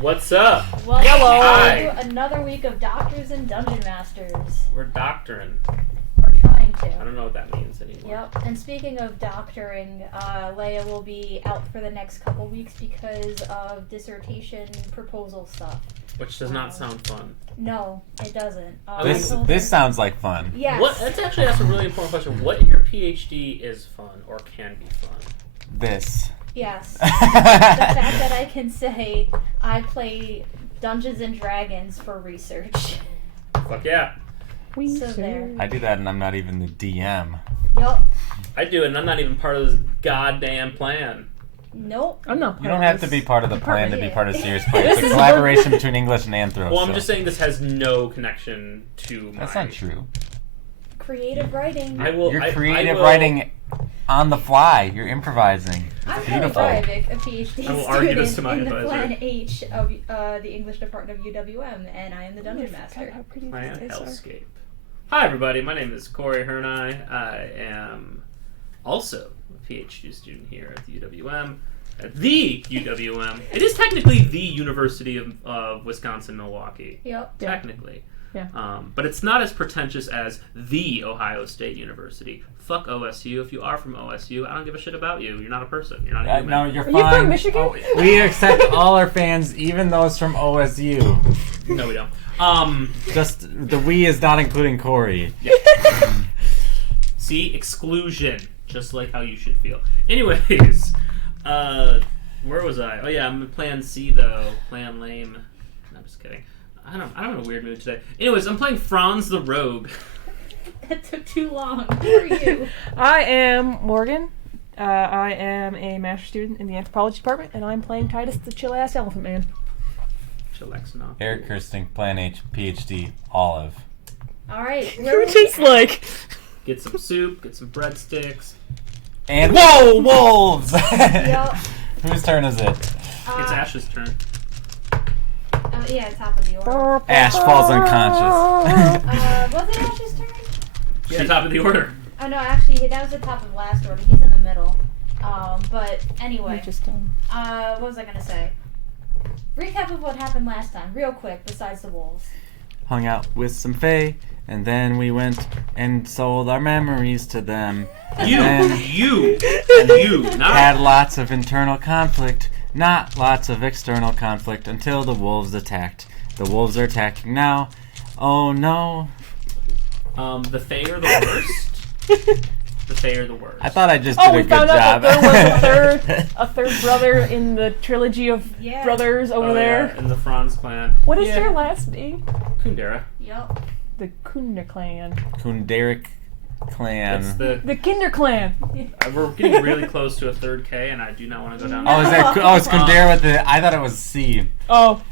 What's up? Welcome Hi. to another week of Doctors and Dungeon Masters. We're doctoring. We're trying to. I don't know what that means anymore. Yep. And speaking of doctoring, Leia will be out for the next couple weeks because of dissertation proposal stuff. Which does not sound fun. No, it doesn't. This sounds like fun. Yes. That's actually a really important question. What in your PhD is fun or can be fun? This. Yes. The fact that I can say I play Dungeons and Dragons for research. Fuck yeah. So there. I do that and I'm not even the DM. Yup. I do it and I'm not even part of this goddamn plan. Nope. I'm not part You don't of have this. to be part of the plan to be part of Serious Play. This It's a is collaboration between English and Anthro. Well, I'm so. just saying this has no connection to my... That's not true. Creative writing. You're creative writing on the fly. You're improvising. I'm beautiful. Harry Breivik, a PhD I will argue this to student my in the advisor. Plan H of the English department of UWM, and I am the Dungeon Master. How pretty Plan these guys are. Hellscape. Hi everybody, my name is Corey Hernai. I am also a PhD student here at the UWM. At the UWM. It is technically the University of Wisconsin-Milwaukee. Yep. Yeah. Technically. Yeah. But it's not as pretentious as the Ohio State University. Fuck OSU. If you are from OSU, I don't give a shit about you. You're not a person. You're not a human. No, you're Are fine. you from Michigan? Oh, we accept all our fans, even those from OSU. No, we don't. Just the we is not including Corey. Yeah. See? Exclusion. Just like how you should feel. Anyways, where was I? Oh yeah, I'm Plan C though. Plan lame. No, I'm just kidding. I'm in a weird mood today. Anyways, I'm playing Franz the Rogue. That took too long. Who are you? I am Morgan. I am a master's student in the anthropology department, and I'm playing Titus the chill-ass elephant man. Chillax enough. Eric Kirsting, Plan H, PhD, Olive. All right. You're just like... Get some soup, get some breadsticks. And whoa, wolves! Yep. Whose turn is it? It's Ash's turn. Yeah, top of the order. Ash falls unconscious. Was it Ash's turn? Yeah, top of the order. Oh no, actually, that was the top of the last order. He's in the middle. But anyway, what was I gonna say? Recap of what happened last time, real quick. Besides the wolves. Hung out with some fae, and then we went and sold our memories to them. And then You, not had lots of internal conflict, not lots of external conflict, until the wolves attacked. The wolves are attacking now. Oh no. The Fae are the worst. The Fae are the worst. I thought I just did we a good found out job. that there was a third brother in the trilogy of Yeah. brothers over there. Yeah, in the Franz clan. What is Yeah. their last name? Kundera. Yup. The Kunder clan. Kunderic clan. It's the. The Kinder clan. We're getting really close to a third K, and I do not want to go down. Oh, is that? Oh, it's Kundera with the. I thought it was C. Oh,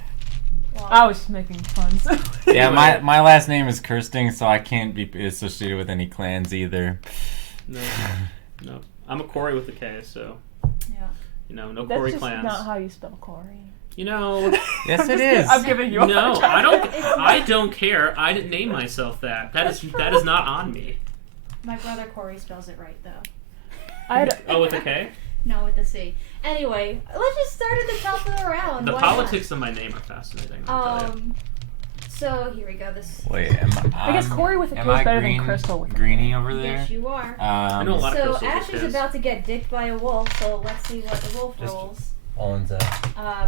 Well, I was making fun. So. Yeah, my last name is Kirsting, so I can't be associated with any clans either. No. I'm a Corey with a K, so yeah. no That's Corey just clans. not how you spell Corey. Yes, it is. I'm giving you a No, hard time. I don't care. I didn't name myself that. That is not on me. My brother Corey spells it right though. I had Oh, with a K? No, with the C. Anyway, let's just start at the top of the round. The Why politics of my name are fascinating. I'll tell you. So here we go. This. Wait, am I? I guess Corey with a K am is I better green, than Crystal with a K. Greeny over there. Yes, you are. I know a lot of So crystals Ash with is Ks. about to get dicked by a wolf. So let's see what the wolf Just- rolls. Owns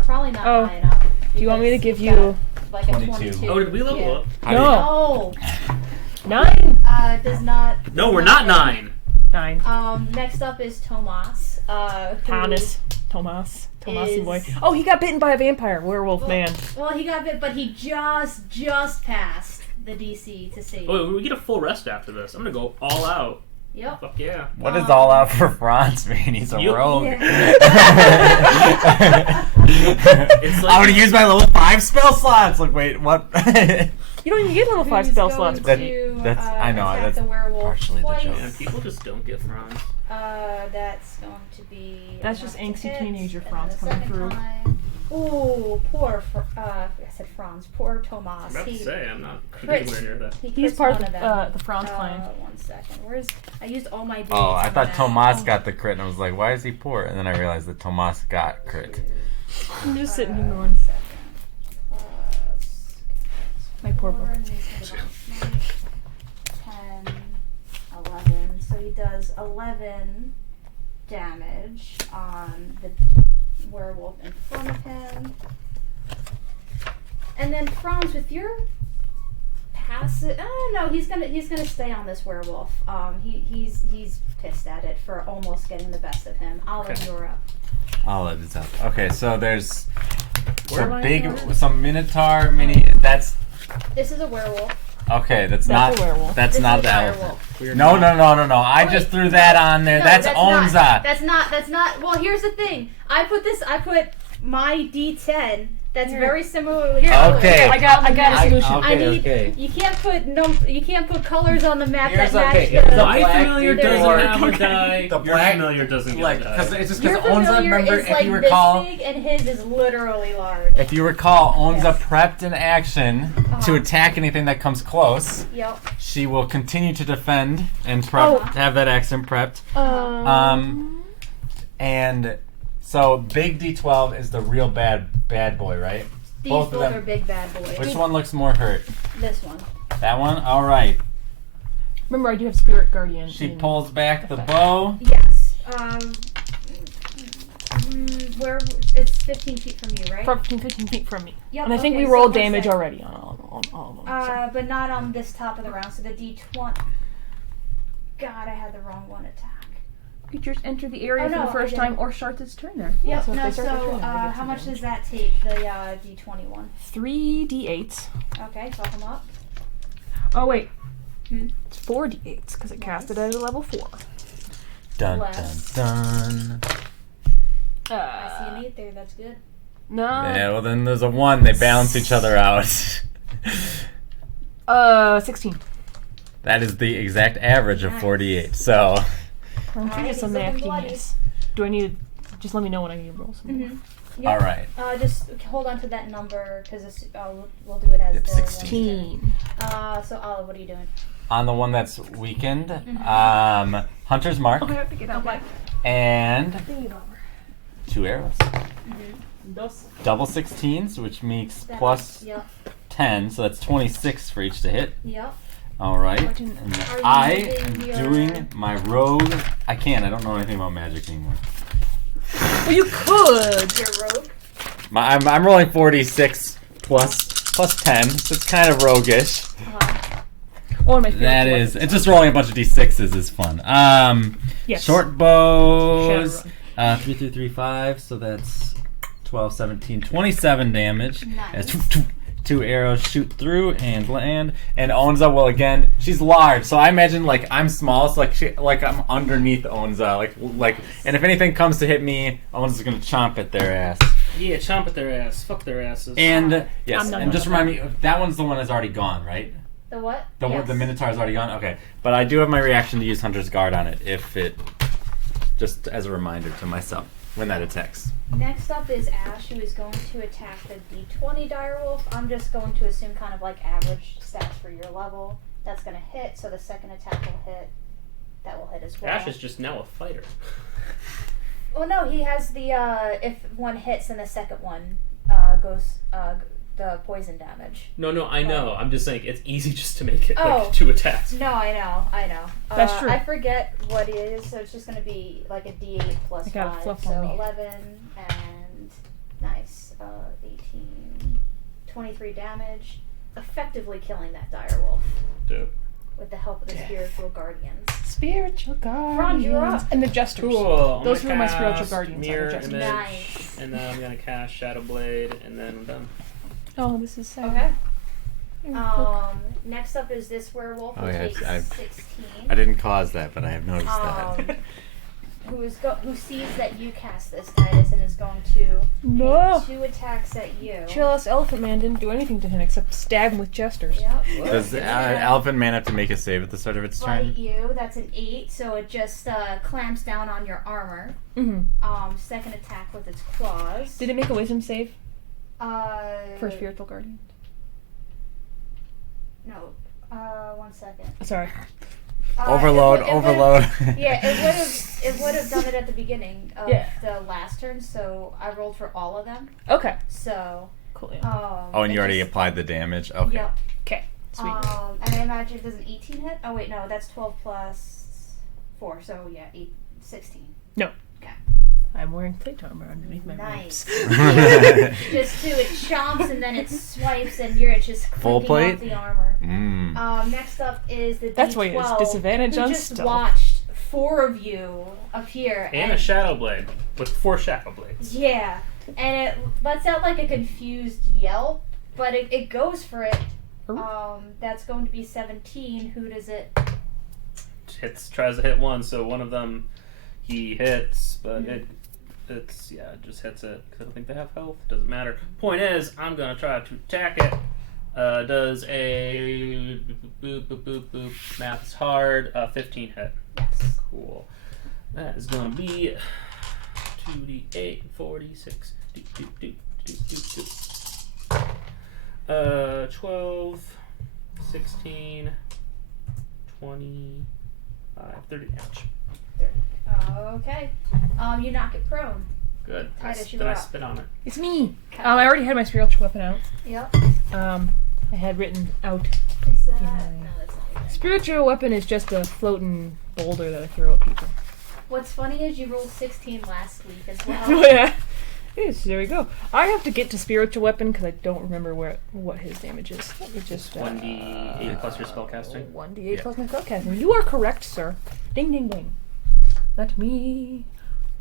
Probably not Oh. high enough. Do you want me to because give he's you... got, like a 22. 22? Oh, did we level up? No. No. 9? Does not. No, does we're not 9. 9. Next up is Tomas. Tomas is- boy. Oh, he got bitten by a vampire werewolf Well, man. Well, he got bit, but he just passed the DC to save. Oh, we get a full rest after this. I'm gonna go all out. Yep. Fuck yeah. What does all out for Franz mean? He's a You- rogue. It's like- I'm gonna use my level 5 spell slots. Like, wait, what? You don't even get level 5 Who's spell going slots. to, That's- I know, attack that's the werewolf partially the twice. joke. Man, people just don't get Franz. That's going to be. That's just enough to angsty hit, teenager and Franz the coming second through. time- Ooh, I said Franz. Poor Tomas. I was about to say, I'm not Crit. anywhere near that. He's crits part one of them. the Franz clan. 1 second. I used all my. Oh, I days thought on Tomas that. got the crit, and I was like, why is he poor? And then I realized that Tomas got crit. I'm just sitting here going, 1 second. 11 damage on the werewolf in front of him. And then Franz, with your passive, no, he's gonna stay on this werewolf. He's pissed at it for almost getting the best of him. Olive, you're up. Olive is up. Okay, so there's some Minotaur mini. This is a werewolf. Okay, that's a not werewolf. that's This not is the a elephant. werewolf. No. I just threw that on there. No, that's Onza. That's not. Well, here's the thing. I put my D10. That's very similar. Here, Okay. I got a solution. Okay. You can't put colors on the map Here's that match okay. the. My familiar doesn't or- have a die. The Your black- familiar doesn't get a die. It's just Your because Onza, familiar remember, is if like you recall, this big, and his is literally large. if you recall, Onza Yes. prepped an action to attack anything that comes close. Yep. She will continue to defend and have that action prepped. And so big D12 is the real bad boy, right? These Both of them. are big bad boys. Which one looks more hurt? This one. That one? All right. Remember, I do have Spirit Guardian. She pulls back the bow. Yes. Where it's 15 feet from you, right? 15 feet from me. Yep. And I think okay, we so rolled one damage second. already on all of them. So. But not on this top of the round. So the D20. God, I had the wrong one attack. Creatures enter the area for the first I time didn't. or start its turn there. Yep. So if No. they start their So turn there, they get how some much damage. does that take? The D21. 3d8s. Okay, so I'll come up. Oh wait, Hmm. it's 4d8s because it casted at a level 4. Dun Less. dun dun. I see an 8 there. That's good. No. Yeah, well then there's a 1. They balance each other out. 16. That is the exact average of 48. So I'm trying to get some he's looking nastiness. Do I need to just let me know when I need to roll some more? Yep. all right. Just hold on to that number because we'll do it as Yep, the 16. So Olive, what are you doing? On the one that's weakened, Hunter's Mark Okay, I have to get out my and thingy bomber. 2 arrows. Dos. Double 16s, which makes That- plus Yep. 10, so that's 26 for each to hit. Yep. All right. Are you And I am using your- doing my rogue. I don't know anything about magic anymore. Well, you could. Your rogue. I'm rolling 46 plus 10, so it's kind of roguish. Oh, my That is, it's just rolling a bunch of d6s is fun. Yes. Short bows, Shadowrun. 3 through 3, 5, so that's 12, 17, 27 damage. Nice. As 2 arrows shoot through and land. And Onza will again, she's large, so I imagine like I'm small, so like I'm underneath Onza, like, and if anything comes to hit me, Onza's gonna chomp at their ass. Yeah, chomp at their ass. Fuck their asses. And yes, I'm not and just gonna- remind me, that one's the one that's already gone, right? The what? The Yes. the Minotaur's already gone? Okay. But I do have my reaction to use Hunter's Guard on it, just as a reminder to myself when that attacks. Next up is Ash, who is going to attack the D20 direwolf. I'm just going to assume kind of like average stats for your level. That's going to hit, so the second attack will hit. That will hit as well. Ash is just now a fighter. Well, no, he has the, if one hits, then the second one goes, the poison damage. No, I know. I'm just saying it's easy just to make it Oh. like 2 attacks. No, I know. That's true. I forget what it is, so it's just going to be like a D8 plus I got a 5. fluff So on me. 11 and nice, 18, 23 damage, effectively killing that direwolf Dope. with the help of the spiritual guardians. Spiritual guardians. Franz, you're up. And the jesters. Cool. I'm Those gonna were my spiritual cast guardians, not the Mirror jesters. image, Nice. and then I'm gonna cast Shadow Blade, and then I'm done. Oh, this is sad. Okay. Oh, Next up is this werewolf who Oh, yeah, takes I 16. didn't cause that, but I have noticed that. Who sees that you cast this, Titus, and is going to No. make 2 attacks at you. Chillus Elephant Man didn't do anything to him except stab him with jesters. Yep. Does Elephant Man have to make a save at the start of its turn? Bite you. That's an 8, so it just clamps down on your armor. Mm-hmm. Second attack with its claws. Did it make a wisdom save for For spiritual guardian? No. 1 second. Sorry. Overload. Yeah, it would have done it at the beginning of the last turn, so I rolled for all of them. Okay. So. Cool. Yeah. Oh, and it you already just- applied the damage? Okay. Yep. Okay. Sweet. And I imagine, does an 18 hit? Oh wait, no, that's 12 plus 4, so yeah, 8, 16. I'm wearing plate armor underneath my Nice. robes. Just to it chomps and then it swipes and you're just Full clicking plate? off the armor. Mm. Next up is the That's D12. why it's disadvantage we on just stealth. watched 4 of you appear. And a shadow blade with 4 shadow blades. Yeah, and it lets out like a confused yelp, but it goes for it. That's going to be 17. Who does it? Tries to hit one, so one of them he hits, but it just hits it because I don't think they have health. Doesn't matter. Point is, I'm gonna try to attack it. Does a boop boop boop boop. Math is hard. 15 hit. Yes. Cool. That is gonna be 2d8 and 46. 12, 16, 25, 30 damage. Okay. You knock it prone. Good. Titus, you Then I up. spit on it. It's me. I already had my spiritual weapon out. Yep. I had written out. Is that? Yeah. No, that's not it. Spiritual weapon is just a floating boulder that I throw at people. What's funny is you rolled 16 last week as Oh well. yeah. Yes, there we go. I have to get to spiritual weapon because I don't remember what his damage is. Let me just 1d8 plus your spellcasting. 1d8 plus my spellcasting. You are correct, sir. Ding ding ding. Let me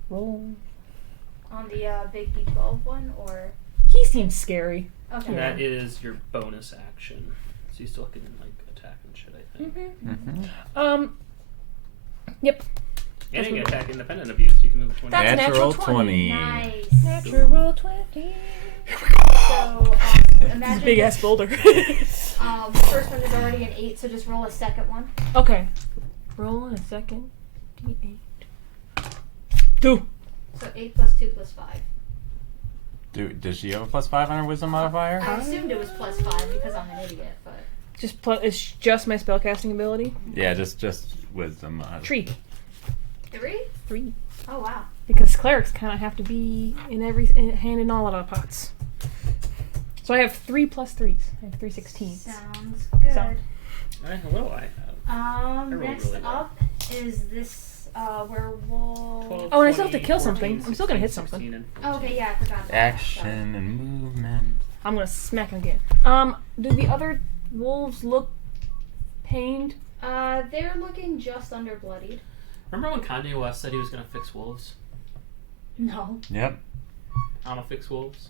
roll. On the big D12 one, or He seems scary. okay. And that is your bonus action. So you still can like attack and shit, I think. Mm-hmm. Yep. And you can attack independent of you, so you can move 20. That's a natural 20. Nice. Natural 20. So imagine Big ass boulder. first one is already an 8, so just roll a second one. Okay. Roll a second. D8. 2. So 8 plus 2 plus 5. Does she have a +5 on her wisdom modifier? I assumed it was plus 5 because I'm an idiot, but It's just my spellcasting ability. Yeah, just wisdom mod. 3. 3? Oh wow. Because clerics kind of have to be hand in all of our pots. So I have 3 plus 3s. I have 3 16s. Sounds good. So- Alright, what do I have? rolled Next really well. up is this werewolf. 12, Oh, and I still have to 20, kill 14, something. I'm still gonna hit 16, something. and Oh, okay, yeah, I forgot about that. Action and movement. I'm gonna smack him again. Do the other wolves look pained? They're looking just under bloodied. Remember when Kanye West said he was gonna fix wolves? No. Yep. I'm gonna fix wolves.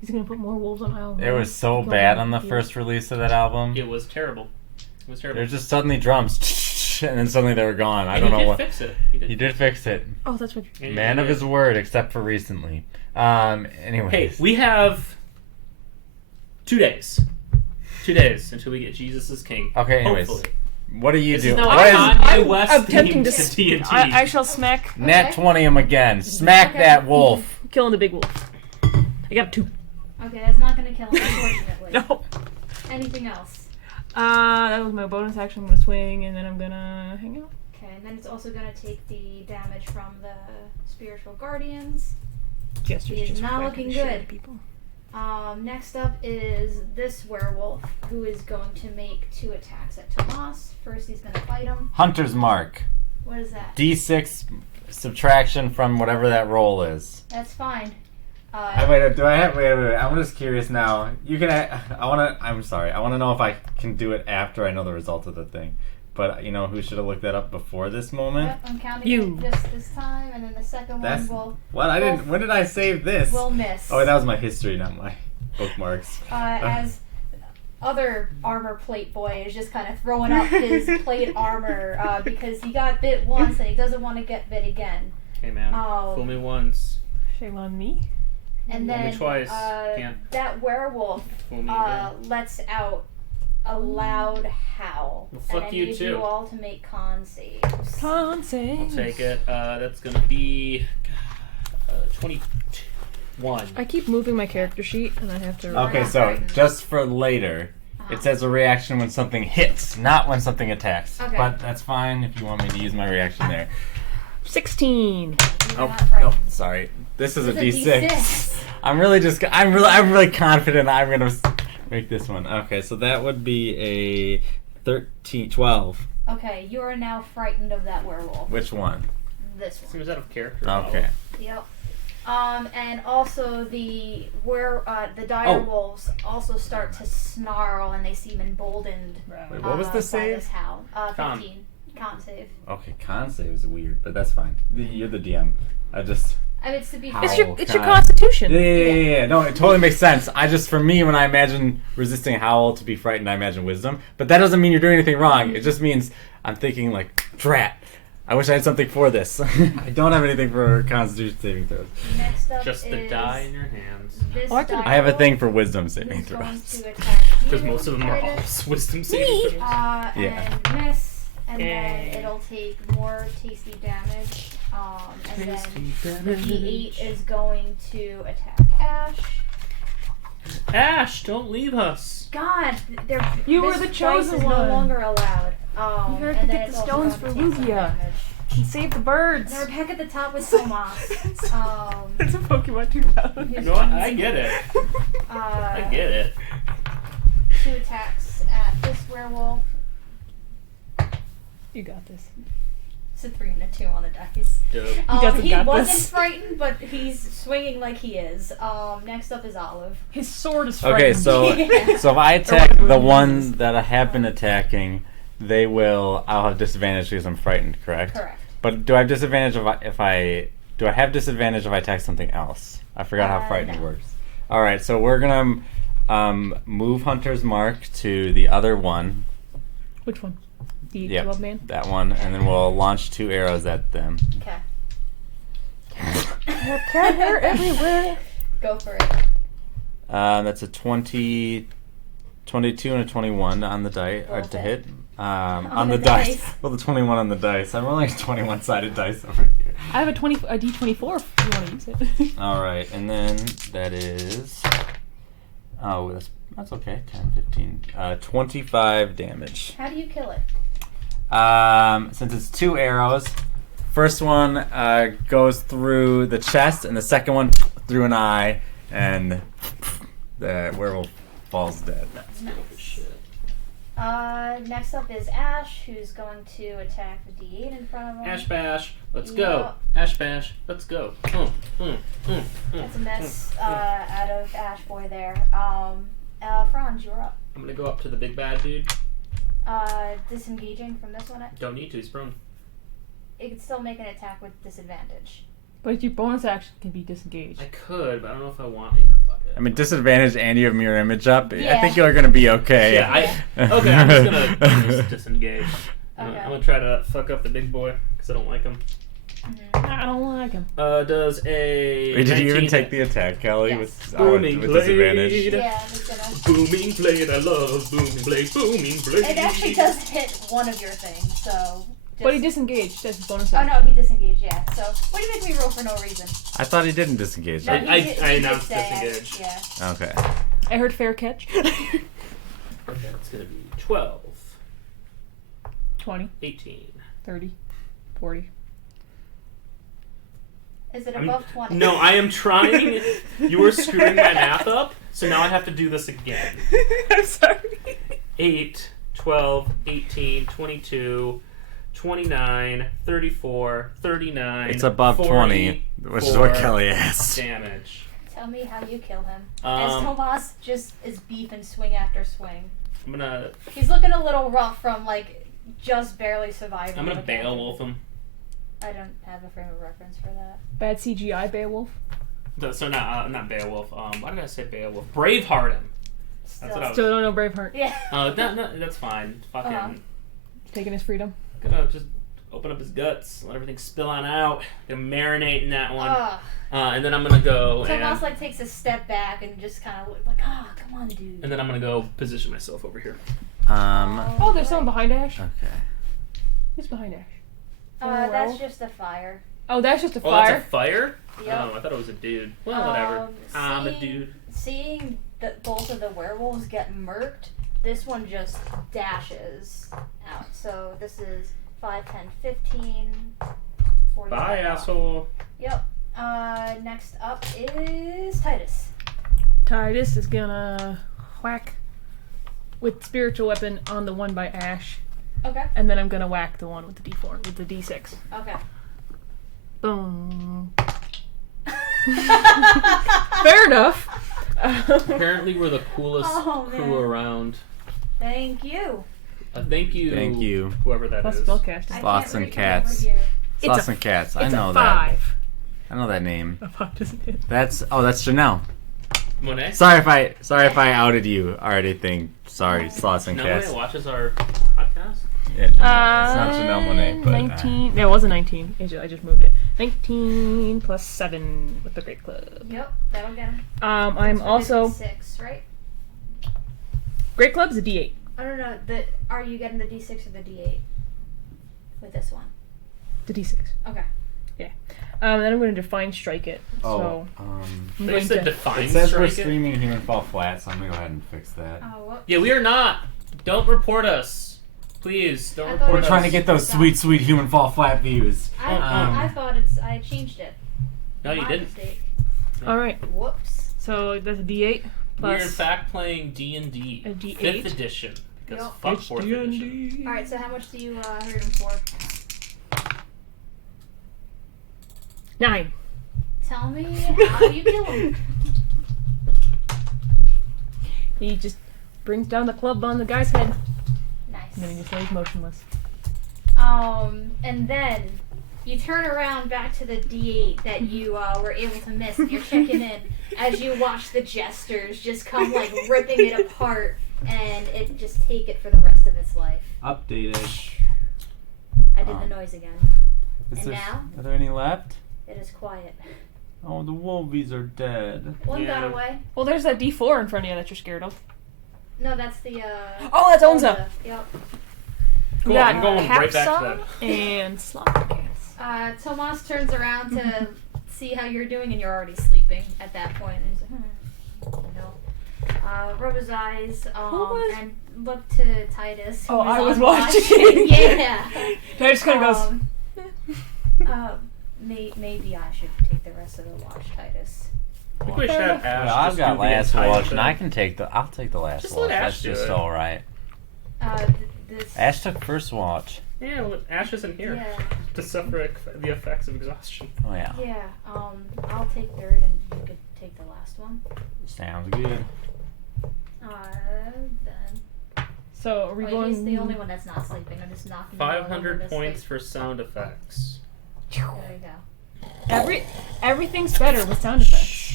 He's gonna put more wolves on Isle. It was so bad on the first release of that album. It was terrible. It was terrible. There's just suddenly drums, and then suddenly they were gone. I And don't he know did what. fix it. He did fix it. Oh, that's what. And he Man did of it. his word, except for recently. Anyways. Hey, we have 2 days. 2 days until we get Jesus is King. Okay, anyways. Hopefully. What do you This do? is now What is Kanye West I'm attempting themed to. TNT. I shall smack. Nat Okay. 20 him again. Smack Okay. that wolf. Killing the big wolf. I got 2. Okay, that's not gonna kill him, unfortunately. No. Anything else? That was my bonus action. I'm gonna swing, and then I'm gonna hang out. Okay, and then it's also gonna take the damage from the spiritual guardians. Gestures He is just not whacking looking the shit out good. of People. Next up is this werewolf, who is going to make 2 attacks at Tomas. First, he's gonna fight him. Hunter's mark. What is that? D6 subtraction from whatever that roll is. That's fine. Wait, I'm just curious now. I'm sorry. I want to know if I can do it after I know the result of the thing. But, you know, who should have looked that up before this moment? Yep, I'm counting You. it just this time, and then the second That's- one will What? When did I save this? miss. Oh, wait, that was my history, not my bookmarks. As other armor plate boy is just kind of throwing up his plate armor because he got bit once and he doesn't want to get bit again. Hey man, fool me once, Shame on me. And fool then me twice. Can't that werewolf fool me again. lets out a loud howl. Well, fuck and I you need too. you all to make con saves. Con saves. I'll take it. That's gonna be 21. I keep moving my character sheet, and I have to. Okay, so just for later, it says a reaction when something hits, not when something attacks. Okay. But that's fine if you want me to use my reaction there. 16. You're Oh, not frightened. sorry. This is a It's D6. D6. I'm really confident I'm gonna make this one. Okay, so that would be a 12. Okay, you are now frightened of that werewolf. Which one? This one. Seems out of character. Okay. Yep. And also the dire wolves also start to snarl and they seem emboldened. Wait, what was the by save? this howl. Con. 15. Con save. Okay, con save is weird, but that's fine. You're the DM. I mean, it's to be How? It's fair. your God. constitution. Yeah. No, it totally makes sense. For me, when I imagine resisting howl to be frightened, I imagine wisdom. But that doesn't mean you're doing anything wrong. It just means I'm thinking like, drat. I wish I had something for this. I don't have anything for Constitution saving throws. Next up Just the is die in your hands. this I have a dire thing wolf for wisdom saving who's going throws. to attack you, Because most of them are all Titus, wisdom saving throws. Yeah. and miss, and then Yay. it'll take more tasty damage. And then the D8 is going to attack Ash. Ash, don't leave us. God, You were this the dice chosen is one. no longer allowed. You have to and then get it's the also stones going for to take some Lugia. damage. And save the birds. And we're back at the top with Tomas. It's a Pokemon 2000. You know what? I get it. I get it. 2 attacks at this werewolf. You got this. It's a 3 and a 2 on the dice. Dope. doesn't He got wasn't this. frightened, but he's swinging like he is. Next up is Olive. His sword is Okay, frightened. so Yeah. so if I attack the whatever one it is. that I have been attacking, I'll have disadvantage because I'm frightened, correct? Correct. But do I have disadvantage if I attack something else? I forgot how frightened no. works. All right, so we're gonna move Hunter's Mark to the other one. Which one? The Yep, 12 man? that one, and then we'll launch 2 arrows at them. Okay. Cat hair everywhere. Go for it. That's a 22 and a 21 on the die or Both to hit. hit. On the the dice. dice. Well, the 21 on the dice. I'm rolling a 21-sided dice over here. I have a D24 if you want to use it. All right, and then that is. Oh, that's okay. 10, 15, 25 damage. How do you kill it? Since it's 2 arrows, first one goes through the chest, and the second one through an eye, and the werewolf falls dead. That's Nice. dope as shit. Next up is Ash, who's going to attack the D8 in front of him. Ash bash, let's go. Ash bash, let's go. That's a mess out of Ash Boy there. Franz, you're up. I'm gonna go up to the big bad dude. Disengaging from this one. Don't need to, he's prone. It can still make an attack with disadvantage. But your bonus action can be disengaged. I could, but I don't know if I want. Yeah, fuck it. I mean, disadvantage and you have mirror image up. I Yeah. think you're gonna be okay. Yeah, okay, I'm just gonna just disengage. Okay. I'm gonna try to fuck up the big boy, because I don't like him. I don't like him. Does a. Wait, did you even 19 take the attack, Kelly? Yes. With Booming disadvantage? blade. Yeah, he's gonna. Booming blade, I love booming blade, booming blade. It actually does hit one of your things, so. But he disengaged. That's his bonus Oh action. no, he disengaged. Yeah. So what do you make me roll for no reason? I thought he didn't disengage. No, Right? I he did announced say, disengage. Yeah. Okay. I heard fair catch. Okay, it's gonna be 12, 20, 18. 30, 40. Is it above 20? No, I am trying. You were screwing my math up, so now I have to do this again. I'm sorry. 8, 12, 18, 22, 29, 34, 39. It's above 20, 40 which is what for Kelly asked. damage. Tell me how you kill him. As Tomas just is beef and swing after swing. I'm gonna He's looking a little rough from like just barely surviving. I'm gonna the game. Beowulf him. I don't have a frame of reference for that. Bad CGI Beowulf. So not Beowulf. Why did I say Beowulf? Braveheart him. Still. That's what I was. Still don't know Braveheart. Yeah. No, that's fine. Fucking Uh-huh. Taking his freedom. gonna just open up his guts, let everything spill on out. Gonna marinate in that one. And then I'm gonna go Tomas like takes a step back and just kind of like, come on, dude. and then I'm gonna go position myself over here. Oh, there's someone behind Ash. Okay. Who's behind Ash? That's just a fire. Oh, that's just a Oh, fire. that's a fire? Yep. Oh, I thought it was a dude. Well, whatever. I'm a seeing- dude. Seeing that both of the werewolves get murked, this one just dashes out. So this is 5, 10, 15, 45. Bye, asshole. Yep. Next up is Titus. Titus is gonna whack with spiritual weapon on the one by Ash. Okay. and then I'm gonna whack the one with the D4 with the D6. Okay. Boom. Fair enough. Apparently, we're the coolest Oh, crew man. around. Thank you. Thank you. Thank you. Whoever that Plus is. spellcasting. I Sloths can't and read over cats. here. Sloths and cats. I It's know a that. 5. I know that name. A 5 doesn't hit. That's Janelle. Monet? Sorry if I outed you already. Sorry, Sloths and No cats. one watches our podcast? Yeah, Janelle. It's not Janelle Monet, but 19. There was a 19. I just moved it. 19 plus 7 with the Great Club. Yep, that'll get him. I'm also 6, right? Great Club's a D8. I don't know. Are you getting the D6 or the D8 with this one? The D6. Okay. Then I'm going to define strike it. So I'm They going said to. define it says we're strike it. streaming Human Fall Flat, so I'm gonna go ahead and fix that. Oh, whoops. Yeah, we are not. Don't report us. Please, don't I report thought We're us. trying to get those sweet Human Fall Flat views. I thought I changed it. No, you My didn't. mistake. Alright. Whoops. So that's a D8 We're in plus. fact playing D&D. A D8? 5th edition. Because Yep. fuck 4th edition. Alright, so how much do you hurt him for? 9. Tell me how you kill him. He just brings down the club on the guy's head. Nice. And then he just lays motionless. And then you turn around back to the D8 that you were able to miss, and you're checking in as you watch the jesters just come like ripping it apart, and it just take it for the rest of its life. Updated. I did the noise again. And now? Are there any left? It is quiet. Oh, the wolvies are dead. One Yeah. got away. Well, there's that D4 in front of you that you're scared of. No, that's the Oh, that's Onza. Yep. Cool, We got I'm going right back to that. and Slotcast. Tomas turns around to see how you're doing, and you're already sleeping at that point. And he's like, no. Rub his eyes was- and look to Titus. who Oh, is I was on watch. watching. Yeah. Titus kind of goes. Maybe I should take the rest of the watch, Titus. I think we should have Ash Well, I've just got do the last entire watch, thing. and I can take I'll take the last Just watch. let Ash That's do just it. all right. This. Ash took first watch. Yeah, well, Ash isn't here Yeah. to suffer the effects of exhaustion. Oh yeah, Yeah. I'll take third, and you could take the last one. sounds good. Then. So are we going? He's the only one that's not sleeping. I'm just knocking him all over 500 the points sleep. for sound effects. There you go. Everything's better with sound effects.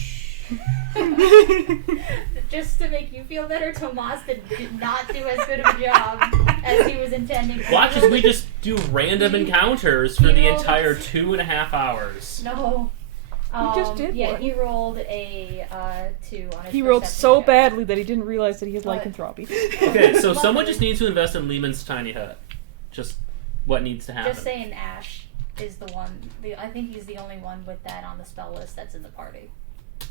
Just to make you feel better, Tomas did not do as good of a job as he was intending to. Watch as we just do random encounters for He the rolled- entire 2.5 hours. No. He just did Yeah, one. he rolled a 2 on his He rolled perception so check. badly that he didn't realize that he had What? lycanthropy. Okay, so someone just needs to invest in Lehman's tiny hut. Just what needs to happen. Just saying, Ash is the one. I think he's the only one with that on the spell list that's in the party.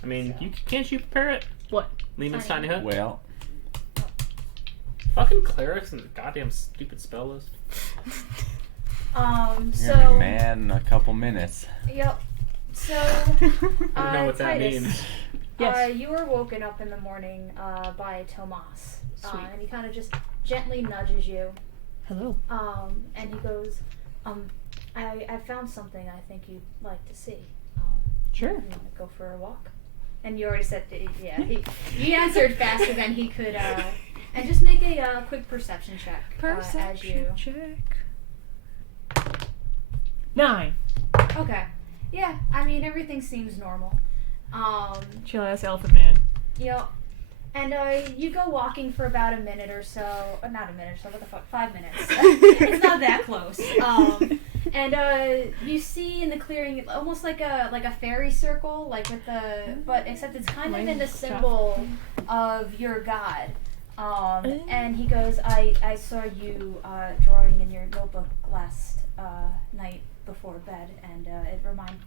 I mean, So. can't you prepare it? What? Lehman's Tiny. tiny hut? Well, Fucking clerics and the goddamn stupid spell list. you're gonna be So. mad in a couple minutes. Yep. So. I don't know what that Titus, means. Yes. You were woken up in the morning by Tomas. Sweet. And he kind of just gently nudges you. Hello. And he goes, I found something I think you'd like to see. Sure. You want to go for a walk? And you already said, yeah. He answered faster than he could. And just make a quick perception check. As you. check. 9. Okay. Yeah. I mean, everything seems normal. Chill ass elephant man. Yep. And you go walking for about a minute or so. Not a minute or so. What the fuck? 5 minutes. It's not that close. And you see in the clearing almost like a fairy circle, like with the but except it's kind of in the symbol of your god. And he goes, I saw you drawing in your notebook last night before bed, and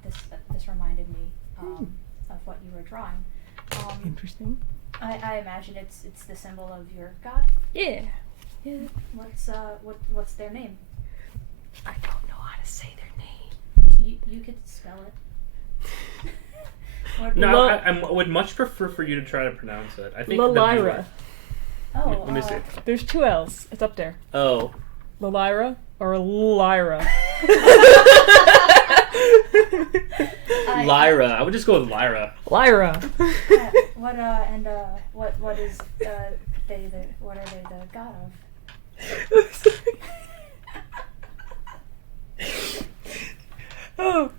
this reminded me of what you were drawing. Interesting. I imagine it's the symbol of your god. Yeah. What's their name? I don't know how to say their name. You could spell it. No, I would much prefer for you to try to pronounce it. I think Lalira. Oh, Let me see. There's 2 L's. It's up there. Oh. Lyra or Lyra? Lyra. I would just go with Lyra. Lyra. What is what are they the god of? Oh,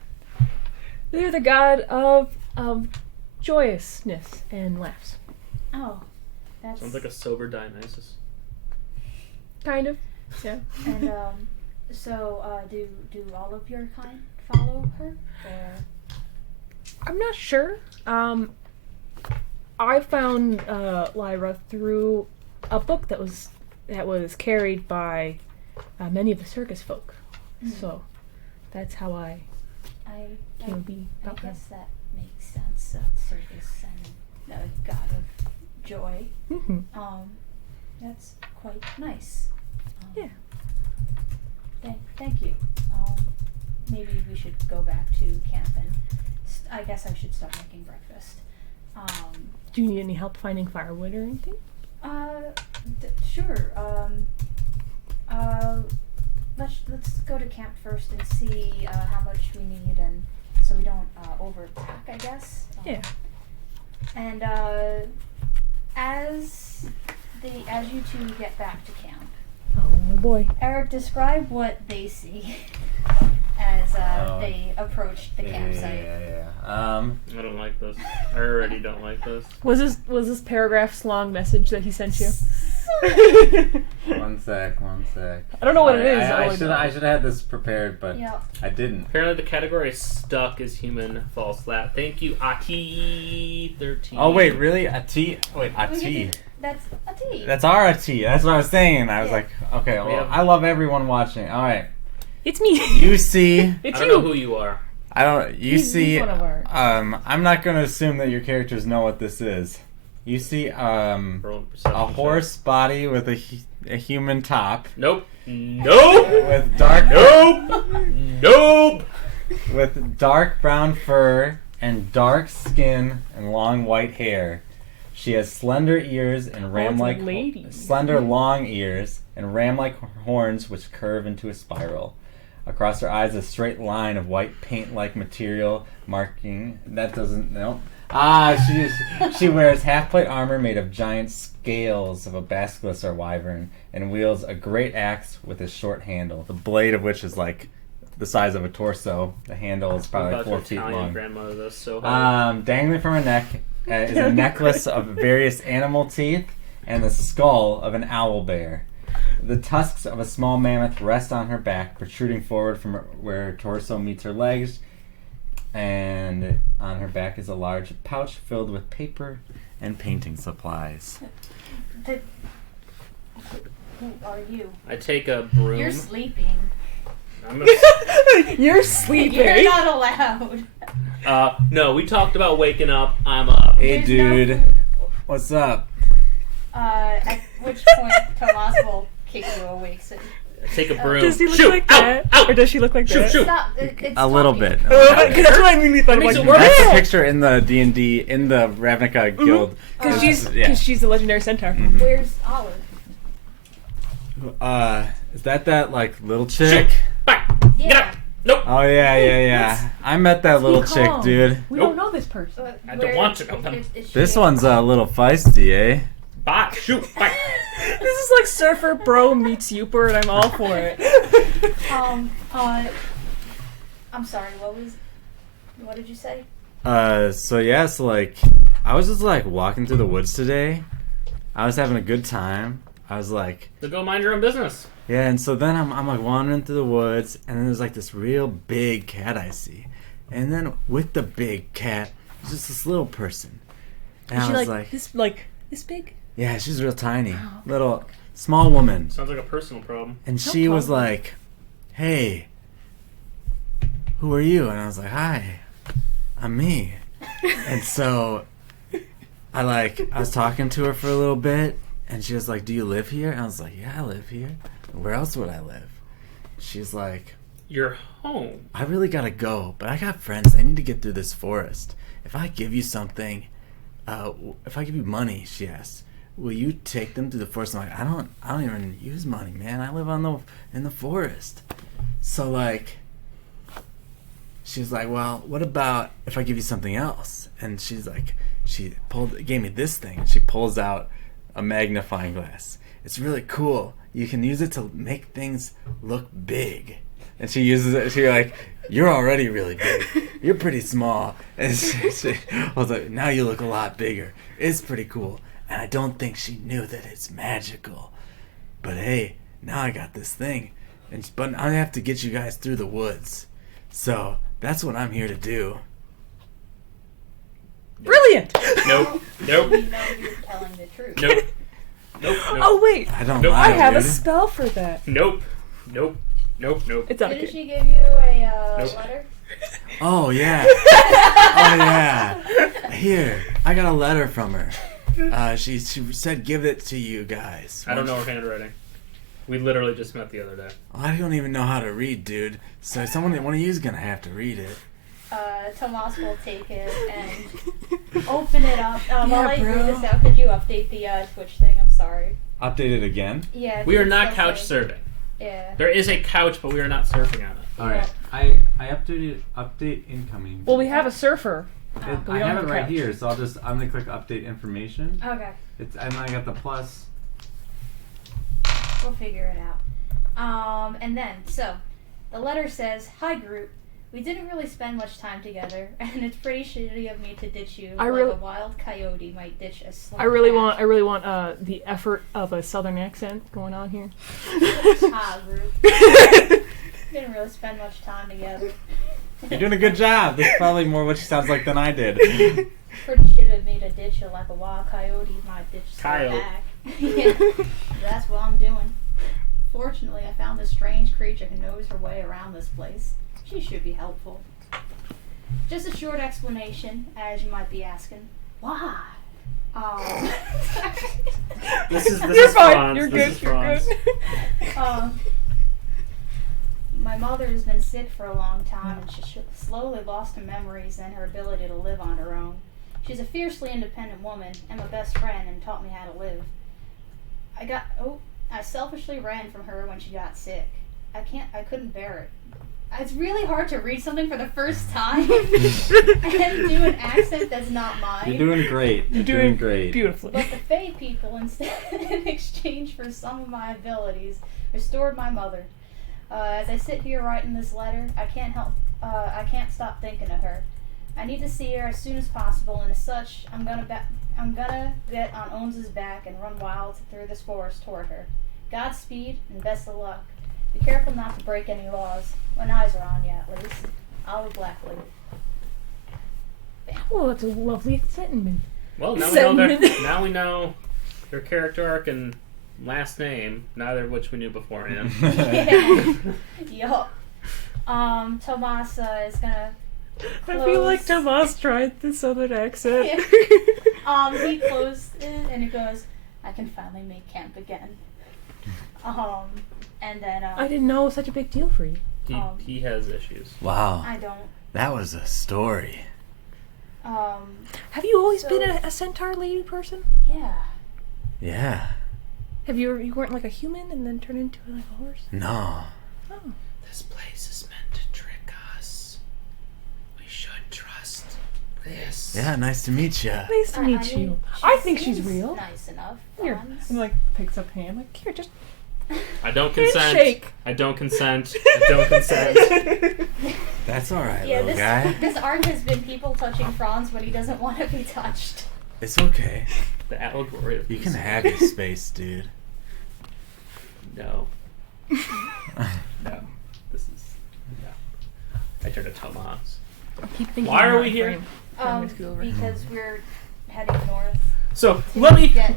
they're the god of joyousness and laughs. Oh, that's Sounds like a sober Dionysus. Kind of. Yeah. And so do all of your kind follow her, or? I'm not sure. I found Lyra through a book that was carried by many of the circus folk. So that's how I came to be I about her. guess that makes sense. Circus and the god of joy. Mm-hmm. That's quite nice. Yeah. Thank you. Maybe we should go back to camp and I guess I should start making breakfast. Do you need any help finding firewood or anything? Sure. Let's go to camp first and see how much we need, and so we don't overpack, I guess. Yeah. And as you two get back to camp, Oh boy. Eric, describe what they see as they approach the campsite. I don't like this. I already don't like this. Was this paragraph's long message that he sent you? One sec. I don't know what it is. I should have had this prepared, but Yeah. I didn't. Apparently the category is stuck as human false lap. Thank you, Aki13. Oh wait, really? A T? Wait, a T. That's a tea. That's our T. That's what I was saying. I was Yeah. like, okay, well, Yeah. I love everyone watching. All right, It's me. you see. It's I don't you. know who you are. I don't. You He's see. one of our- I'm not gonna assume that your characters know what this is. You see, Roll perception a check. horse body with a human top, Nope. Nope. with dark Nope. with dark brown fur and dark skin and long white hair. She has slender ears and ram-like lady. slender long ears and ram-like horns which curve into a spiral. Across her eyes, a straight line of white paint-like material marking that doesn't nope. She wears half-plate armor made of giant scales of a basilisk or wyvern and wields a great axe with a short handle, the blade of which is like the size of a torso. The handle is probably I'm about 4 to feet Italian long. grandmother this so hard. Dangling from her neck is a necklace of various animal teeth and the skull of an owl bear. The tusks of a small mammoth rest on her back, protruding forward from where her torso meets her legs, and on her back is a large pouch filled with paper and painting supplies. Who are you? I take a broom. You're sleeping. I'm You're sleeping. You're not allowed. no, we talked about waking up. I'm up. Hey, There's dude. no- What's up? At which point Tomas will kick you awake. So Take a broom. Does he look Shoot! like Out! that? Out! Or does she look like Shoot, that? shoot. stop. It's A little talking. bit. Because that's what I immediately thought of. Makes Like, it worse. That's the yeah. picture in the D&D, in the Ravnica Guild. Because Yeah. she's the legendary centaur. Where's Olive? Is that like little chick? Shoot! Back! Get Yeah. up! Nope! Oh yeah. I met that little Be chick, calm. dude. We Nope. don't know this person. I don't want to know them. Is she This a- one's a little feisty, eh? Back! Shoot! Back! This is like Surfer Bro meets Youper, and I'm all for it. I'm sorry. What did you say? So like, I was just like walking through the woods today. I was having a good time. I was like, So go mind your own business. yeah, and so then I'm like wandering through the woods, and then there's like this real big cat I see, and then with the big cat, there's just this little person, and Is she I was like this big? yeah, she's real tiny, little small woman, Sounds like a personal problem. and she was problem. like, "Hey, who are you?" And I was like, "Hi, I'm me," and so I was talking to her for a little bit. And she was like, "Do you live here?" And I was like, "Yeah, I live here. Where else would I live?" She's like, You're home. "I really gotta go, but I got friends. I need to get through this forest. If I give you something, if I give you money," she asked, will you take them to the forest? I'm like, I don't even use money, man. I live in the forest. So like, she's like, well, what about if I give you something else? And she's like, gave me this thing. And she pulls out a magnifying glass. It's really cool. You can use it to make things look big. And she uses it. She's like, you're already really big. You're pretty small. And I was like, now you look a lot bigger. It's pretty cool. And I don't think she knew that it's magical. But hey, now I got this thing. But I have to get you guys through the woods. So that's what I'm here to do. Brilliant! Nope. We know you're telling the truth. Nope. Oh wait, I don't Nope. lie, I have a dude. spell for that. Nope. It's Didn't okay. she give you a Nope. letter? Oh, yeah. Oh, yeah. Here, I got a letter from her. She said give it to you guys. I don't know her handwriting. We literally just met the other day. I don't even know how to read, dude. So one of you is going to have to read it. Tomas will take it and open it up. I'll Yeah, let you bro. read this out. Could you update the Twitch thing? I'm sorry. Update it again. Yeah. We are it's not still couch saying- surfing. Yeah. There is a couch, but we are not surfing on it. All right. I updated update incoming. Well, we have a surfer. It, we I don't have have it a right couch. here, so I'm gonna click update information. Okay. And I got the plus. We'll figure it out. And then, so, the letter says, "Hi group, we didn't really spend much time together, and it's pretty shitty of me to ditch you like a wild coyote might ditch a slow I really cat." want the effort of a southern accent going on here. Hi group. Didn't really spend much time together. You're doing a good job. This is probably more what she sounds like than I did. Pretty shitty of me to ditch you like a wild coyote might ditch a slow Coyote. back. Yeah, that's what I'm doing. Fortunately, I found this strange creature who knows her way around this place. She should be helpful. Just a short explanation, as you might be asking. Why? This is You're fine. Franz. You're This good. is You're Franz. good. My mother has been sick for a long time, and she slowly lost her memories and her ability to live on her own. She's a fiercely independent woman and my best friend, and taught me how to live. I selfishly ran from her when she got sick. I couldn't bear it. It's really hard to read something for the first time and do an accent that's not mine. You're doing great. You're doing great. Beautifully. But the Fae people, instead, in exchange for some of my abilities, restored my mother. As I sit here writing this letter, I can't stop thinking of her. I need to see her as soon as possible, and as such, I'm gonna get on Owens' back and run wild through this forest toward her. Godspeed and best of luck. Be careful not to break any laws. When eyes are on you, at least. I'll be Blackleaf. Oh, that's a lovely sentiment. Well, now we know their character arc and last name, neither of which we knew beforehand. Yup. Tomas is gonna I feel like close. Tomas tried the southern accent. He closed it and it goes, I can finally make camp again. And then I didn't know it was such a big deal for you. He has issues. Wow. I don't. That was a story. Have you always been a centaur lady person? Yeah. Yeah. Have you weren't like a human and then turned into like a horse? No. Oh. This place is meant to trick us. We should trust this. Yeah, nice to meet you. Nice to meet you. I think she's real. Nice enough. Here, Franz. and like picks up hand, like here, just I don't consent. handshake. I don't consent. I don't consent. That's alright, Yeah, little guy. this arc has been people touching Franz when he doesn't want to be touched. It's okay. The allegory of You can this. have your space, dude. No. No. This is no. I turn to Tomas. I keep thinking. Why are in we my here? brain. Time to scoot over. Because we're heading north. So let me Dad?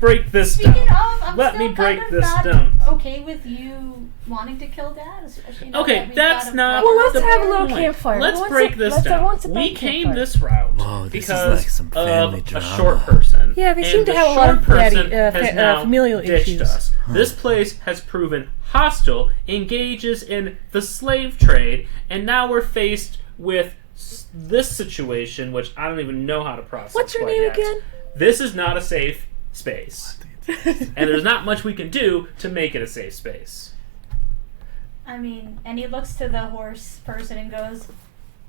break this Speaking down. of, I'm Let still me break kind of this not down. okay with you wanting to kill Dad, especially now Okay, that we've that's got a not Well, let's the have a little point. campfire. Let's Once break a- this let's- down. once a We big came campfire. this route Whoa, this is because like some family of drama. a short person. Yeah, they And seem to the have a lot short of person daddy- has now familial ditched issues. us. This place has proven hostile, engages in the slave trade, and now we're faced with this situation, which I don't even know how to process. What's your quite name yet. again? This is not a safe space. And there's not much we can do to make it a safe space. I mean, and he looks to the horse person and goes,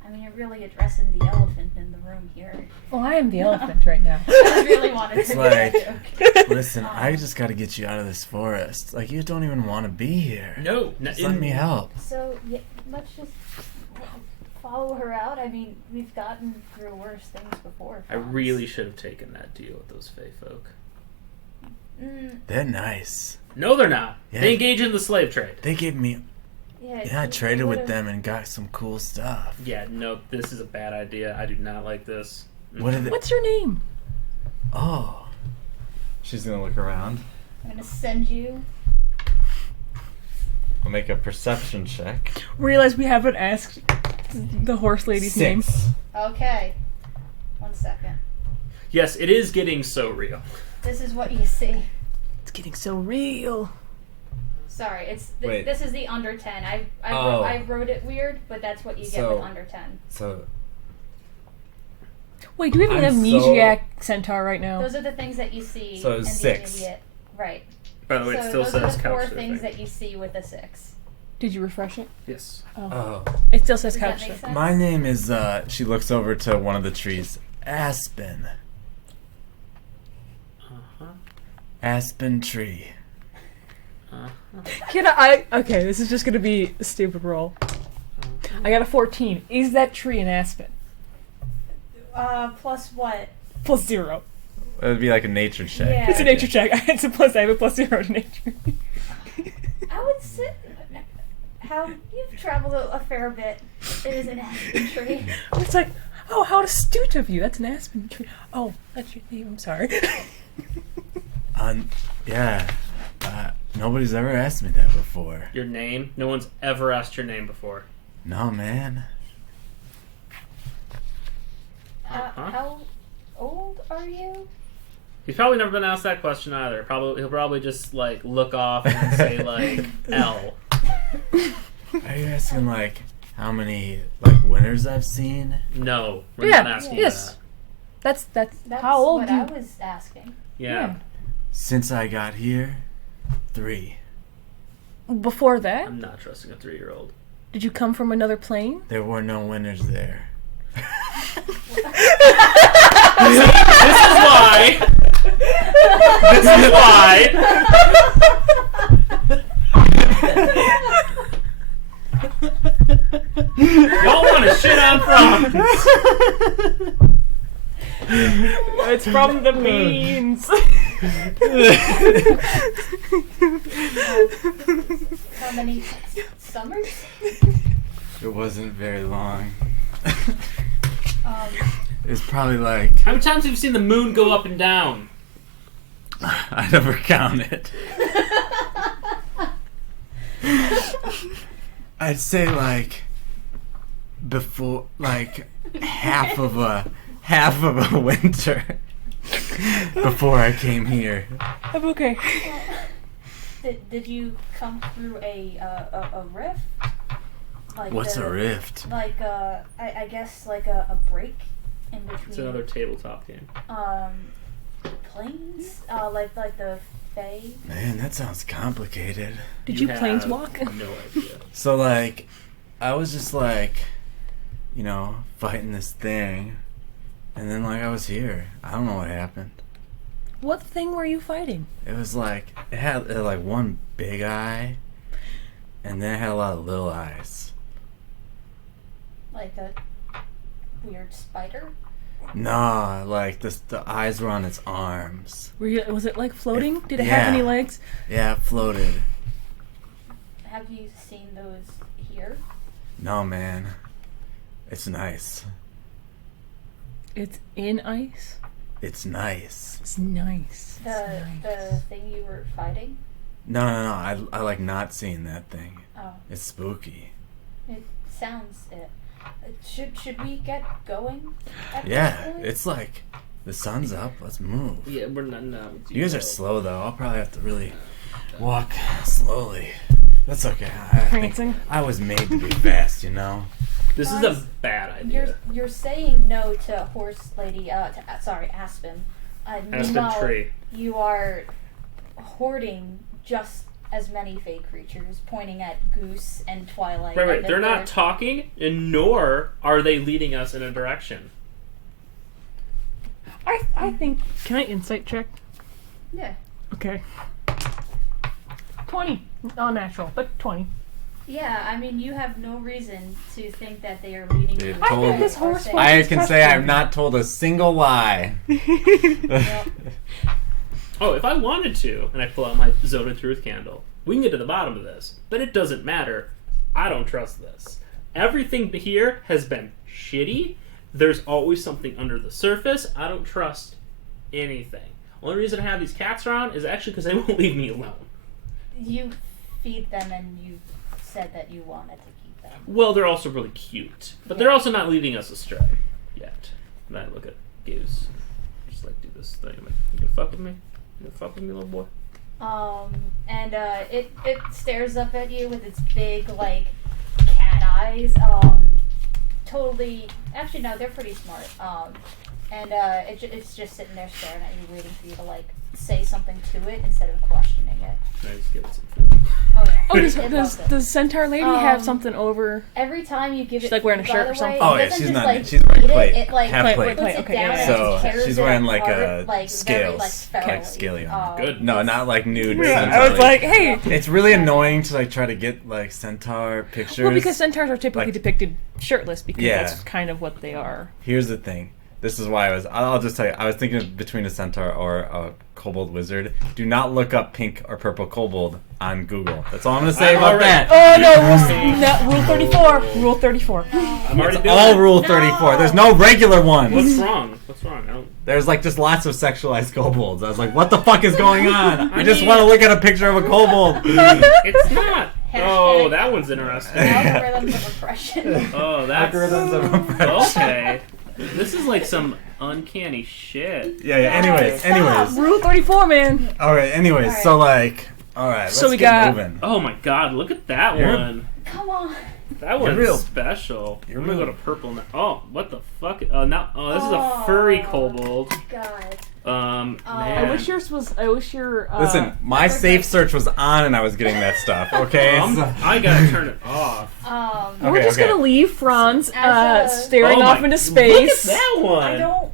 I mean, you're really addressing the elephant in the room here. Well, I am the elephant right now. I really wanted It's to like, make a joke. listen, I just got to get you out of this forest. Like, you don't even want to be here. No. Just let me help. So, yeah, let's just follow her out. I mean, we've gotten through worse things before. I really should have taken that deal with those Fey folk. They're nice. No, they're not. Yeah. They engage in the slave trade. They gave me... Yeah, I traded with would've- them and got some cool stuff. Yeah, no, this is a bad idea. I do not like this. What did they... What's your name? Oh. She's gonna look around. I'm gonna send you. I'll make a perception check. Realize we haven't asked the horse lady's name. 6. Okay. 1 second. Yes, it is getting so real. This is what you see. It's getting so real. Sorry, Wait. this is the under 10. Oh. I wrote it weird, but that's what you get So- with under 10. So Wait, do we have an I'm amnesiac centaur right now? Those are the things that you see. So in 6. The idiot. Right. By the way, it So still those says are the 4 couch things surfing. that you see with a 6. Did you refresh it? Yes. oh. It still says Does that couch make surfing. sense? My name is, she looks over to one of the trees. Aspen. Uh-huh. Aspen tree. Uh-huh. Can I? Okay, this is just gonna be a stupid roll. I got a 14. Is that tree an aspen? Plus what? Plus 0. It would be like a nature check. Yeah. It's a nature check. It's a plus. I have a plus 0 to nature. I would say, how you've traveled a fair bit. It is an aspen tree. It's like, oh, how astute of you. That's an aspen tree. Oh, that's your name. I'm sorry. Yeah. Nobody's ever asked me that before. Your name? No one's ever asked your name before. No, man. Uh-huh. How old are you? He's probably never been asked that question either. He'll probably just like look off and say like L. Are you asking, like, how many, like, winners I've seen? No, we're not asking you yes. that. That's That's how old what you. I was asking. Yeah. Since I got here, 3. Before that, I'm not trusting a 3-year-old. did you come from another plane? There were no winners there. This is why. This is why. Y'all want to shit on frogs. It's from the beans. How many summers? It wasn't very long. Um, It was probably like... How many times have you seen the moon go up and down? I never counted. I'd say like before, like half of a winter before I came here. I'm okay. did you come through a rift? Like What's a rift? Like I guess like a break in between. It's another tabletop game. Planes? Like the Fae? Man, that sounds complicated. Did you have planeswalk? No idea. So like, I was just like, you know, fighting this thing, and then like I was here. I don't know what happened. What thing were you fighting? It was like it had like one big eye, and then it had a lot of little eyes. Like a weird spider? No, like the eyes were on its arms. Was it like floating? Did it Yeah. have any legs? Yeah, it floated. Have you seen those here? No, man. It's nice. It's in ice. It's nice. It's nice. The It's nice. the thing you were fighting? No. I like not seeing that thing. Oh, It's spooky. it sounds it. Should we get going? At Yeah, this point? it's like the sun's up. Let's move. Yeah, we're not. No, You guys are slow though. I'll probably have to really walk slowly. That's okay. I think Prancing. I was made to be fast, you know. This is a bad idea. You're saying no to horse lady. Sorry, Aspen. Aspen meanwhile, tree. you are hoarding just as many fake creatures, pointing at Goose and Twilight. Right. and They're not talking, and nor are they leading us in a direction. I think. Can I insight check? Yeah. Okay. 20. Not natural, but 20. Yeah, I mean, you have no reason to think that they are leading you. I think this horse was- I can say I've not told a single lie. Yep. Oh, if I wanted to, and I pull out my Zone of Truth candle, we can get to the bottom of this. But it doesn't matter. I don't trust this. Everything here has been shitty. There's always something under the surface. I don't trust anything. Only reason I have these cats around is actually because they won't leave me alone. You feed them and you said that you wanted to keep them. Well, they're also really cute. But they're also not leading us astray yet. And I look at Goose. Just like do this thing. I'm like, you gonna fuck with me? You gonna fuck with me, little boy? And it stares up at you with its big, like, cat eyes. Totally. Actually, no, they're pretty smart. And it's just sitting there staring at you, waiting for you to, like, say something to it instead of questioning it. Can I just give it some food? Oh, yeah. Oh, It loves it. does Centaur Lady have something over? Every time you give She's it, like wearing a by shirt the or something? way, Oh, it yeah, doesn't she's just, not- like, she's wearing eat plate. It like Half plate. puts it Okay, down yeah. and So tears she's it wearing like apart, like, scales, very, like, cat ferally. scalion. Good. No, not like nude. Yeah, Centaur I was like, Lady. hey. It's really annoying to like try to get like centaur pictures. Well, because centaurs are typically like- depicted shirtless because Yeah. that's kind of what they are. Here's the thing. This is why I'll just tell you. I was thinking of between a centaur or a kobold wizard. Do not look up pink or purple kobold on Google. That's all I'm gonna say about Alright. that. Oh no, rule 34. Rule 34. I'm already It's doing all it. Rule 34. There's no regular ones. What's wrong? What's wrong? I don't... There's like just lots of sexualized kobolds. I was like, what the fuck is going on? I just mean- want to look at a picture of a kobold. It's not. Oh, Hashtag- that one's interesting. Algorithms of oppression. Oh, that's... Algorithms of oppression. Okay. This is like some uncanny shit. Yeah. Anyways. Rule 34, man. All right. Anyways. Alright. So like. All right. Let's So we get got- moving. Oh my god, look at that You're- one. Come on. That one's real- special. you're I'm gonna real- go to purple now. Oh, what the fuck? This is a furry kobold. God. Man. I wish yours was. I wish your. Listen, my safe search was on and I was getting that stuff. Okay. So- I gotta turn it off. We're Okay, just okay. gonna leave Franz As a- staring Oh off my- into space. Look at that one. I don't. want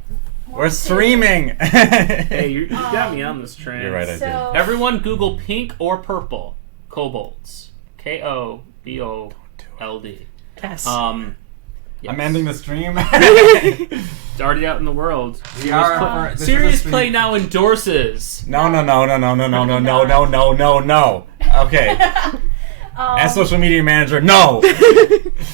We're to. streaming. Hey, you got me on this train. You're right. I did. So Everyone, Google pink or purple kobolds. KOBOLD. Yes. Yes. I'm ending the stream. It's already out in the world. We are- this is a Serious stream. Play now endorses. No. Okay. As social media manager, no.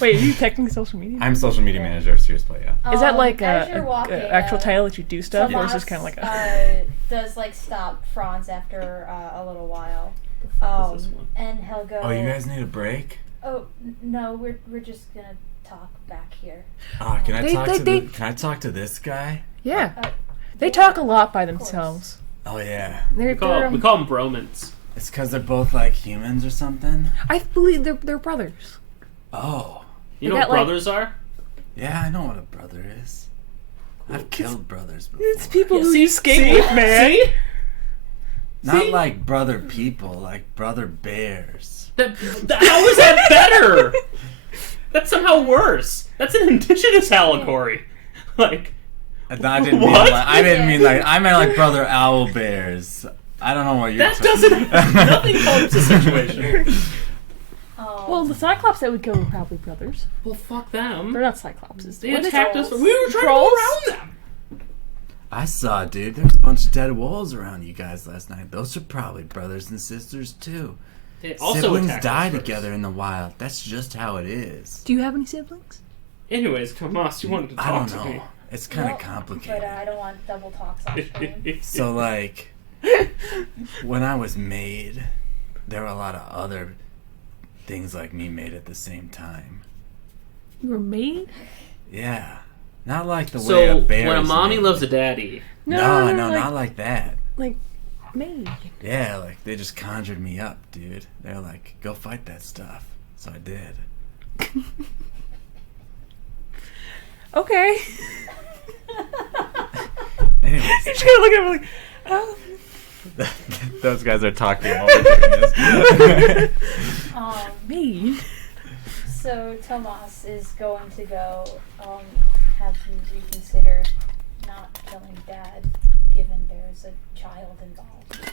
Wait, are you technically social media? I'm social media manager of Serious Play. Yeah. Is that like as you're a walking, actual title that you do stuff, or is this Tomas, kind of like a? does like stop Franz after a little while, What's this one? and he'll go. Oh, you guys need a break? Oh no, we're just gonna talk back here. Oh, can I They- talk they- to they- Can I talk to this guy? Yeah, Uh, they talk a lot by course. themselves. Oh yeah. They're, We call them bromans. It's because they're both like humans or something. I believe they're brothers. Oh. You They know what got, like- brothers are? Yeah, I know what a brother is. I've killed brothers before. It's people who See? you skate with, man. See? Not See? like brother people, like brother bears. How is that better? That's somehow worse. That's an indigenous allegory. Like, I didn't mean What? like, I didn't mean like I meant like brother owl bears. I don't know what you're that doesn't. Nothing helps the situation. Well, the Cyclops that would kill were probably brothers. Well, fuck them. They're not Cyclopses. They What is attacked it? us. We were trying Trolls? to go around them. I saw, dude. There's a bunch of dead wolves around you guys last night. Those are probably brothers and sisters too. They also Siblings attacked die us first. together in the wild. That's just how it is. Do you have any siblings? Anyways, Tomas, you wanted to I talk don't to know. me. It's kind of Well, complicated. But I don't want double talks on screen. So like, when I was made, there were a lot of other things like me made at the same time. You were made? Yeah, not like the way So a bear. when a is mommy made. loves a daddy, No, like, not like that. like made. Yeah, like they just conjured me up, dude. They're like, go fight that stuff. So I did. Okay. Anyways, You're just gonna look at him like, oh. Those guys are talking while we're doing this. Me. So Tomas is going to go. Have you reconsidered not killing Dad, given there's a child involved?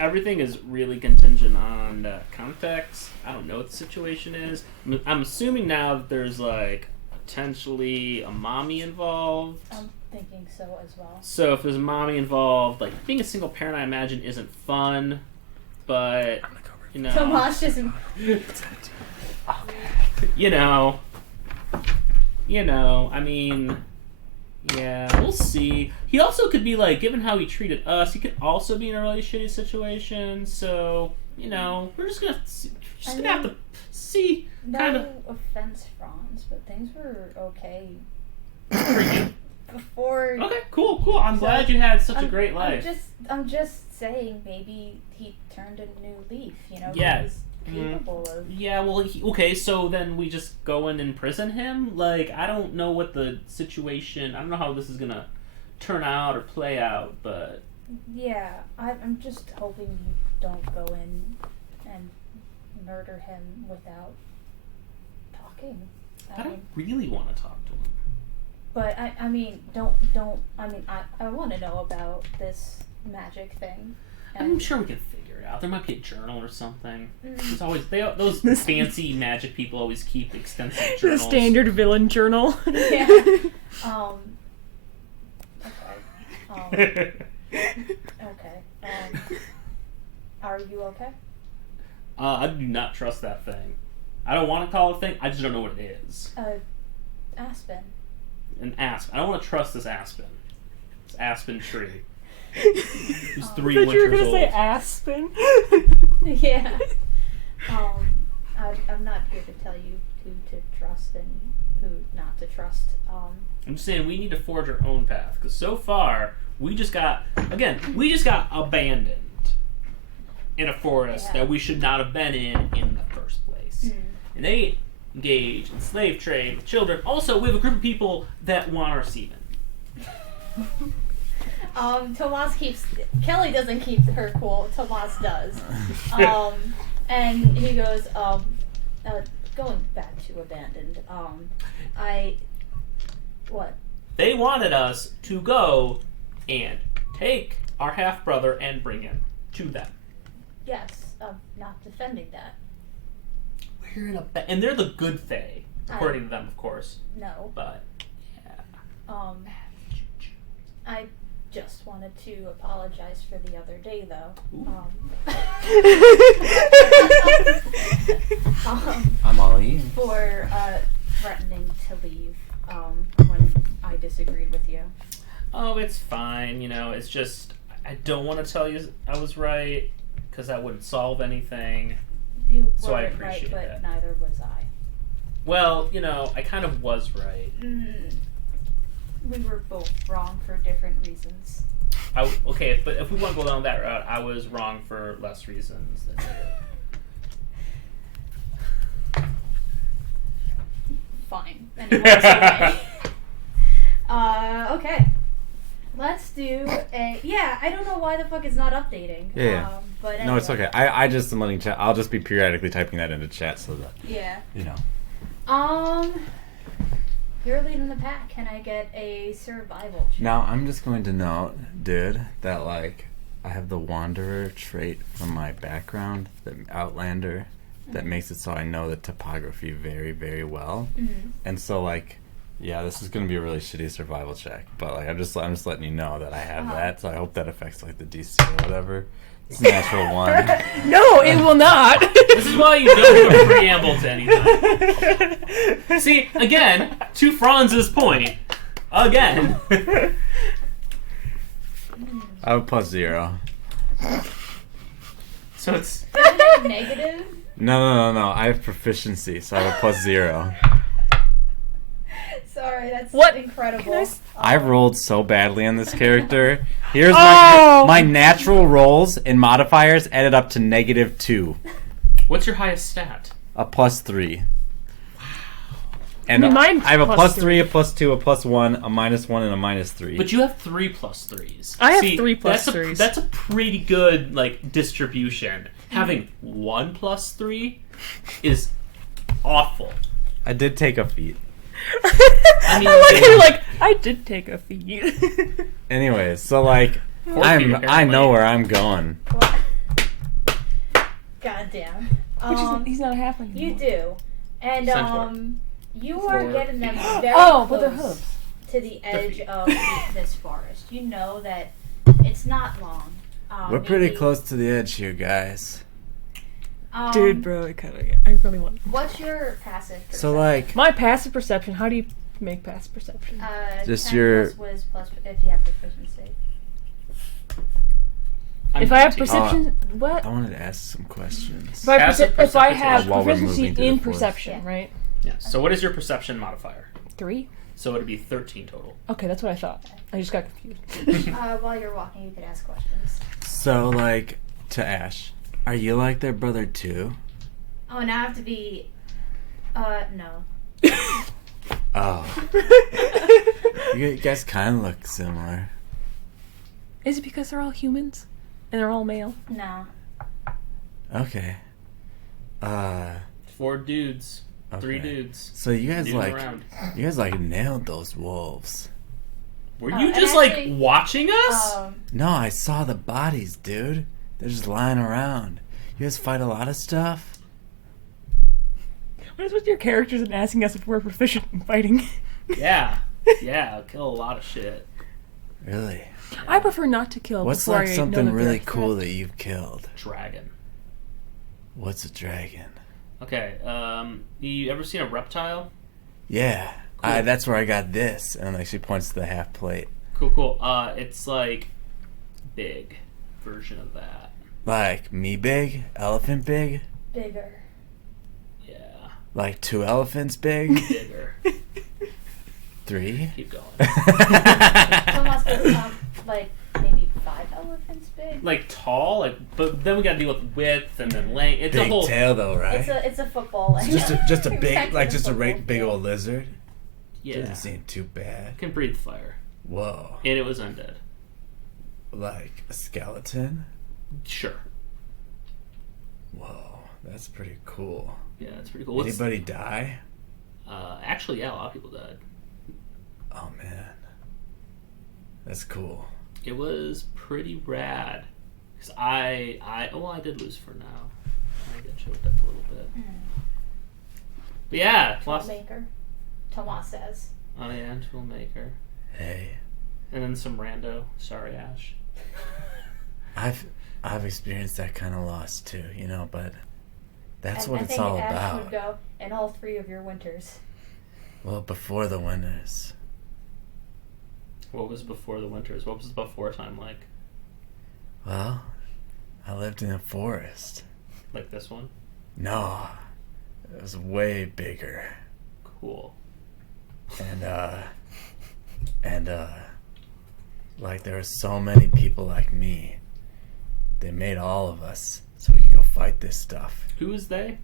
Everything is really contingent on context. I don't know what the situation is. I'm assuming now that there's like potentially a mommy involved. I'm thinking so as well. So if there's a mommy involved, like being a single parent, I imagine isn't fun. But Tomas just. I mean, yeah, we'll see. He also could be like, given how he treated us, he could also be in a really shitty situation. So, we're just gonna have to see. No Kinda. offense, Franz, but things were okay For you. before. Okay, cool. I'm glad you had such a great life. I'm just saying, maybe he turned a new leaf. Yeah. He was capable of. Yeah, well, okay, so then we just go in and prison him? Like, I don't know what the situation, I don't know how this is gonna turn out or play out, but... Yeah, I'm just hoping you don't go in and murder him without talking. I don't really want to talk to him. But, I want to know about this magic thing. I'm sure we can figure it out. There might be a journal or something. Mm. There's always those fancy magic people always keep extensive The journals. standard villain journal. Yeah. Okay. Are you okay? I do not trust that thing. I don't want to call it a thing. I just don't know what it is. Aspen. An aspen. I don't want to trust this aspen. This aspen tree. Who's 3 I thought you were winters gonna say old. Aspen. Yeah. I'm not here to tell you who to trust and who not to trust. I'm just saying we need to forge our own path because so far we just got abandoned in a forest that we should not have been in the first place. And they engage in slave trade with children. Also, we have a group of people that want our semen. Tomas keeps. Kelly doesn't keep her cool. Tomas does. And he goes, going back to abandoned. What? They wanted us to go and take our half brother and bring him to them. Yes, not defending that. We're in and they're the good Fae, according to them, of course. No. But yeah. I just wanted to apologize for the other day, though. I'm all ears. For threatening to leave when I disagreed with you. Oh, it's fine. It's just I don't want to tell you I was right because that wouldn't solve anything. You So I weren't appreciate right, that. but neither was I. Well, I kind of was right. We were both wrong for different reasons. Okay, but if we want to go down that route, I was wrong for less reasons than you. Fine. And he walks away. Okay. Let's do a. Yeah, I don't know why the fuck it's not updating. Yeah. But anyway. No, it's okay. I just am letting chat. I'll just be periodically typing that into chat so that Yeah. You're leading the pack. Can I get a survival check? Now I'm just going to note, dude, that I have the wanderer trait from my background, the Outlander, that makes it so I know the topography very, very well. Mm-hmm. And so yeah, this is gonna be a really shitty survival check. But I'm just letting you know that I have that. So I hope that affects the DC or whatever. It's a natural one. No, it will not. This is why you don't do a preamble to anything. See, again, to Franz's point, again. I have a +0. So it's Negative? No. I have proficiency, so I have a +0. Sorry, that's What? incredible. I rolled so badly on this character. Here's my natural rolls and modifiers added up to -2. what's your highest stat? A +3. And I mean, mine's I have a plus +3, a +2, a +1, a -1, and a -3. But you have 3 +3s. I have See, 3 that's +3s. That's a pretty good like distribution. Having 1 +3 is awful. I did take a feat. I mean, You're like, I did take a feat. Anyways, so like, Four feet, I apparently. know where I'm going. God damn. He's not a halfling. You do. And Centaur. you are 4 getting them feet. very Oh, but they're close hooves. to the edge of this forest. You know that it's not long. We're pretty maybe- close to the edge here, guys. Dude, bro, I really want. What's your passive perception? So like, My passive perception. How do you make passive perception? Just 10 your- plus whiz plus if you have proficiency. If I have 19. perception, what? I wanted to ask some questions. If I, Passive if I perception have while we're proficiency moving through in the forest. perception, Yeah. right? Yeah. So what is your perception modifier? 3. So it'd be 13 total. Okay, that's what I thought. I just got confused. While you're walking, you could ask questions. So like, to Ash, are you like their brother too? Oh, and I have to be. No. Oh, you guys kind of look similar. Is it because they're all humans and they're all male? No. Okay. 4 dudes. 3 Okay. dudes. So you guys Dudes like, around. you guys like nailed those wolves. Were Oh, you and just actually, like watching us? No, I saw the bodies, dude. They're just lying around. You guys fight a lot of stuff. What is with your characters and asking us if we're proficient in fighting? Yeah. Yeah, kill a lot of shit. Really? I prefer not to kill. What's before like I know something that they're really a threat. cool that you've killed? Dragon. What's a dragon? Okay, you ever seen a reptile? Yeah, Cool. that's where I got this. And like she points to the half plate. Cool. It's like big version of that. Like me big, elephant big, Bigger. Yeah, like 2 elephants big, bigger. 3. Keep going. So must have like maybe 5 elephants big. Like tall, but then we gotta deal with width and then length. It's a Big whole. tail though, right? It's a football. So just a big, Exactly like the just a football big field. old lizard. Yeah, Doesn't seem too bad. can breathe fire, Whoa, and it was undead. like a skeleton. Sure. Whoa, that's pretty cool. Yeah, it's pretty cool. What's- Anybody die? Actually, yeah, a lot of people died. Oh man, that's cool. It was pretty rad. Cause I did lose for now. I got choked up a little bit. But yeah, lost. Maker. Tomas says. Oh yeah, Toolmaker. Hey, And then some rando. Sorry, Ash. I've experienced that kind of loss too, you know, but that's I what it's think all Ash about. would go in all 3 of your winters. Well, before the winters. What was before the winters? What was the before time like? Well, I lived in a forest. Like this one? No, it was way bigger. Cool. And like there were so many people like me. They made all of us so we could go fight this stuff. Who is they?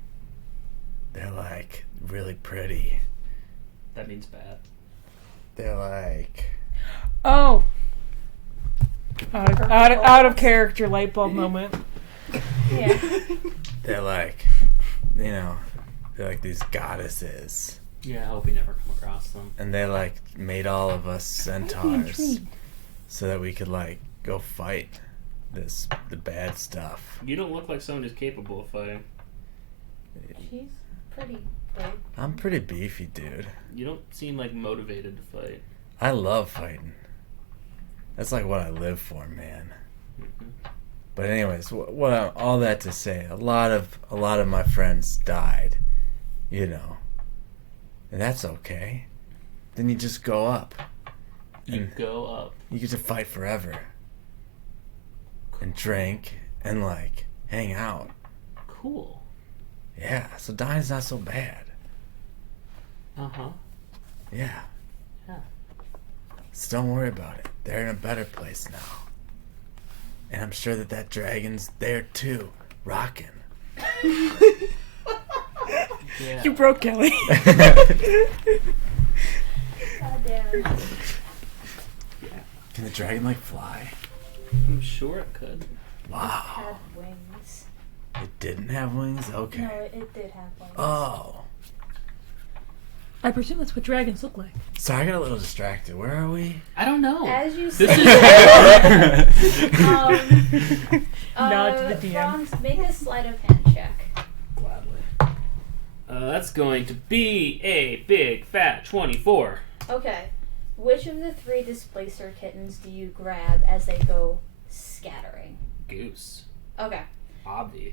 They're like really pretty. That means bad. They're like Oh. Out of character light bulb moment. Yeah. they're like, you know, they're like these goddesses. Yeah, I hope we never come across them. And they like made all of us centaurs intrigued. so that we could like go fight the bad stuff. You don't look like someone who's capable of fighting. She's pretty big. I'm pretty beefy, dude. You don't seem like motivated to fight. I love fighting. That's like what I live for, man. But anyways, all that to say, a lot of my friends died, you know, and that's okay. Then you just go up. You go up. You get to fight forever, and drink, and like hang out. Cool. Yeah, so dying's not so bad. Uh-huh. Yeah. Yeah. So don't worry about it. They're in a better place now. And I'm sure that dragon's there too, rocking. Yeah. You broke Kelly. Goddamn. Can the dragon like fly? I'm sure it could. Wow. Had wings. It didn't have wings? Okay. No, it did have wings. Oh. I presume that's what dragons look like. So I got a little distracted. Where are we? I don't know. As you This said, is Nod to the DM. Franz, make a sleight of hand check. Gladly. That's going to be a big fat 24. Okay. Which of the 3 displacer kittens do you grab as they go scattering? Goose. Okay. Obvi.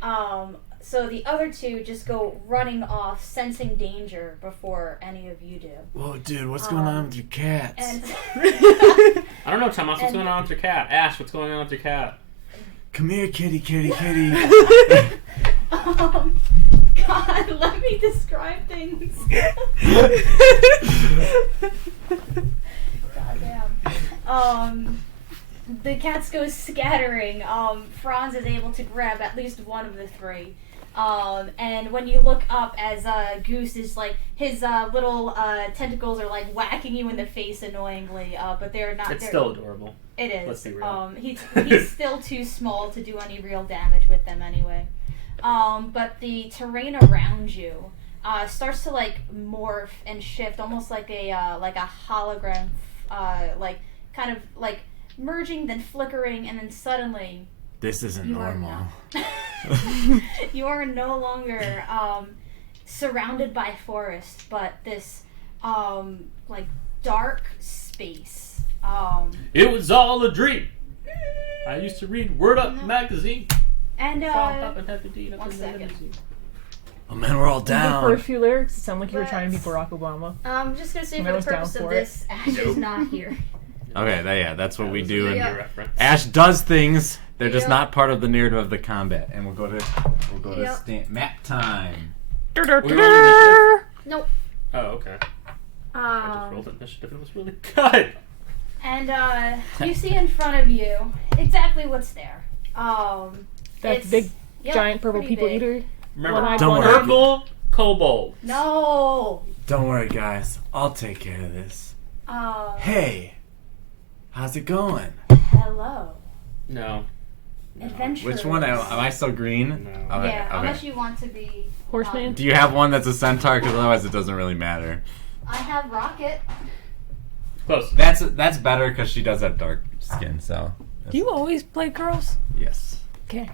So the other 2 just go running off, sensing danger before any of you do. Whoa, dude, what's going on with your cats? And I don't know, Thomas. What's and- going on with your cat? Ash, what's going on with your cat? Come here, kitty, kitty, kitty. God, let me describe things. Goddamn. The cats go scattering. Franz is able to grab at least one of the 3. And when you look up as Goose is like, his little tentacles are like whacking you in the face annoyingly, but they're not. It's they're, still adorable. It is. Let's be real. He's still too small to do any real damage with them anyway. But the terrain around you starts to like morph and shift, almost like a hologram, like kind of like merging, then flickering, and then suddenly This isn't you are normal. you are no longer surrounded by forest, but this like dark space. It was all a dream. I used to read Word Up magazine. And one second. Oh man, we're all The down. first few lyrics sound like you were trying to be Barack Obama. I'm just gonna say And for I the was down purpose of for this, Ash is Nope. not here. Okay, yeah, that's what we do. A And Yeah. reference. Ash does things. They're just Yep. not part of the narrative of the combat. And we'll go to Yep. map time. We rolled initiative? Nope. Oh, okay. I just Um, rolled initiative and it was really good. and you see in front of you exactly what's there. That It's- big, yep, giant purple pretty people big. eater. Remember, One-eyed Don't wonder. worry. purple kobold. No. Don't worry, guys. I'll take care of this. Hey, how's it going? Hello. No. Adventurers. Which one? Am I still green? No. Okay, Yeah, okay. unless you want to be Horseman? Do you have one that's a centaur? Because otherwise it doesn't really matter. I have Rocket. Close. That's better because she does have dark skin. So Do you always play girls? yes. Okay.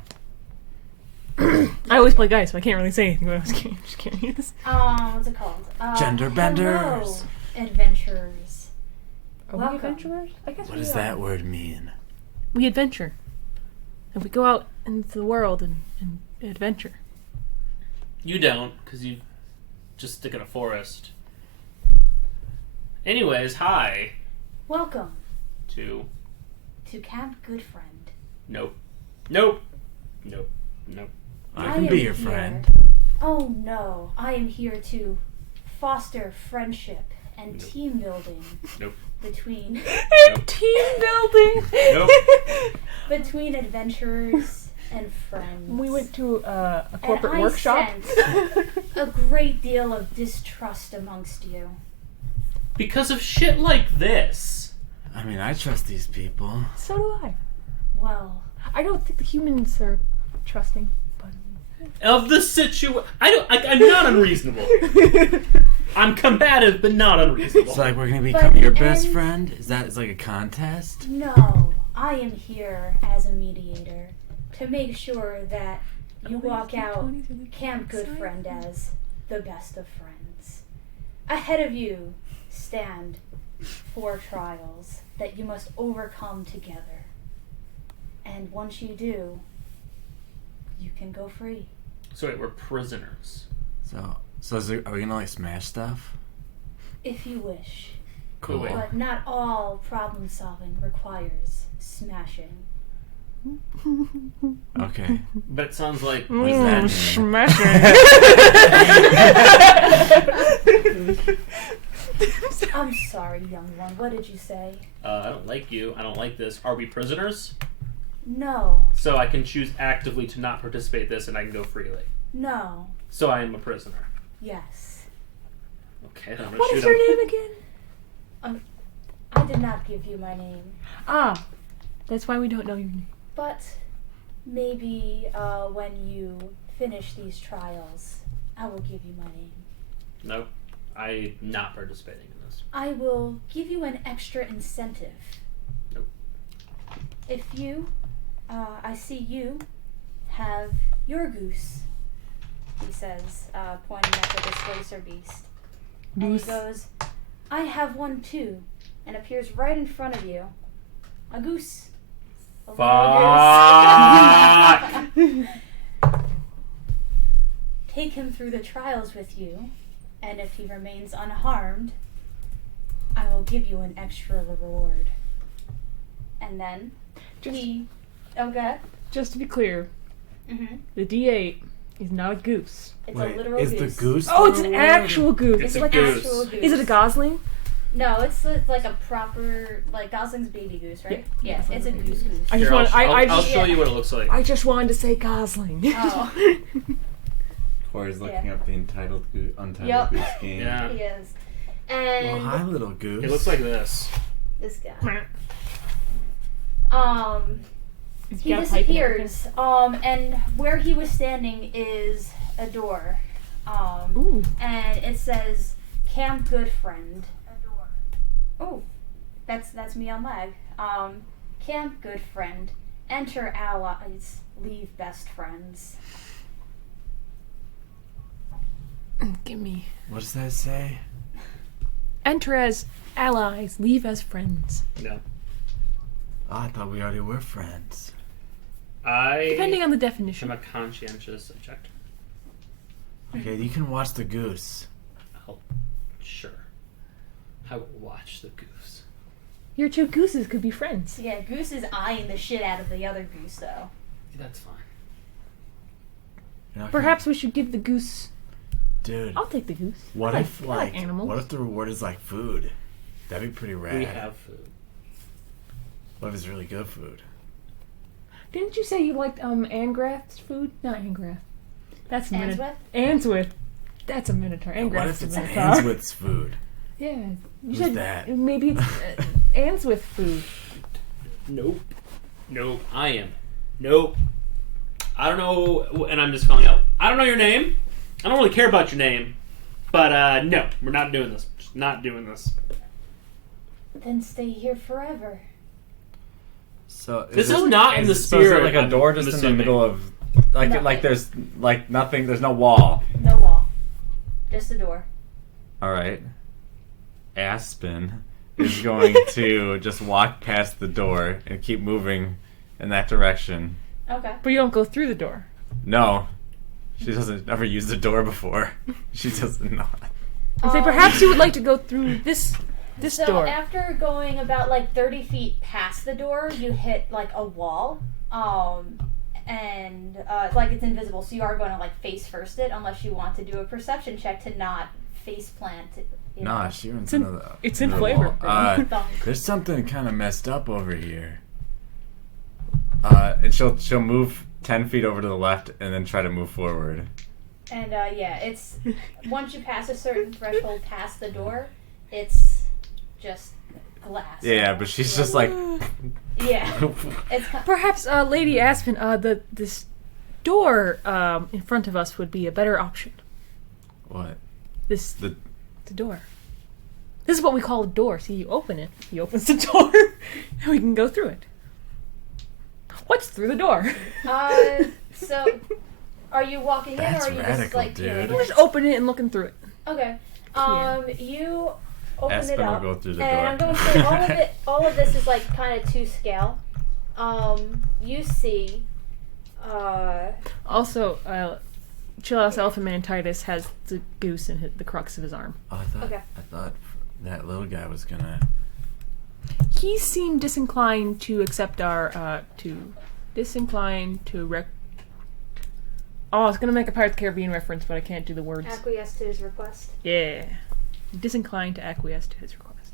I always play guys, so I can't really say anything, but I was just curious. What's it called? Gender benders. Hello, adventurers. Are Welcome. we adventurers? I guess What we does are. that word mean? We adventure. And we go out into the world and adventure. You don't, because you just stick in a forest. Anyways, hi. Welcome To. to Camp Good Friend. Nope. Nope. Nope. Nope. I can am be your here- friend. Oh no, I am here to foster friendship and Nope. team building Nope. between Nope. Team building! Nope. between adventurers and friends. We went to a And corporate I workshop. sense a great deal of distrust amongst you. Because of shit like this. I mean, I trust these people. So do I. Well, I don't think the humans are trusting, but Of the I'm not unreasonable. I'm combative, but not unreasonable. It's like we're gonna But become your in best end- friend. Is that? It's like a contest. no, I am here as a mediator to make sure that you walk out Camp Good Friend as the best of friends. Ahead of you stand 4 trials that you must overcome together. And once you do, you can go free. So wait, we're prisoners. So are we gonna like smash stuff? If you wish. Cool. Wait. But not all problem solving requires smashing. Okay. But it sounds like What does that mean? I'm sorry, young one. What did you say? I don't like you. I don't like this. Are we prisoners? No. So I can choose actively to not participate in this, and I can go freely. No. So I am a prisoner. Yes. Okay, then I'm gonna What shoot is him. your name again? I did not give you my name. Ah, that's why we don't know your name. But maybe when you finish these trials, I will give you my name. Nope. I'm not participating in this. I will give you an extra incentive. Nope. If you, I see you, have your goose, he says, pointing at the displacer beast. And Goose. he goes, I have one too, and appears right in front of you. A goose. A little goose. Take him through the trials with you, and if he remains unharmed, I will give you an extra reward. And then okay. Just to be clear, Mm-hmm. the D8 is not a goose. It's Wait, a literal is goose. the goose? Oh, the it's an reward? actual goose. It's a like goose. actual goose. Is it a gosling? No, it's like a proper Gosling's baby goose, right? Yeah. Yeah, it's a goose. I just Here, want. I'll I I'll just. show you what it looks like. I just wanted to say gosling. Oh. Corey's looking Yeah. up the Untitled Yep. Goose game. Yeah. He is. Well, And hi, little goose. It looks like this. this guy. He's He got a pipe and disappears. And where he was standing is a door. Ooh. And it says Camp Good Friend. Oh, that's me on lag. Camp Good Friend. Enter allies, leave best friends. Give me. What does that say? Enter as allies, leave as friends. No. Oh, I thought we already were friends. Depending on the I'm definition. a conscientious objector. Okay, you can watch the goose. Oh, sure. I will watch the goose. Your two gooses could be friends. Yeah, Goose is eyeing the shit out of the other goose, though. That's fine. You're not Perhaps we should give the goose. gonna- dude. I'll take the goose. What I if I like like animals? what if the reward is like food? That'd be pretty rad. We have food. What if it's really good food? Didn't you say you liked Angrath's food? Not Angrath. That's a Minotaur. Answith? Answith. That's a Minotaur. What Angrath's if it's a Minotaur. Answith's food? Yeah. You Who's said that? maybe it's Answith food. Nope. Nope. I am. Nope. I don't know, and I'm just calling out. I don't know your name. I don't really care about your name. But, no, we're not doing this. Just not doing this. Then stay here forever. So This is not in the So is it spirit. like a I'm door just in the assuming. middle of like Nothing. like there's like nothing. There's no wall. No wall. Just a door. All right. Aspen is going to just walk past the door and keep moving in that direction. Okay. But you don't go through the door. No, she doesn't ever used the door before. She does not. I say perhaps you would like to go through this So door. after going about like 30 feet past the door, you hit like a wall. And like it's invisible, so you are going to like face first it unless you want to do a perception check to not face plant. You know. Nah, she runs in- into the. it's in into the flavor. wall. Thump. There's something kind of messed up over here. And she'll move 10 feet over to the left and then try to move forward. And yeah, it's once you pass a certain threshold past the door, it's just glass. Yeah, but she's just like. Yeah, it's Perhaps, Lady Aspen, this door in front of us would be a better option. What? The door. This is what we call a door. See, you open it. He opens the door, and we can go through it. What's through the door? so are you walking That's in, or are you just radical, like dude. We'll just open it and looking through it. Okay. You open Aspen it will up, go through the and door. I'm going to say all of this is like kind of to scale. You see, Also, Chillax Elephantitis has the goose in the crux of his arm. Oh, Okay. I thought that little guy was gonna. He seemed disinclined to accept our, Oh, I was gonna make a Pirates of the Caribbean reference, but I can't do the words. acquiesce to his request. Yeah. Disinclined to acquiesce to his request.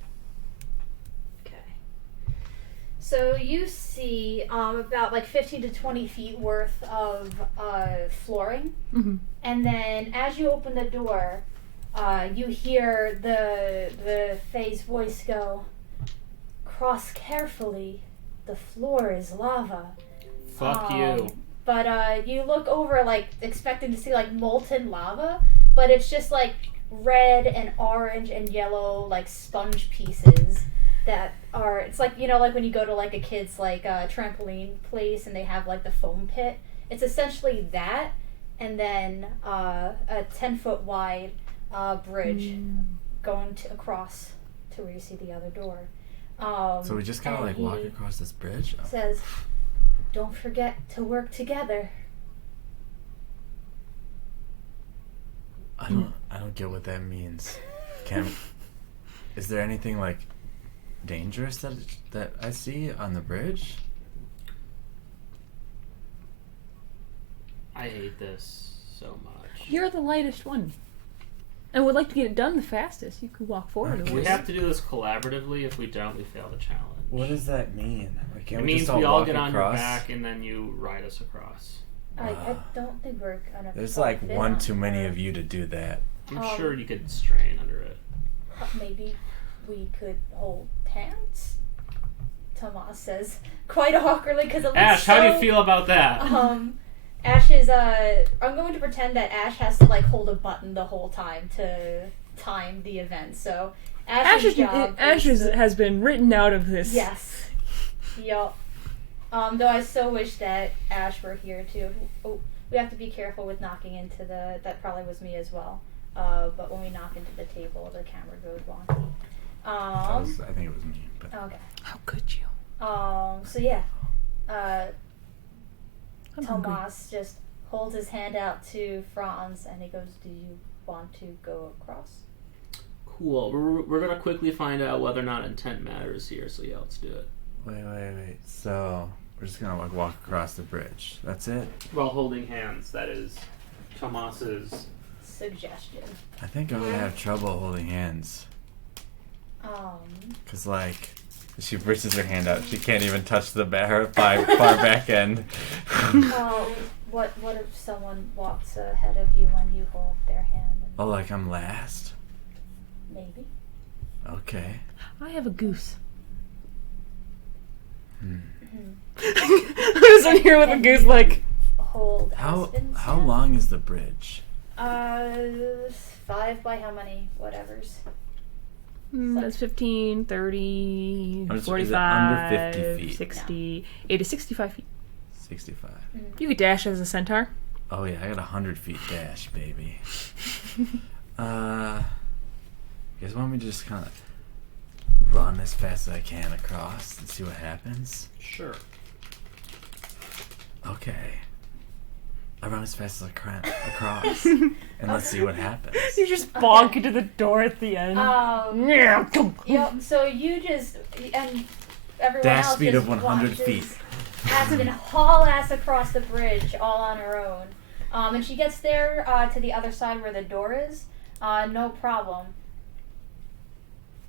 Okay. So you see about like 15 to 20 feet worth of flooring, and then as you open the door, you hear the Fae's voice go, "Cross carefully, the floor is lava." Fuck you. But you look over like expecting to see like molten lava, but it's just like red and orange and yellow like sponge pieces that are, it's like, you know, like when you go to like a kid's like trampoline place and they have like the foam pit. It's essentially that, and then a 10-foot wide bridge going across to where you see the other door. So we just gotta like walk across this bridge? Says, "Don't forget to work together." I don't get what that means. Is there anything like dangerous that I see on the bridge? I hate this so much. You're the lightest one. And would like to get it done the fastest. You could walk forward. We have to do this collaboratively. If we don't, we fail the challenge. What does that mean? Like, can't It we means just we all walk get on your across? back and then you ride us across. I don't think we're gonna. There's fit like one on too many her. of you to do that. I'm sure you could strain under it. Maybe we could hold hands. Tomas says quite awkwardly because it looks Ash, how do you feel about that? Ash is I'm going to pretend that Ash has to like hold a button the whole time to time the event. So Ash's job has been written out of this. Yes. Yup. Though I so wish that Ash were here too. Oh, we have to be careful with knocking into that probably was me as well. But when we knock into the table, the camera goes wonky. I think it was me. But. Okay. How could you? So yeah. I'm Tomas hungry. just holds his hand out to Franz and he goes, "Do you want to go across?" Cool. We're gonna quickly find out whether or not intent matters here. So yeah, let's do it. Wait. So we're just gonna walk across the bridge. That's it? While holding hands. That is Tomas's suggestion. I think I'm gonna have trouble holding hands. 'Cause like, she reaches her hand out. She can't even touch her far back end. What if someone walks ahead of you when you hold their hand? Oh, like I'm last? Maybe. Okay. I have a goose. Mm-hmm. I was in here with a goose like... Hold How hand? long is the bridge? 5 by how many whatevers? That's 15, 30, Is it 45, under 50 feet? 60, 80, 65 feet. 65. You could dash as a centaur. Oh yeah, I got 100 feet dash, baby. You guys want me to just kind of run as fast as I can across and see what happens? Sure. Okay. I run as fast as I can across, and let's see what happens. You just bonk into the door at the end. Yep. So you just and everyone Dash else speed just of 100 watches feet. Aspen haul ass across the bridge all on her own. And she gets there to the other side where the door is. No problem.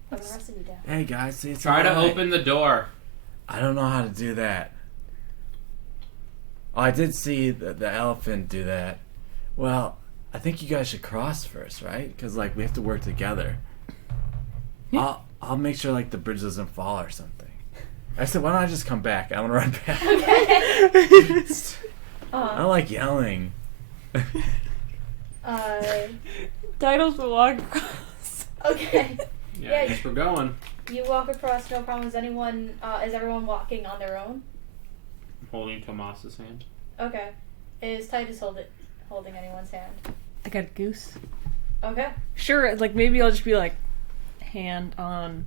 What are the rest of you do? Hey guys, see it's Try to alright. open the door. I don't know how to do that. Oh, I did see the elephant do that. Well, I think you guys should cross first, right? Because like we have to work together. Yeah. I'll make sure like the bridge doesn't fall or something. I said, why don't I just come back? I want to run back. Okay. I don't like yelling. Titles will walk across. Okay. Yeah, Yeah, I guess we're going. You walk across, no problem. Is everyone walking on their own? Holding Tomas's hand. Okay. Is Titus holding anyone's hand? I got a goose. Okay. Sure, like maybe I'll just be like hand on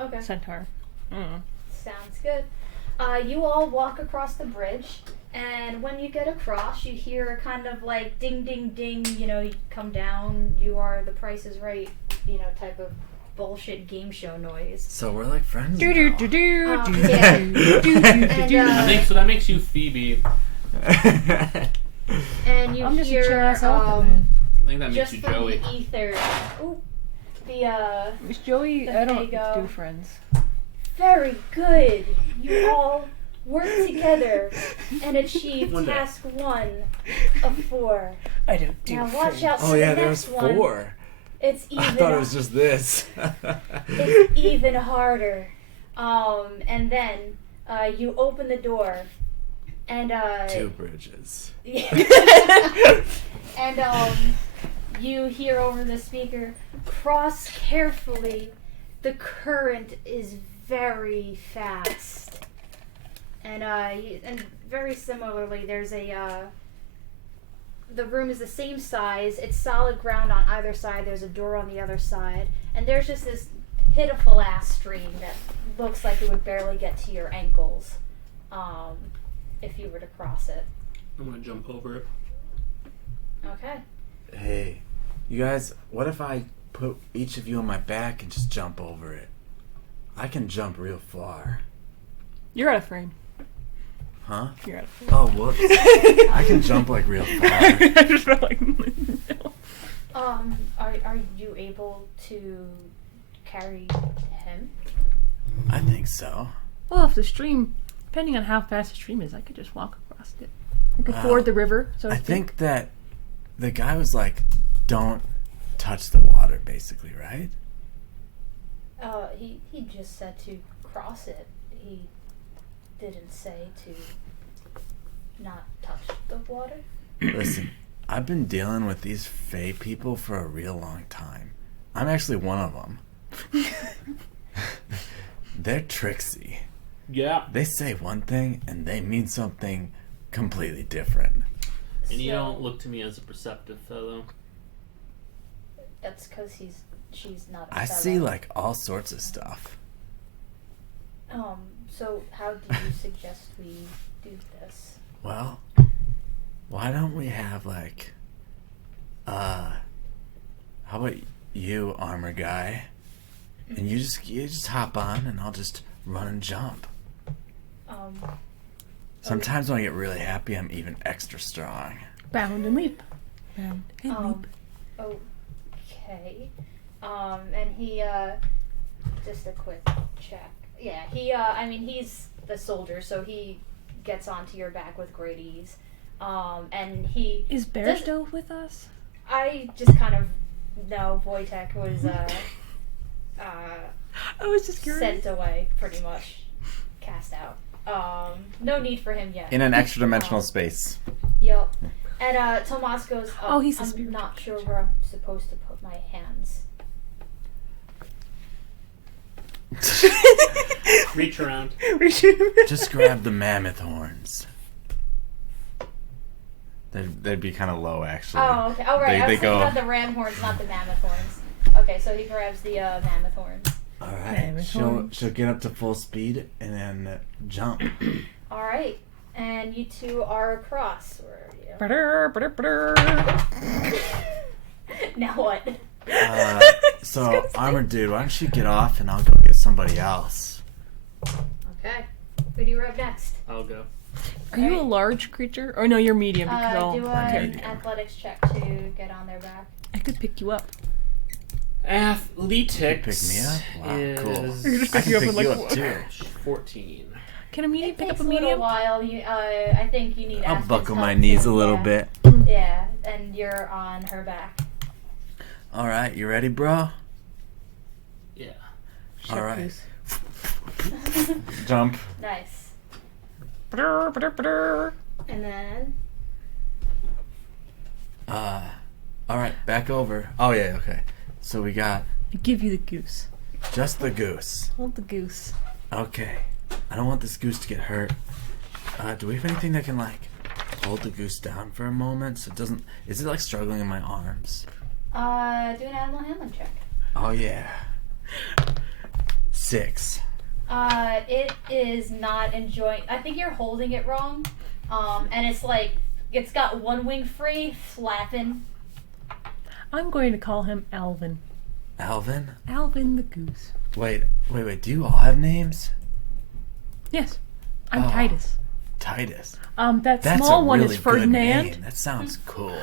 Okay. centaur. I don't know. Sounds good. You all walk across the bridge, and when you get across, you hear a kind of like ding, ding, ding. You know, you come down. You are The Price is Right. You know, type of bullshit game show noise. So we're like friends Do now. do do do Oh, do yeah. do do And, do. I think so. That makes you Phoebe. And you I'm just a hear chill ass elephant, man. I think that makes just you from Joey. the ether. Ooh, Miss Joey, The I don't Fago. do friends. Very good. You all work together and achieve One day. task 1 of 4. I don't do Now watch out for Oh the yeah, next there's one. 4. It's even I thought it was just this. it's even harder. And then you open the door and 2 bridges. and you hear over the speaker, cross carefully. The current is very fast. And very similarly, there's the room is the same size. It's solid ground on either side. There's a door on the other side. And there's just this pitiful ass stream that looks like it would barely get to your ankles if you were to cross it. I'm gonna jump over it. Okay. Hey, you guys, what if I put each of you on my back and just jump over it? I can jump real far. You're out of frame. Huh? You're out of frame. Oh, whoops. I can jump like real far. I just felt like no. Are you able to carry him? I think so. Well, if the stream, depending on how fast the stream is, I could just walk across it. I could ford the river. So to I speak. think that the guy was like, don't touch the water, basically, right? He just said to cross it. He didn't say to not touch the water. Listen, I've been dealing with these Fae people for a real long time. I'm actually one of them. They're tricksy. Yeah. They say one thing and they mean something completely different. And you So- don't look to me as a perceptive fellow. That's because she's not a I fellow. see like all sorts of stuff. So how do you suggest we do this? Well, why don't we have like, how about you, armor guy, and you just hop on and I'll just run and jump. Sometimes when I get really happy, I'm even extra strong. bound and leap. Bound and leap. Okay. And he, just a quick check. Yeah, he's the soldier, so he gets onto your back with great ease. And he... Is Bear still with us? I just kind of... No, Wojtek was, I was just curious. sent away, pretty much. Cast out. No need for him yet. In an extra dimensional space. Yep. And Tomas goes, Oh, he's the I'm spirit not sure creature. where I'm supposed to put my hands. Reach around. Just grab the mammoth horns. They'd be kind of low, actually. Oh, okay. Oh, right. I They was thinking go. about the ram horns, not the mammoth horns. Okay, so he grabs the mammoth horns. All right. Mammoth She'll horns. get up to full speed and then jump. All right. And you two are across. Where are you? Ba-dur, ba-dur, ba-dur. Now what? So armor dude, why don't you get off and I'll go get somebody else. Okay. Who do you rub next? I'll go. Are you a large creature? Or no, you're medium because I'll Do carry an you. athletics check to get on their back. I could pick you up. Athletics Pick me up? Wow, cool. is I could just I pick can you up pick and like you up walk. too. 14. Can a medium It pick takes up a a little medium? while. I think you need I'll Aspen's buckle my help knees too. a little Yeah. bit. Yeah, and you're on her back. All right, you ready, bro? Yeah. All right. Goose. Jump. Nice. Ba-dur, ba-dur, ba-dur. And then All right, back over. Oh yeah, okay. So we got I give you the goose. just the goose. Hold the goose. Okay. I don't want this goose to get hurt. Do we have anything that can like hold the goose down for a moment so it doesn't? Is it like struggling in my arms? do an animal handling check. Oh yeah. 6. It is not enjoying. I think you're holding it wrong. And it's like it's got one wing free, flapping. I'm going to call him Alvin. Alvin? Alvin the goose. Wait. Do you all have names? Yes. I'm Oh. Titus. Titus. That That's small a one really is good Ferdinand. name. That sounds cool.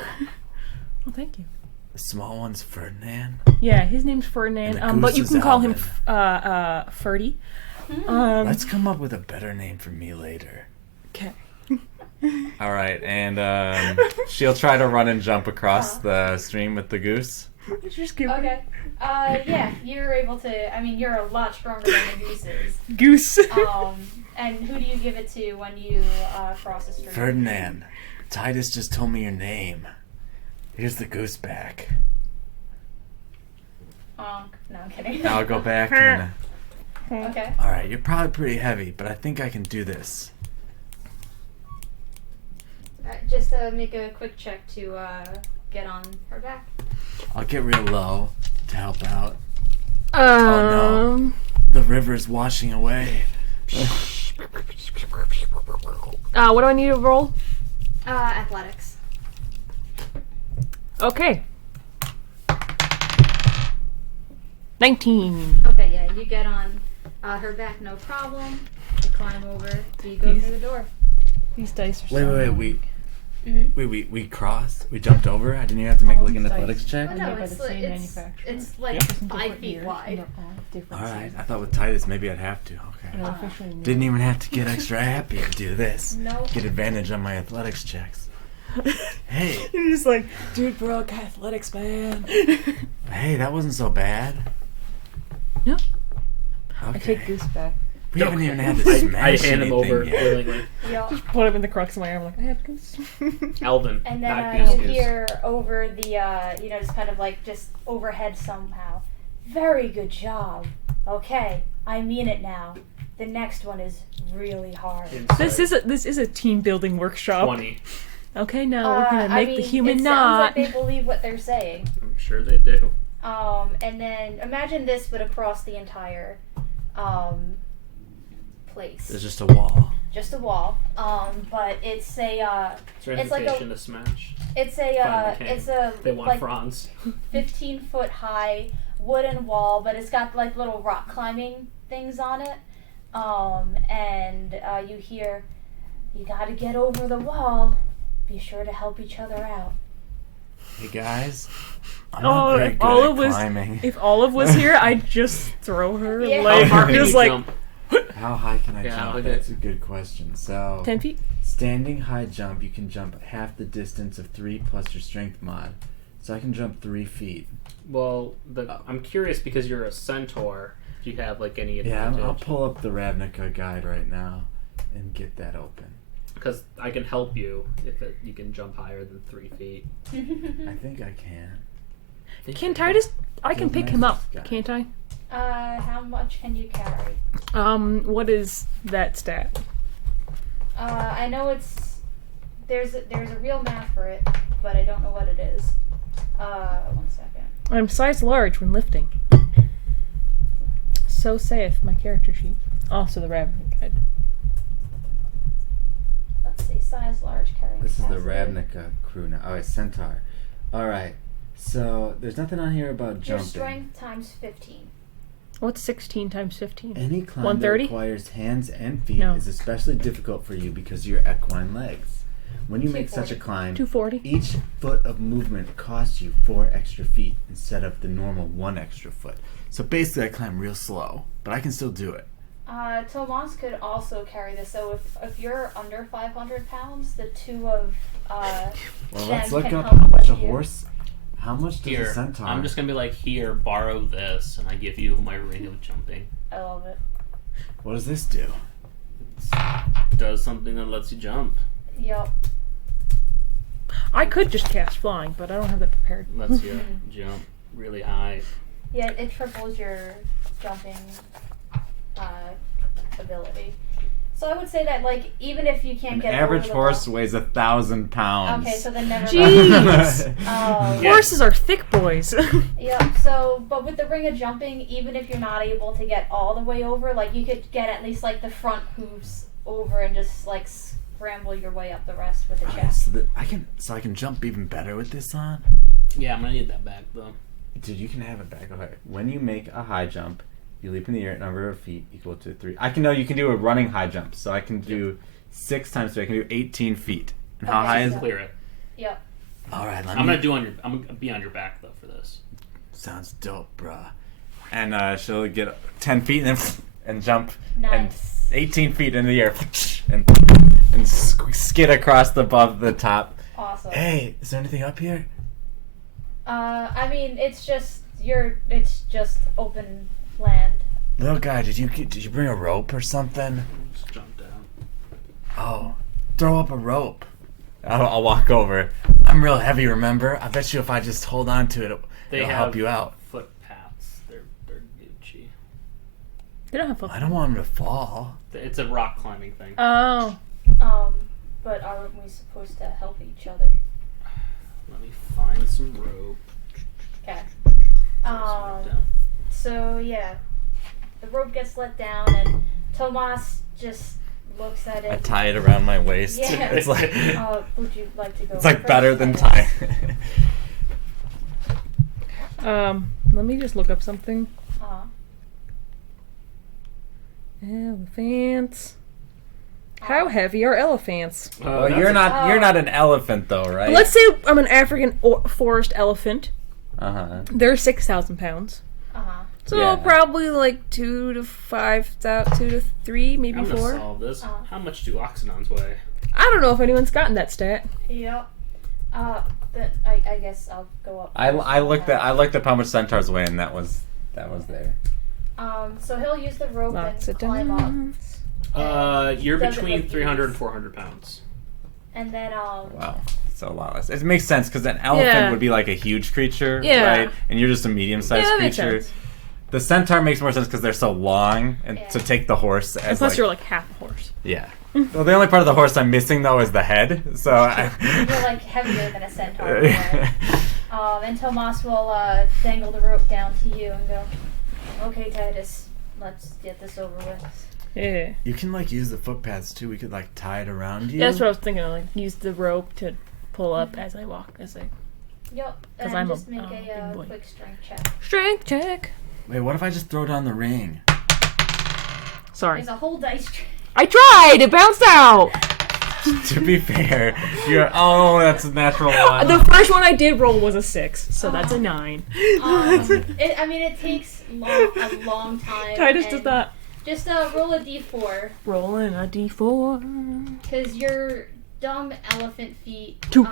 Well, thank you. The small one's Ferdinand. Yeah, his name's Ferdinand. And the But goose you is can call him Alvin. Ferdy. Let's come up with a better name for me later. Okay. All right, and she'll try to run and jump across the stream with the goose. Just give Okay. Yeah, you're able to. I mean, you're a lot stronger than the goose is. Goose. And who do you give it to when you cross the stream? Ferdinand, Titus just told me your name. Here's the goose back. No, I'm kidding. Now I'll go back and... Okay. Alright, you're probably pretty heavy, but I think I can do this. Just make a quick check to get on her back. I'll get real low to help out. Um. The river's washing away. What do I need to roll? Athletics. Okay. 19. Okay, yeah, you get on her back, no problem. You climb over. So you go through the door. These dice are so Wait, Mm-hmm. we crossed? We jumped over? I didn't even have to make like an athletics check? Oh, Made no, by it's the like, same it's manufacturer. like Yeah. 5 feet wide. Alright, I thought with Titus maybe I'd have to. Okay. Didn't even have to get extra happy to do this. No. Get advantage on my athletics checks. Hey, You're just like, dude, bro, athletics, man. hey, that wasn't so bad. No. Okay. I take Goose back. We haven't even had to I smash hand him anything over yet. willingly. Yeah. Just put him in the crux of my arm, like, I have Goose. Alvin, And not then Goose you Goose. hear over the, just kind of like just overhead somehow. Very good job. Okay, I mean it now. The next one is really hard. Insight. This is a team building workshop. 20. Okay, now we're gonna make the human it knot. sounds like they believe what they're saying. I'm sure they do. And then imagine this, but across the entire place. There's just a wall. Just a wall. But it's a It's their It's like invitation to smash. it's Finally a came. it's a They want like Franz. 15-foot high wooden wall, but it's got like little rock climbing things on it. And you hear, you gotta get over the wall. Be sure to help each other out. Hey guys, I'm Oh, not very if good Olive at was- climbing. If Olive was here, I'd just throw her Yeah. like How far can just you like jump? How high can I Yeah, jump? okay. That's a good question. So, 10 feet. standing high jump, you can jump half the distance of 3 plus your strength mod. So I can jump 3 feet. Well, I'm curious because you're a centaur. Do you have like any Yeah, advantage? I'll pull up the Ravnica guide right now and get that open. Because I can help you if you can jump higher than 3 feet. I think I can. Can Titus? I can Good pick him up, message, guy. can't I? How much can you carry? What is that stat? I know there's a real math for it, but I don't know what it is. 1 second. I'm size large when lifting. So saith my character sheet. Also the Raven guide. Let's see, size large carrying. This is the capacity. Ravnica crew now. Oh, it's Centaur. Alright, so there's nothing on here about Your jumping. strength times 15. What's 16 times 15? Any climb that 130? requires hands and feet No. is especially difficult for you because of your equine legs. When you make such a 240. climb, 240. each foot of movement costs you 4 extra feet instead of the normal 1 extra foot. So basically I climb real slow, but I can still do it. Tomas could also carry this, so if you're under 500 pounds, the two of Well, them let's look can up help how much a lift you. horse, how much does a Here, centaur... I'm just gonna be like, here, borrow this, and I give you my ring of jumping. I love it. What does this do? Does something that lets you jump. Yep. I could just cast flying, but I don't have that prepared. Lets you jump really high. Yeah, it triples your jumping ability. So I would say that, like, even if you can't An get average over the horse wall- weighs 1,000 pounds. Okay, so then never Jeez. mind. Yeah. Horses are thick boys. Yeah, so, but with the ring of jumping, even if you're not able to get all the way over, like, you could get at least, like, the front hooves over and just, like, scramble your way up the rest with the Okay, chest. so I can jump even better with this on? Yeah, I'm gonna need that back though. Dude, you can have it back. Okay. When you make a high jump, you leap in the air, number of feet equal to 3. You can do a running high jump. So I can do 6 times 3. I can do 18 feet. And how Okay, high is so- it? Clear it. Yep. Alright, I'm gonna be on your back though for this. Sounds dope, bruh. And she'll get 10 feet and then and jump Nice. and 18 feet in the air and skid across above the top. Awesome. Hey, is there anything up here? I mean, it's just open land. Little guy, did you bring a rope or something? Just jump down. Oh, throw up a rope. I'll walk over. I'm real heavy, remember? I bet you if I just hold on to it, it'll help you out. Footpaths. They're Gucci. They don't have football. I don't want him to fall. It's a rock climbing thing. Oh. But aren't we supposed to help each other? Let me find some rope. Okay. Down. So yeah, the rope gets let down, and Tomas just looks at I it. tie it around my waist. Yeah. It's like Would you like to go? it's like first, better than I tying. Let me just look up something. guess? Elephants. How heavy are elephants? Well, you're not an elephant though, right? Let's say I'm an African forest elephant. They're 6,000 pounds. So Yeah. probably like 2 to 3, maybe I'm 4. gonna solve this. How much do oxynons weigh? I don't know if anyone's gotten that stat. Yep. Then I guess I'll go up. I looked up how much centaurs weigh, and that was there. So he'll use the rope Lots and of climb up, diamonds. You're Does it between look 300 and easy? 400 pounds. and then Wow, so a lot less. It makes sense because an elephant Yeah. would be like a huge creature, Yeah. right? And you're just a medium-sized Yeah, that makes creature. sense. The centaur makes more sense because they're so long, and to take the horse as Plus like, you're like half a horse. yeah. Well, the only part of the horse I'm missing though is the head. So you're like heavier than a centaur. Anyway. And Tomas will dangle the rope down to you and go, "Okay, Titus, let's get this over with." Yeah. You can like use the footpaths too. We could like tie it around you. Yeah, that's what I was thinking. Like use the rope to pull up as I walk. Yep. 'Cause And I'm a just make big a boy. quick strength check. Strength check. Wait, what if I just throw down the ring? Sorry. There's a whole dice tray. I tried. It bounced out. to be fair, that's a natural one. The first one I did roll was a 6, so that's a 9. It takes a long time. Titus and does that. Just roll a d4, Rolling a d4. because your dumb elephant feet Two.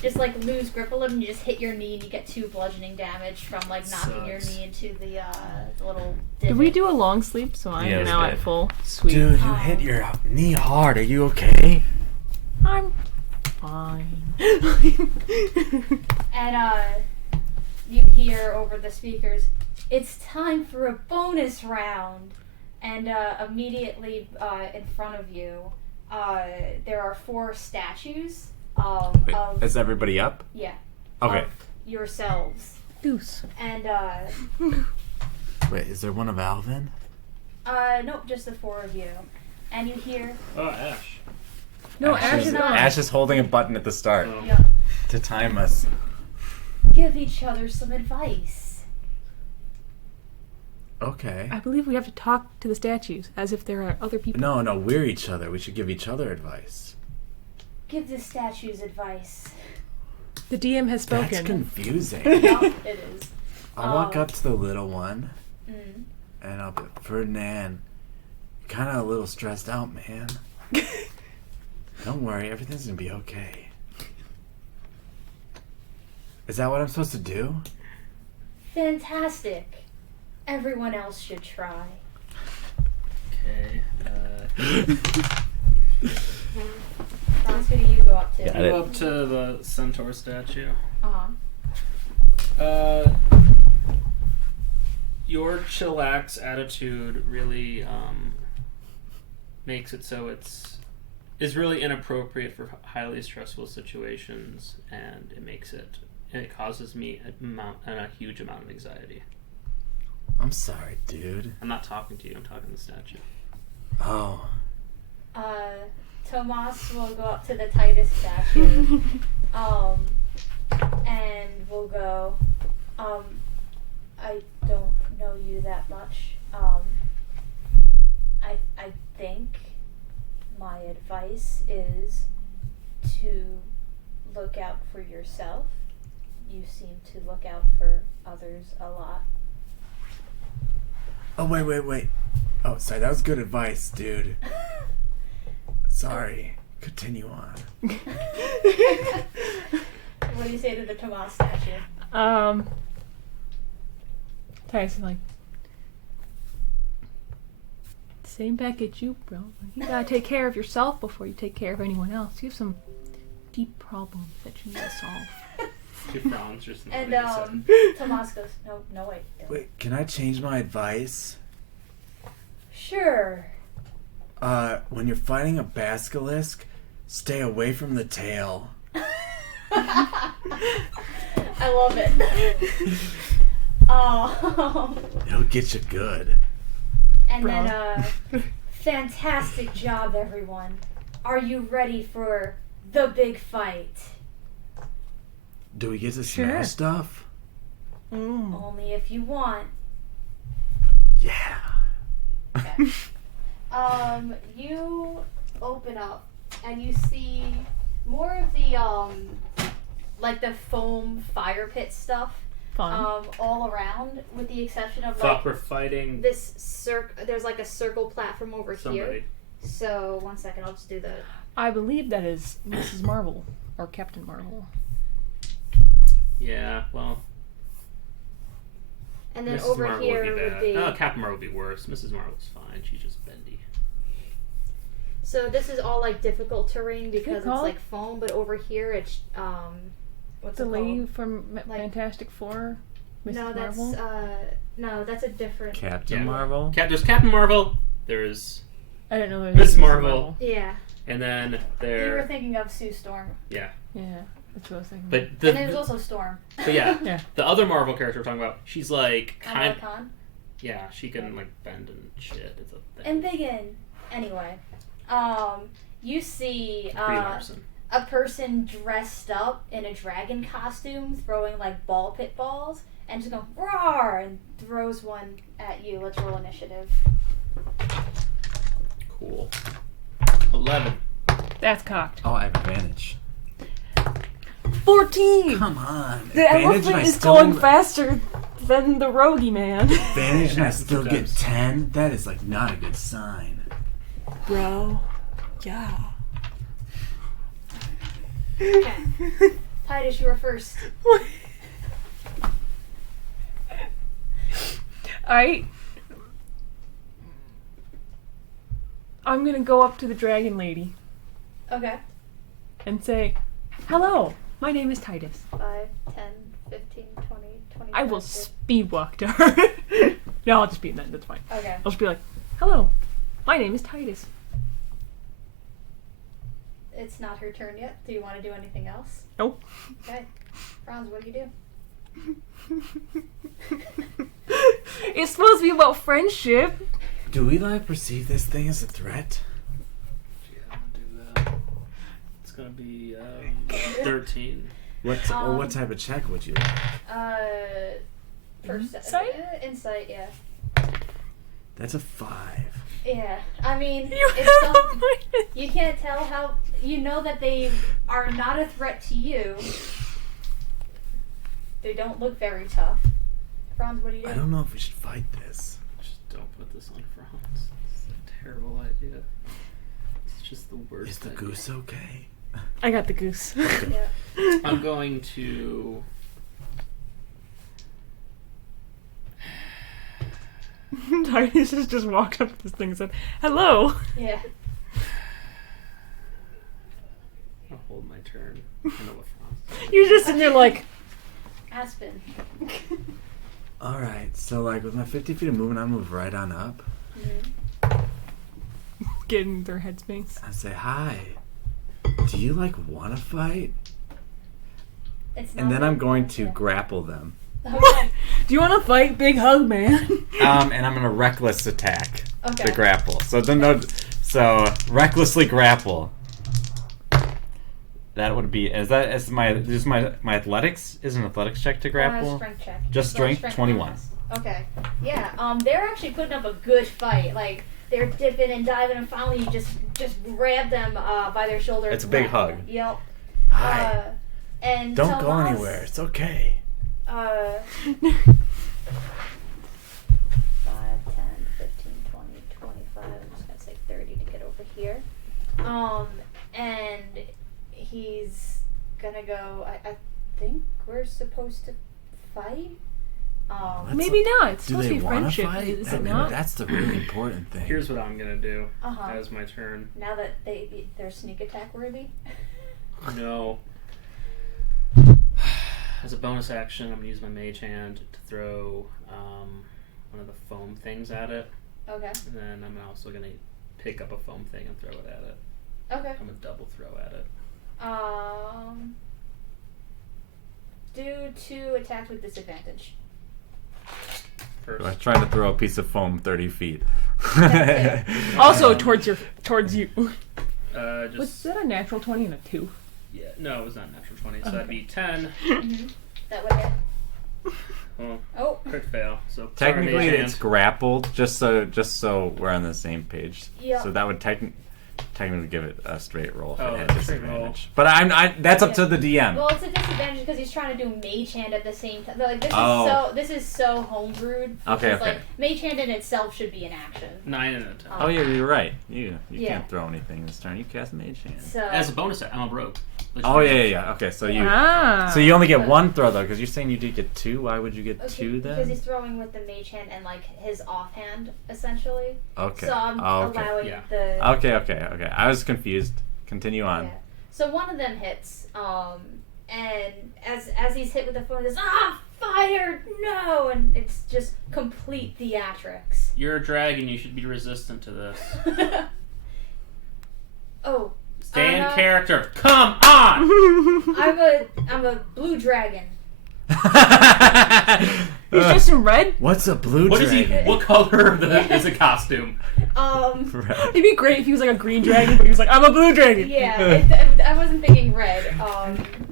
just like lose grip a little, and you just hit your knee, and you get 2 bludgeoning damage from like knocking your Sucks. knee into the little. Did we do a long sleep? So I'm Yeah, it was now good. at full. Sweet. Dude, you hit your knee hard. Are you okay? I'm fine. And you hear over the speakers, "It's time for a bonus round," and immediately in front of you, there are 4 statues Wait, of is everybody up? yeah. Okay. Of yourselves, Deuce. and Wait, is there one of Alvin? nope, just the 4 of you, and you hear, Oh, Ash. No, Ash Ash is, is not. Ash is holding a button at the start Oh. yeah, to time us. give each other some advice. Okay. I believe we have to talk to the statues as if there are other people. No, we're each other. We should give each other advice. Give the statues advice. The DM has spoken. That's confusing. Yup, it is. I'll walk up to the little one Mm. and I'll be, Ferdinand, kind of a little stressed out, man. Don't worry, everything's gonna be okay. Is that what I'm supposed to do? Fantastic. Everyone else should try. Okay. Franz, who do you go up to? Got Go it. up to the centaur statue. Your chillax attitude really makes it so is really inappropriate for highly stressful situations, and it causes me a huge amount of anxiety. I'm sorry, dude. I'm not talking to you. I'm talking to the statue. Oh. Tomas will go up to the Titus statue, and we'll go, I don't know you that much. I think my advice is to look out for yourself. You seem to look out for others a lot. Oh, wait. Oh, sorry, that was good advice, dude. Sorry. Continue on. What do you say to the Tomas statue? Tyson's like, same back at you, bro. You gotta take care of yourself before you take care of anyone else. You have some deep problems that you need to solve. Two frowns just And Tomas goes, no, wait. Don't. Wait, can I change my advice? Sure. When you're fighting a basilisk, stay away from the tail. I love it. It'll get you good. And then, fantastic job, everyone. Are you ready for the big fight? Do we get to Sure. smell stuff? Only if you want. Yeah. Okay. You open up and you see more of the like the foam fire pit stuff Fun. all around, with the exception of Thought like we're fighting this there's like a circle platform over here. somebody. So 1 second, I'll just do the I believe that is Mrs. Marvel or Captain Marvel. Yeah, well, and then Mrs. over Marvel here would be would bad. be No, Captain Marvel would be worse. Mrs. Marvel's fine. She's just bendy. so this is all like difficult terrain because it's call? like foam, but over here it's what's The it lady called? from Like- Fantastic Four, Mrs. No, that's Marvel. no, that's a different. Captain Yeah. Marvel? There's Captain Marvel. There's I didn't know there was Miss Mrs. Marvel. Yeah, and then you were there. thinking of Sue Storm, Yeah, that's what I was thinking. But and then there's the also Storm. but yeah, Yeah. the other Marvel character we're talking about, she's like Kamala kind. Khan. Yeah, she can like bend and shit. It's a thing. And Biggin. Anyway, you see Brie Larson. a person dressed up in a dragon costume throwing like ball pit balls and just going roar and throws one at you. Let's roll initiative. Cool. 11. That's cocked. Oh, I have advantage. 14! Come on. The Advantage and elephant I is still- going faster than the roguey man. Advantage and I still get Sometimes. 10? That is like not a good sign. Bro. Yeah. Okay. Titus, you were first. Alright. I'm gonna go up to the dragon lady Okay. and say, hello, my name is Titus. 5, 10, 15, 20, 25. I will 30. speed walk to her. No, I'll just be that. That's fine. Okay. I'll just be like, hello, my name is Titus. It's not her turn yet. Do you want to do anything else? Nope. Okay. Franz, what do you do? It's supposed to be about friendship. Do we like perceive this thing as a threat? Yeah, I'm gonna do that. It's gonna be 13. What type of check would you like? Insight? Insight, yeah. That's a 5. Yeah. I mean, You it's have some, my... you can't tell how. You know that they are not a threat to you. They don't look very tough. Franz, what do you I do? don't know if we should fight this. Just don't put this on Franz. It's a terrible idea. It's just the worst. Is the idea. goose okay? I got the goose. Yeah. I'm going to. Titus has just walked up to this thing and said, hello. Yeah. I'll hold my turn. I know what Franz. You're just sitting there like, Aspen. Alright, so like with my 50 feet of movement, I move right on up. getting their headspace. I say, hi. Do you like want to fight? It's And not then like I'm going that, to yeah. grapple them. Okay. Do you want to fight? Big hug, man. And I'm gonna reckless attack Okay. the grapple. So recklessly grapple. That would be my athletics is an athletics check to grapple. Strength check. Just strength, 21. Okay. Yeah. They're actually putting up a good fight. Like they're dipping and diving, and finally you just grab them by their shoulder. It's a big hug. Yep. Hi. And Don't go Tomas, anywhere. It's okay. 5, 10, And he's gonna go. I think we're supposed to fight. Maybe not. It's Do supposed to they be want to friendship. fight? Is I it mean, not? that's the really important thing. Here's what I'm gonna do. Uh-huh. That is my turn. Now that they're sneak attack worthy. No. As a bonus action, I'm gonna use my mage hand to throw one of the foam things at it, Okay. and then I'm also gonna pick up a foam thing and throw it at it. Okay. I'm gonna double throw at it. Do 2 attacks with disadvantage. First. Like trying to throw a piece of foam 30 feet. That's Also towards you. Just Was that a natural 20 and a 2? yeah. No, it was not natural 20, so that'd be 10. That would hit. Well, Oh. crit fail. So Technically, sorry, mage it's hand. grappled. Just so we're on the same page. Yeah. So that would technically give it a straight roll if Oh, it had straight roll. disadvantage. But that's up to the DM. Well, it's a disadvantage because he's trying to do mage hand at the same time. Like this is so homebrewed. Okay, Because, okay. Like mage hand in itself should be an action. 9 and a 10. Oh yeah, you're right. You Yeah. can't throw anything this turn. You cast mage hand. So As a bonus, I'm a rogue. Oh yeah. Okay, so you only get one throw though, because you're saying you did get 2. Why would you get 2 then? Because he's throwing with the mage hand and like his offhand essentially. Okay. So I'm okay. allowing Yeah. the. Okay. I was confused. Continue on. Yeah. So one of them hits, and as he's hit with the phone, he goes, fire, no, and it's just complete theatrics. You're a dragon. You should be resistant to this. Oh. Stay in character. Come on. I'm a blue dragon. He's just in red? What's a blue What is he? dragon? What color is a costume? Red. It'd be great if he was like a green dragon, but he was like, I'm a blue dragon. Yeah, I wasn't thinking red.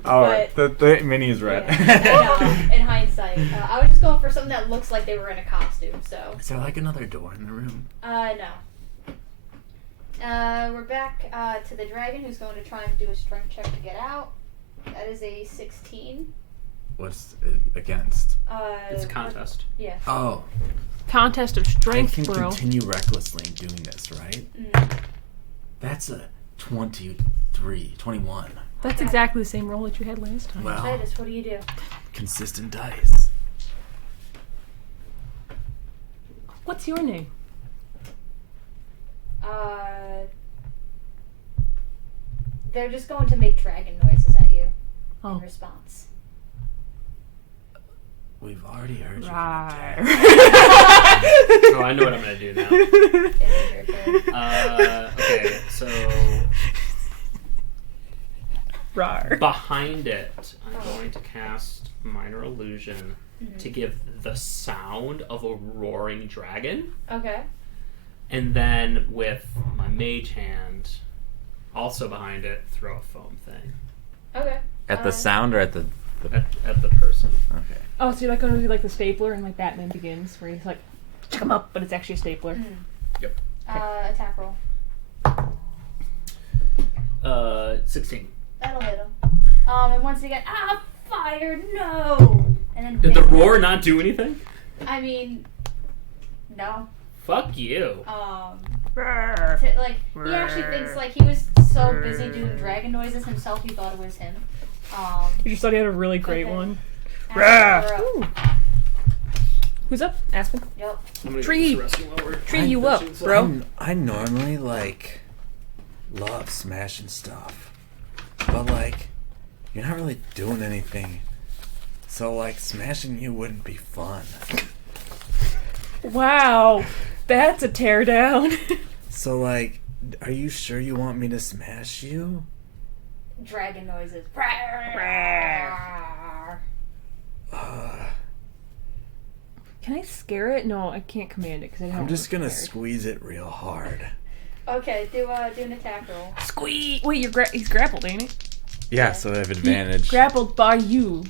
But the mini is red. yeah, in hindsight, I was just going for something that looks like they were in a costume. So Is there like another door in the room? no. We're back to the dragon who's going to try and do a strength check to get out. That is a 16. What's it against? It's a contest. Yeah. Oh, Contest of I strength, can bro. continue recklessly in doing this, right? Mm. That's a 21. That's exactly the same roll that you had last time. Well, Titus, what do you do? consistent dice. What's your name? They're just going to make dragon noises at you Oh. in response. We've already heard you. Rawr. Oh, I know what I'm gonna do now. It is your turn. Okay, so Rawr. behind it, I'm going to cast Minor Illusion to give the sound of a roaring dragon, Okay. and then with my mage hand, also behind it, throw a foam thing Okay. At the sound or at the at the person. Okay. Oh, so you're like going to do like the stapler and like Batman Begins, where he's like, check him up, but it's actually a stapler. Yep. Attack roll. 16. That'll hit him. And once again, fire, no! And then Did the roar not do anything? I mean, no. Fuck you. He actually thinks like he was so busy doing dragon noises himself, he thought it was him. You just thought he had a really great Okay. one. Aspen, Ooh. Who's up? Aspen. Yep. I'm gonna Tree. get this rescue while we're Tree you up, fishing. bro. I normally love smashing stuff, but you're not really doing anything. So smashing you wouldn't be fun. Wow. That's a teardown. So are you sure you want me to smash you? Dragon noises. Can I scare it? No, I can't command it because I don't. I'm just gonna scared. squeeze it real hard. Okay, do an attack roll. Squeeze. Wait, he's grappled, ain't it? Yeah, so I have advantage. Grappled by you.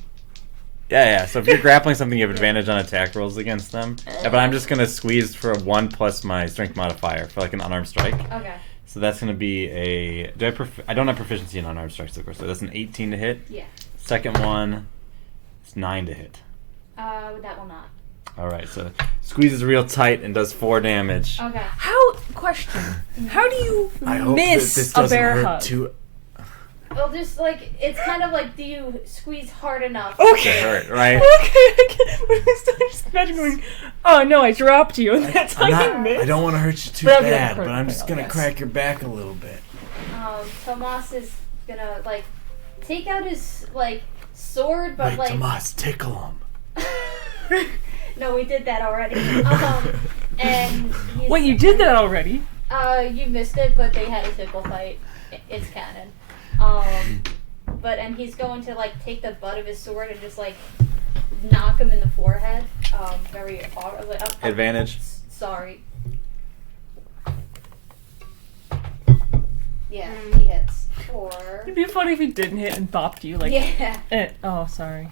Yeah. So if you're grappling something, you have advantage on attack rolls against them. But I'm just gonna squeeze for 1 plus my strength modifier for an unarmed strike. Okay. So that's gonna be a. I don't have proficiency in unarmed strikes, of course. So that's an 18 to hit. Yeah. Second one, it's 9 to hit. That will not. All right, so squeezes real tight and does 4 damage. Okay. Question. How do you I hope that miss this a doesn't bear hurt hug? too. Well, just like it's kind of like, do you squeeze hard enough? To Okay. hurt, right? Okay, I just imagine going, oh no, I dropped you, and that's how you miss. I don't want to hurt you too But I'll be bad, like, but I'm just hurt, gonna yes. crack your back a little bit. Tomas is gonna like take out his like sword, but Wait, like Tomas, tickle him. no, we did that already. And he's, Wait, you did that already? You missed it, but they had a tickle fight. It's canon. And he's going to like take the butt of his sword and just like knock him in the forehead. Very Advantage. Sorry. Yeah, he hits. 4. It'd be funny if he didn't hit and bopped you, like, Yeah. oh, sorry.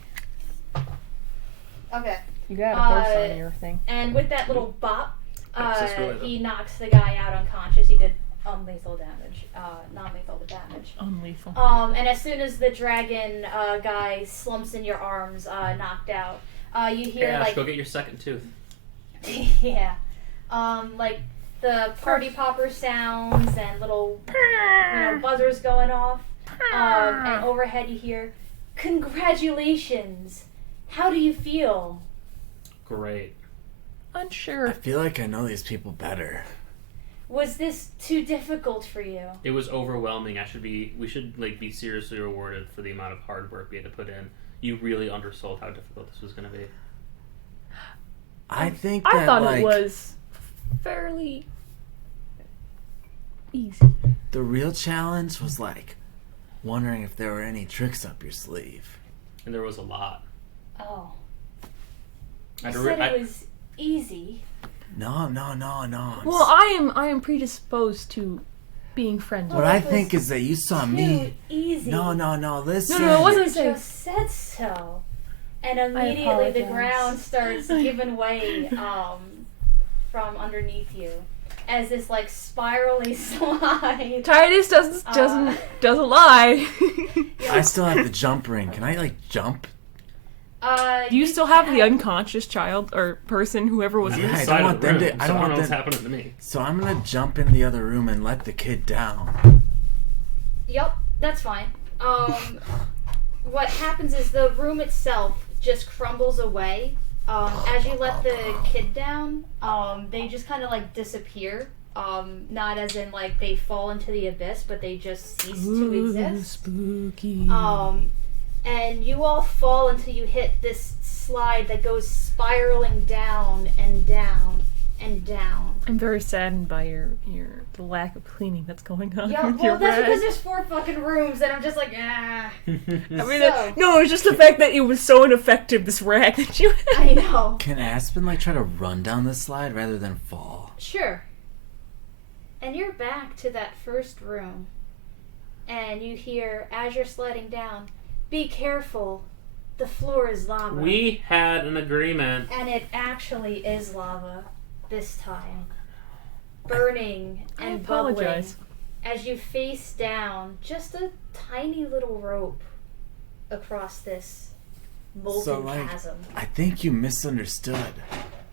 Okay. You got a horse on your thing. And with that little bop, really he knocks the guy out unconscious. He did unlethal damage. Not lethal, but damage. Unlethal. And as soon as the dragon guy slumps in your arms, knocked out, you hear Ash, like go get your second tooth. yeah, like the party popper sounds and little buzzers going off. And overhead you hear, "Congratulations! How do you feel?" Great. I Unsure. feel like I know these people better. Was this too difficult for you? It was overwhelming. We should like be seriously rewarded for the amount of hard work we had to put in. You really undersold how difficult this was going to be. I think that I thought like it was fairly easy. the real challenge was like wondering if there were any tricks up your sleeve. And there was a lot. Oh, I you had to said re- it was easy. No. Well, I am predisposed to being friendly. What I think is that you saw Too me. easy. No. Listen. No, it wasn't You saying. just said so. And immediately the apologize. ground starts giving way from underneath you as this like spirally slide. Titus doesn't lie. I still have the jump ring. Can I like jump? Do you still have the unconscious child or person, whoever was? Yeah, I Side don't of want the them room, to. I so don't want know what's them. happening to me. So I'm gonna jump in the other room and let the kid down. Yep, that's fine. What happens is the room itself just crumbles away. As you let the kid down, they just kind of like disappear. Not as in like they fall into the abyss, but they just cease to exist. Spooky. And you all fall until you hit this slide that goes spiraling down and down and down. I'm very saddened by the lack of cleaning that's going on. Yeah, with well, your that's rag. because there's 4 fucking rooms, and I'm just like, ah. I mean, So- no, it's just the fact that it was so ineffective. This rag that you had. I know. Can Aspen like try to run down the slide rather than fall? Sure. And you're back to that first room, and you hear, as you're sliding down, "Be careful, the floor is lava." We had an agreement. And it actually is lava this time. Burning I and apologize. bubbling as you face down just a tiny little rope across this molten So, like, chasm. I think you misunderstood.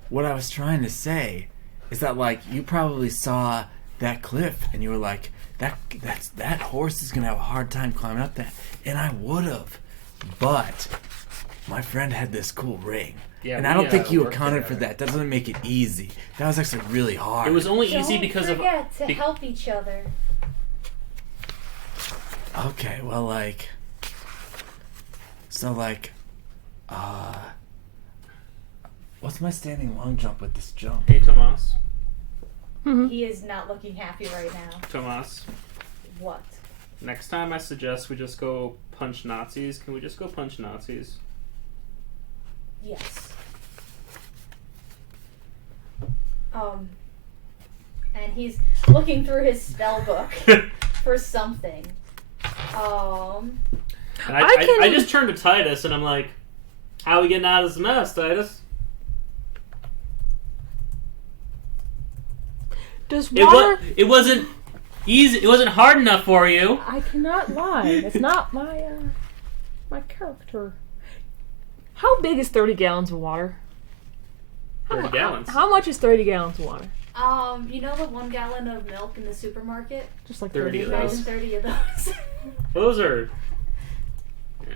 What I was trying to say is that like you probably saw that cliff and you were like, that horse is gonna have a hard time climbing up that, and I would have, but my friend had this cool ring. Yeah, and I don't think you worked accounted for together. that. That doesn't make it easy. That was actually really hard. It was only easy Don't because of. forget to be- help each other. Okay, well, like, so like, what's my standing long jump with this jump? Hey, Tomas. He is not looking happy right now. Tomas. What? Next time I suggest we just go punch Nazis. Can we just go punch Nazis? Yes. And he's looking through his spell book for something. And I can- I just turned to Titus and I'm like, how are we getting out of this mess, Titus? Does water? It wasn't easy. It wasn't hard enough for you. I cannot lie. That's not my my character. How big is 30 gallons of water? 30 gallons. How much is 30 gallons of water? You know the 1 gallon of milk in the supermarket? Just like 30 of Imagine those. 30 of those. Those are. Yeah.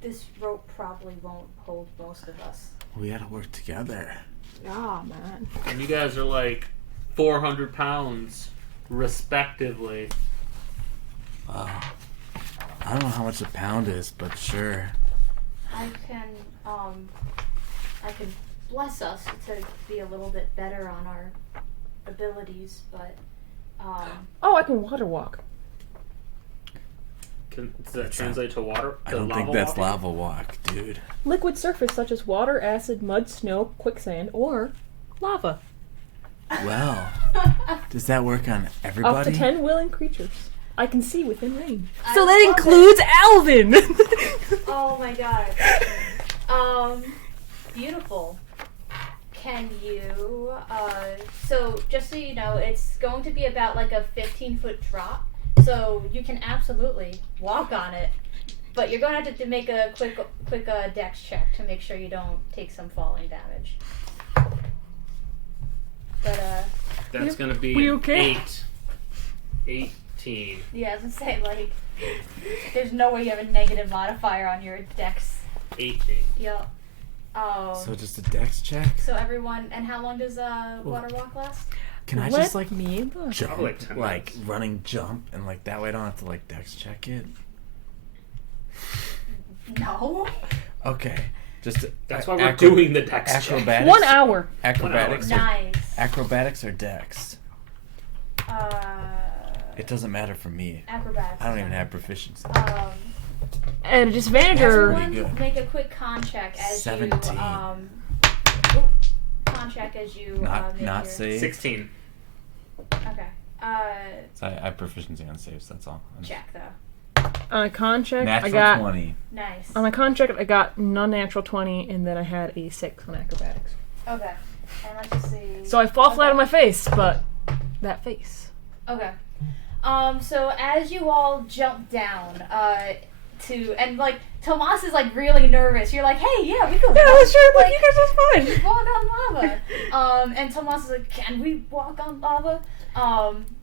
This rope probably won't hold most of us. We gotta work together. Ah, man. And you guys are like 400 pounds, respectively. Wow. I don't know how much a pound is, but sure. I can bless us to be a little bit better on our abilities, but Oh, I can water walk. Does that translate to water? I To don't think lava that's walking? lava walk, dude. Liquid surface such as water, acid, mud, snow, quicksand, or lava. Well, does that work on Up everybody? to 10 willing creatures. I can see within range. I So that love includes Alvin! Oh my god. Beautiful. Can you, so just so you know, it's going to be about like a 15-foot drop, so you can absolutely walk on it, but you're going to have to make a quick dex check to make sure you don't take some falling damage. But, That's going to be we okay? 18. yeah, I was gonna say, like, there's no way you have a negative modifier on your dex. 18. Yep. So just a dex check? So everyone, and how long does water walk last? Can I Let just like me look. jump, Probably 10 like minutes. running jump, and like that way I don't have to like dex check it? No. Okay. Just That's why we're doing the dex check. acrobatics. 1 hour. Acrobatics. Or, Nice. acrobatics or dex? Uh, It doesn't matter for me. acrobatics. I don't even have proficiency. At a disadvantage or... Everyone good. make a quick con check as 17. con check as you make Not your, save. 16. Okay. So I have proficiency on saves. That's all. Check though. On a con check, Natural I got... 20. Nice. On a con check, I got non-natural 20, and then I had a 6 on acrobatics. Okay. And let's just see. So I fall flat Okay. on my face, but that face. Okay. So as you all jump down, and like Tomas is like really nervous. You're like, hey, yeah, we can. Yeah, walk. sure, Like, you guys are fine. walk on lava. And Tomas is like, can we walk on lava?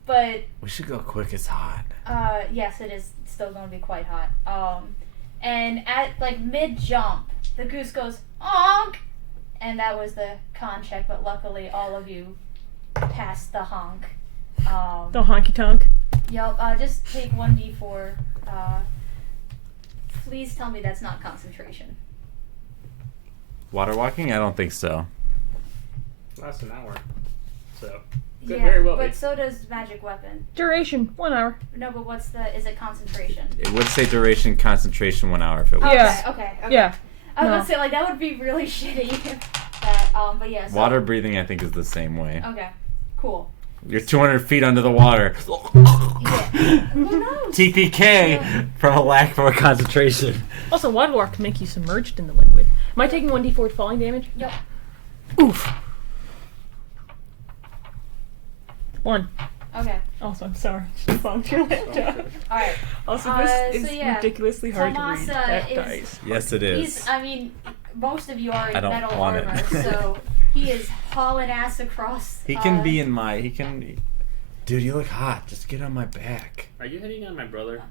But We should go quick as hot. yes, it is still going to be quite hot. And at like mid jump, the goose goes honk, and that was the con check. But luckily, all of you passed the honk. The honky tonk. Yep. Just take 1d4. Please tell me that's not concentration. Water walking? I don't think so. Lasts an hour. So, could Yeah, very well but be. so does magic weapon. Duration, 1 hour. No, but what's the? Is it concentration? It would say duration, concentration, 1 hour if it was. Yeah. Okay. Yeah. I was No. gonna say like that would be really shitty. That. But yeah. So, Water breathing, I think, is the same way. Okay. Cool. You're 200 feet under the water. Yeah. Who knows? TPK from a lack for concentration. Also, water walk can make you submerged in the liquid. Am I taking 1d4 falling damage? Yep. Oof. 1. Okay. Also, I'm sorry. She bonked your laptop. All right. Also, this So is yeah, ridiculously hard Tomas, to read. That is- dice. Yes, it is. I mean, most of you are I in don't metal want it. armor, so he is hauling ass across. He can be in my. He can. Dude, you look hot. Just get on my back. Are you hitting on my brother?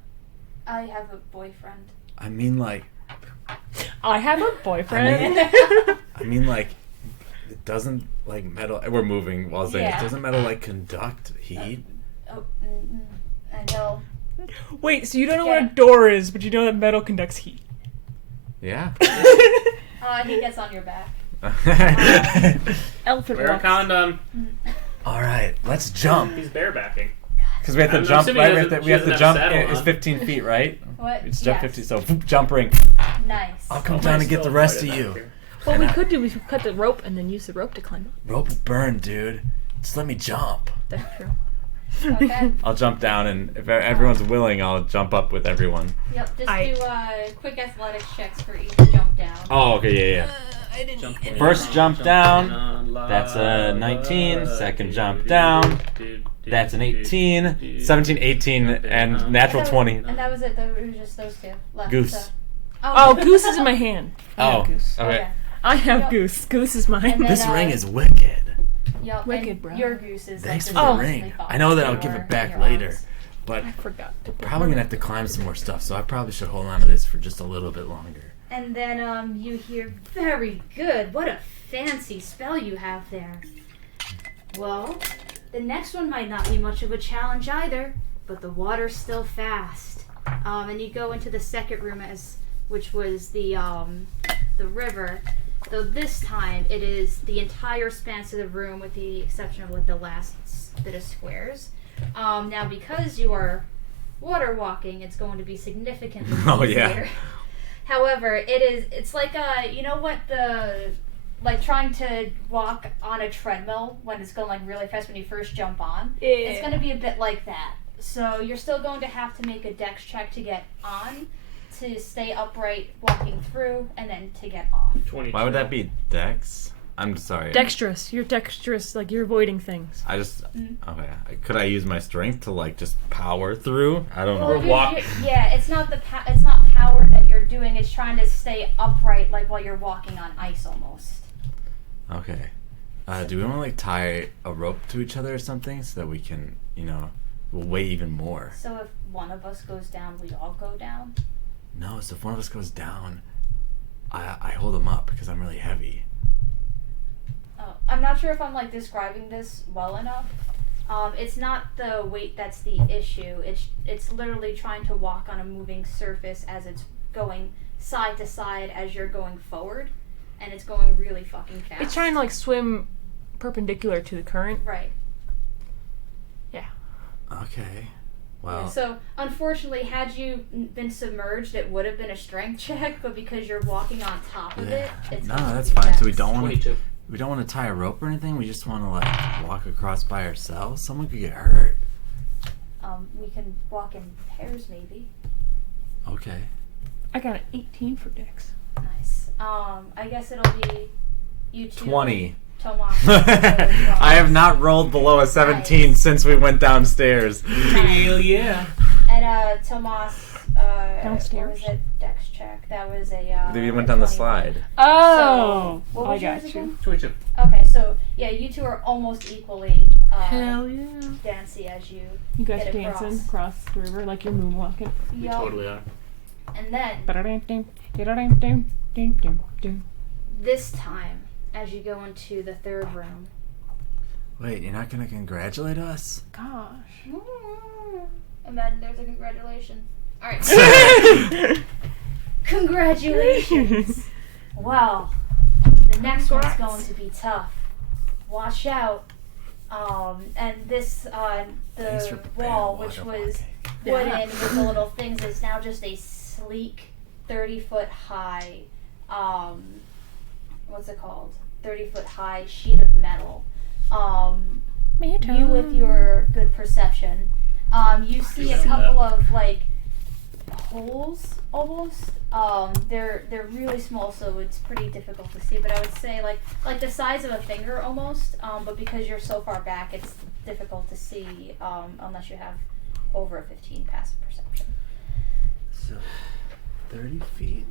I have a boyfriend. I mean, like. I have a boyfriend. I mean, like. It doesn't, like, metal. We're moving while saying Yeah. it. Doesn't metal, like, conduct heat? Oh, I know. Wait, so you don't know what a Okay. door is, but you know that metal conducts heat. Yeah. He gets on your back. Elephant Wear a walks. condom. All right, let's jump. He's barebacking. Because we have to I'm jump. assuming Right? he We have to, doesn't- we have she to doesn't jump. have a saddle It's on. 15 feet, right? What? It's jump Yes. 50. So jump ring. Nice. I'll come down and get the rest of you. What we could do is we could cut the rope and then use the rope to climb up. Rope will burn, dude. Just let me jump. That's true. Okay. I'll jump down, and if everyone's willing, I'll jump up with everyone. Yep. Just I- do quick athletics checks for each jump down. Oh, okay, yeah. First jump down, that's a 19. Second jump down. That's an 18, 17, 18, and natural 20. And that was it. It was just those two left. Goose. So. Oh, goose is in my hand. I have Oh, goose. okay. I have Yep. goose. Goose is mine. And then, This ring is wicked. Yep, Wicked, and bro. your goose is Thanks like for the just ring. mostly I know that fun I'll give in it back your later, arms. but I forgot to put probably gonna have to climb some more stuff, so I probably should hold on to this for just a little bit longer. And then you hear, very good. What a fancy spell you have there. Well, the next one might not be much of a challenge either, but the water's still fast. And you go into the second room, which was the river. Though this time it is the entire span of the room, with the exception of like the last bit of squares. Now, because you are water walking, it's going to be significantly easier. Oh, yeah. However, it's like you know what, like trying to walk on a treadmill when it's going like really fast when you first jump on. Yeah. It's going to be a bit like that. So you're still going to have to make a dex check to get on, to stay upright walking through, and then to get off. 22. Why would that be Dex? I'm sorry. Dexterous. You're dexterous. Like, you're avoiding things. I just okay. Could I use my strength to like just power through? I don't know. Or walk. Yeah, it's not it's not power that you're doing. It's trying to stay upright, like while you're walking on ice almost. Okay. Do we want to like tie a rope to each other or something so that we can, we'll weigh even more? So if one of us goes down, we all go down. No, so if one of us goes down, I hold him up because I'm really heavy. Oh, I'm not sure if I'm like describing this well enough. It's not the weight that's the issue. It's literally trying to walk on a moving surface as it's going side to side as you're going forward, and it's going really fucking fast. It's trying to, like, swim perpendicular to the current. Right. Okay. Well, So, unfortunately, had you been submerged, it would have been a strength check, but because you're walking on top of it, it's no, going to that's be fine. dex. So we don't want to 22. we don't want to tie a rope or anything. We just want to like walk across by ourselves. Someone could get hurt. We can walk in pairs, maybe. Okay. I got an 18 for dex. Nice. I guess it'll be you two. 20. Tomas. I have not rolled below a 17 since we went downstairs. Hell yeah. And Tomas, Downstairs? what was it? Dex check. That was a. We went down the 21. slide. Oh! So, what I was yours got you. again? 22. Okay, so yeah, you two are almost equally Hell yeah. dancy as you. You guys Get dancing across the river like you're moonwalking. We Yup. totally are. And then this time, as you go into the third room. Wait, you're not gonna congratulate us? Gosh. And then there's a congratulation. All right. Congratulations. Well, the next one's going to be tough. Watch out. And this, Thanks for the bad wall, water which was walking. wooden with the little things, is now just a sleek 30-foot high, what's it called? 30-foot high sheet of metal. You with your good perception, you see a couple of like holes almost. They're really small, so it's pretty difficult to see. But I would say like the size of a finger almost. But because you're so far back, it's difficult to see unless you have over a 15 passive perception. So, 30 feet.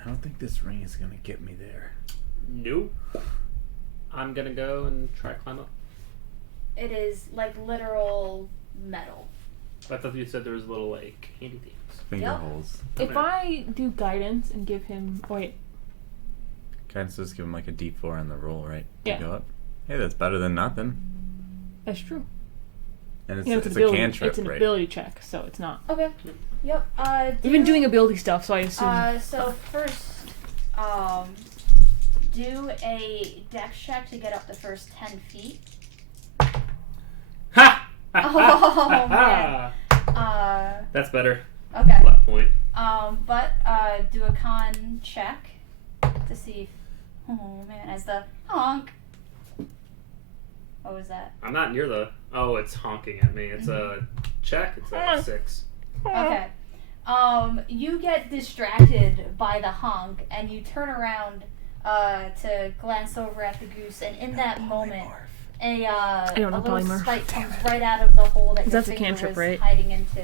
I don't think this ring is gonna get me there. Nope. I'm gonna go and try to climb up. It is like literal metal. I thought you said there was little like handy things. Finger Yep. holes. If I do guidance and give him... Wait. Kind of just give him like a D4 on the roll, right? Yeah. To go up. Hey, that's better than nothing. That's true. And it's, You know, it's an a ability, cantrip, it's an right? ability check, so it's not. Okay. Yep. We've been doing ability stuff, so I assume. So first, do a dex check to get up the first 10 feet. Ha! Oh, man. That's better. Okay. Flat point. But do a con check to see if, oh man, as the honk. What was that? I'm not near the. Oh, it's honking at me. It's a check. It's a 6. Okay. You get distracted by the honk, and you turn around to glance over at the goose, and in that moment, a don't know little polymorph. spike comes right out of the hole that your That's a finger cantrip, was right? hiding into.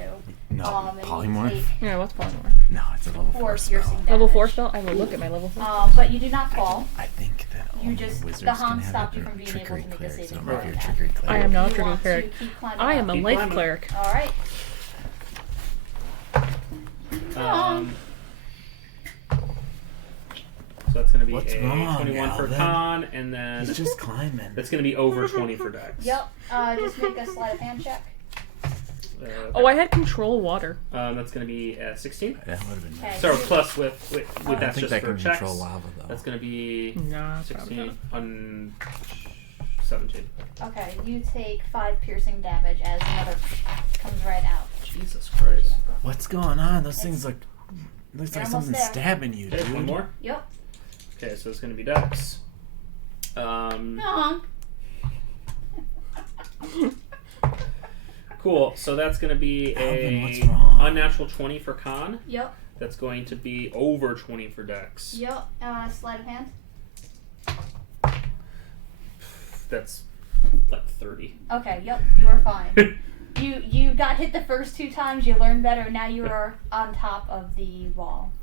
No, And you polymorph? take Yeah, what's polymorph? No, it's a level 4 4 piercing spell. damage. Level 4 spell? I will look at my level 4. But you do not fall. I think that You only just- wizards the can Hong have stopped it. you They're from being able to trickery make a clerics. I saving don't know if throw. you're a trickery cleric. I am not a You trigger want to cleric. keep climbing I am up. a Keep life climbing. cleric. All right. So that's going to be What's a wrong, 21 for Alvin? con, and then He's just climbing. that's going to be over 20 for dex. Yep. Just make a sleight of hand check. Okay. Oh, I had control water. That's going to be 16. That would have been Okay. nice. So plus with I that's think just that for can checks. control lava, though. That's going to be Nah, 16 on 17. Okay. You take 5 piercing damage as another comes right out. Jesus Christ. What's going on? Those things look... Looks You're like almost something's there. stabbing you, Okay, dude. one more. Yep. Okay, so it's going to be dex. No. Cool. So that's going to be Alvin, what's a wrong? unnatural 20 for con. Yep. That's going to be over 20 for dex. Yep. Sleight of hand. That's like 30. Okay. Yep. You are fine. You got hit the first 2 times. You learned better. Now you are on top of the wall.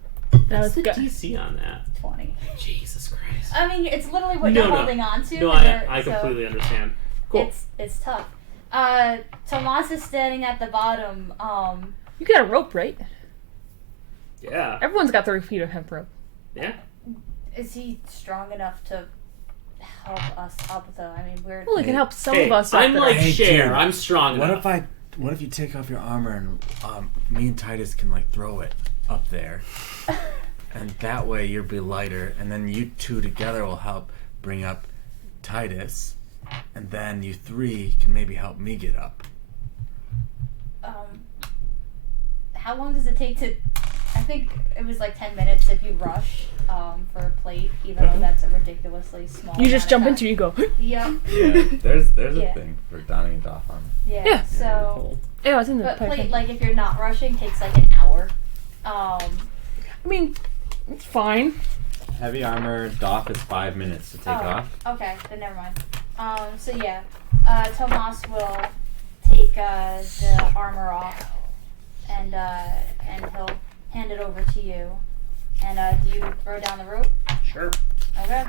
That What's was the good. DC on that? 20. Jesus Christ. I mean, it's literally what No, you're no. holding on to. No, and I so completely understand. Cool. It's tough. Tomas is standing at the bottom. You got a rope, right? Yeah. Everyone's got 30 feet of hemp rope. Yeah. Is he strong enough to help us up though? I mean, we're Well, it can help some Hey, of us. I'm up like Hey, Cher. dude. I'm strong enough. What if you take off your armor and me and Titus can like throw it up there, and that way you'll be lighter, and then you two together will help bring up Titus, and then you 3 can maybe help me get up. how long does it take to? I think it was like 10 minutes if you rush for a plate, even though that's a ridiculously small. You just jump amount into of it, you go. Yep. Yeah, there's Yeah. a thing for donning and doff armor. Yeah. Yeah. So, Yeah, I was in the but pipe. plate, like if you're not rushing, takes like an hour. I mean, it's fine. Heavy armor doff is 5 minutes to take off. Okay, then never mind. So yeah, Tomas will take the armor off, and he'll hand it over to you. And do you throw down the rope? Sure. Okay.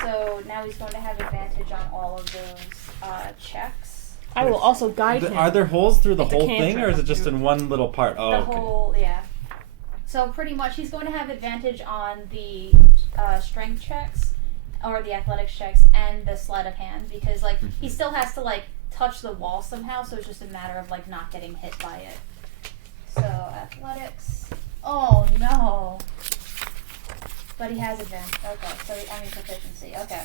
So now he's going to have advantage on all of those checks. I will also guide him. Are there holes through the It's a whole thing, or cantrip. is it just in one little part? Oh, The okay. whole, yeah. So pretty much he's going to have advantage on the strength checks, or the athletics checks, and the sleight of hand, because like he still has to like touch the wall somehow, so it's just a matter of like not getting hit by it. So athletics. Oh no. But he has advantage. Okay, so I mean proficiency. Okay.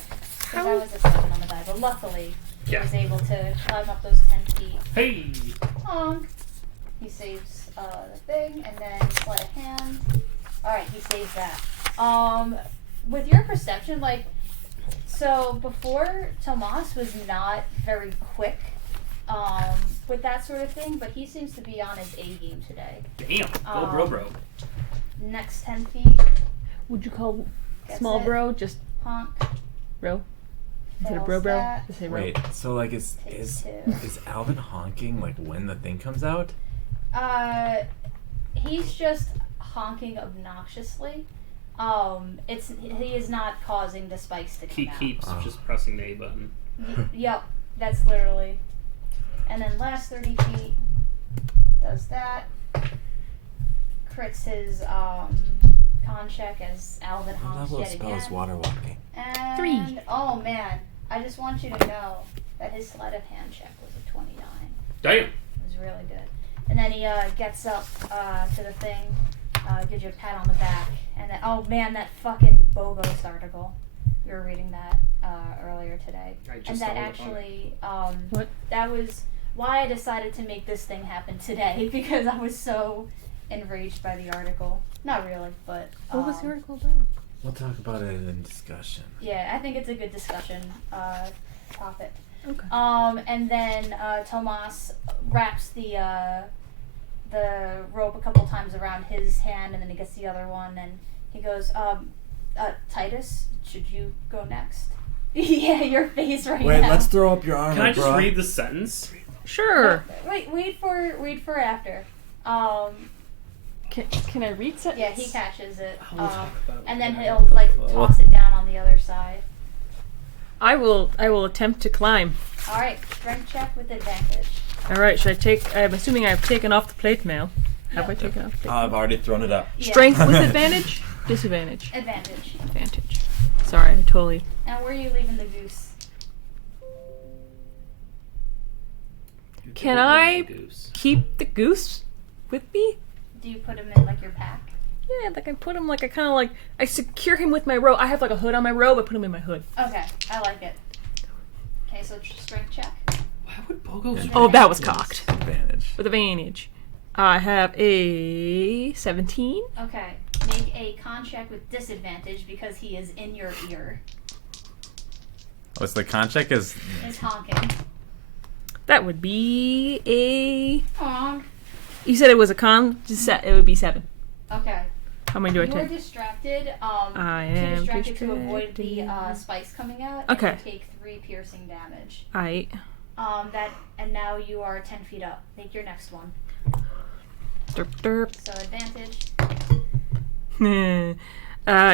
So that was a 7 on the die, but luckily he was able to climb up those 10 feet. Hey. He saves the thing, and then sleight of hand. Alright, he saves that. With your perception, like, so before Tomas was not very quick with that sort of thing, but he seems to be on his A game today. Damn. Go bro. Next 10 feet. Would you call That's small it. bro just Honk. bro? Instead of Fails bro, that. just say bro. Wait, so like is Takes 2. Alvin honking like when the thing comes out? He's just honking obnoxiously. He is not causing the spikes to come He out. keeps just pressing the A button. Yep, that's literally. And then last 30 feet does that. Crits his con check as Alvin What honks level of yet spell is again. water walking? And 3. oh man, I just want you to know that his sleight of hand check was a 29. Damn. It was really good. And then he gets up to the thing, gives you a pat on the back, and then oh man, that fucking Bogos article. We were reading that earlier today, I just and that saw it. actually What? that was why I decided to make this thing happen today, because I was so enraged by the article. Not really, but What was the article about? We'll talk about it in discussion. yeah, I think it's a good discussion topic. Okay. And then Tomas wraps the rope a couple times around his hand, and then he gets the other one, and he goes, Titus, should you go next? Yeah, your face right Wait, now. let's throw up your armor, Can I just bro. read the sentence? Sure. Wait for after. Can I read sentence? Yeah, he catches it. We'll talk about it And then later. he'll like toss it down on the other side. I will attempt to climb. All right, strength check with advantage. All right. Should I take? I'm assuming I've taken off the plate mail. Have Yep. I taken off the plate? I've already thrown it up. Yeah. Strength with advantage. Disadvantage. Advantage. Advantage. Sorry, I totally. And where are you leaving the goose? Can I keep the goose with me? Do you put him in like your pack? Yeah, like I put him like I kind of like I secure him with my robe. I have like a hood on my robe. I put him in my hood. Okay, I like it. Okay, so strength check. Why would Bogo? Oh, that was cocked Advantage. with advantage. I have a 17. Okay, make a con check with disadvantage because he is in your ear. What's the con check? Is Is honking. That would be a. Honk. You said it was a con. It would be 7. Okay. How many do I You're take? distracted. I Too am distracted to avoid the distracted. spikes coming out. Okay. And you take 3 piercing damage. I. And now you are 10 feet up. Make your next one. Derp derp. So advantage.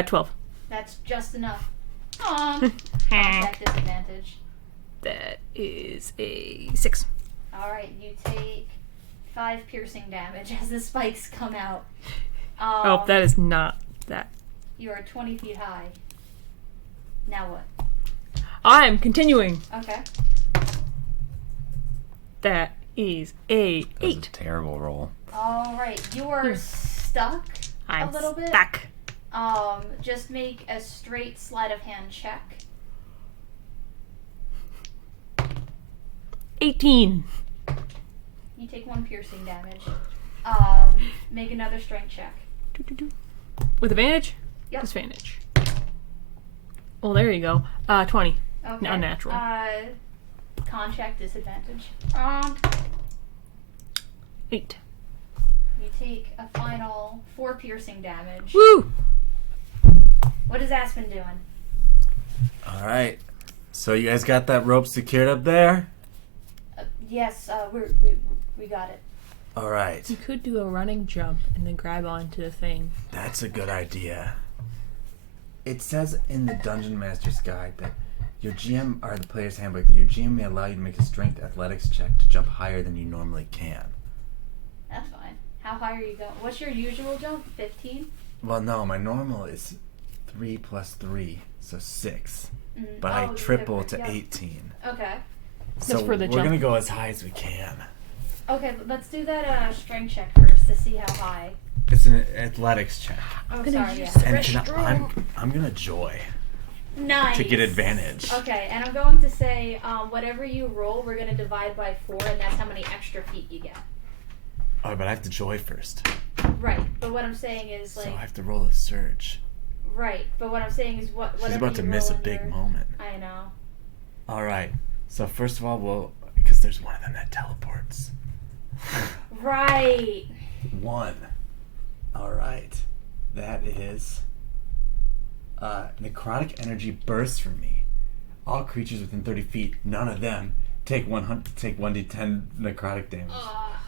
12. That's just enough. Contact disadvantage. That is a 6. Alright, you take 5 piercing damage as the spikes come out. Oh, that is not that. You are 20 feet high. Now what? I'm continuing. Okay. That is a that was 8. a terrible roll. Alright, you are stuck I'm a little bit. stuck. Just make a straight sleight of hand check. 18. You take 1 piercing damage. Make another strength check. With advantage? Yep. Disadvantage. Oh, there you go. 20. Okay. Unnatural. Con check disadvantage. 8. You take a final 4 piercing damage. Woo! What is Aspen doing? All right. So you guys got that rope secured up there? Yes, we got it. All right. You could do a running jump and then grab onto the thing. That's a good idea. It says in the Dungeon Master's Guide that your GM, or the player's handbook, that your GM may allow you to make a strength athletics check to jump higher than you normally can. That's fine. How high are you going? What's your usual jump? 15? Well, no, my normal is 3 plus 3, so 6. But Oh, I it's triple to different. 18. Okay. So for the we're jump. going to go as high as we can. Okay, but let's do that strength check first to see how high. It's an athletics check. Oh, gonna sorry, use yeah. And I'm going to joy Nice. to get advantage. Okay, and I'm going to say, whatever you roll, we're going to divide by 4, and that's how many extra feet you get. Oh, but I have to joy first. Right, but what I'm saying is, like... So I have to roll a surge. Right, but what I'm saying is, whatever She's about to you miss a roll in big your- moment. I know. All right. So first of all, because there's one of them that teleports. Right. 1. All right. That is necrotic energy bursts from me. All creatures within 30 feet, none of them, take 1d10 necrotic damage.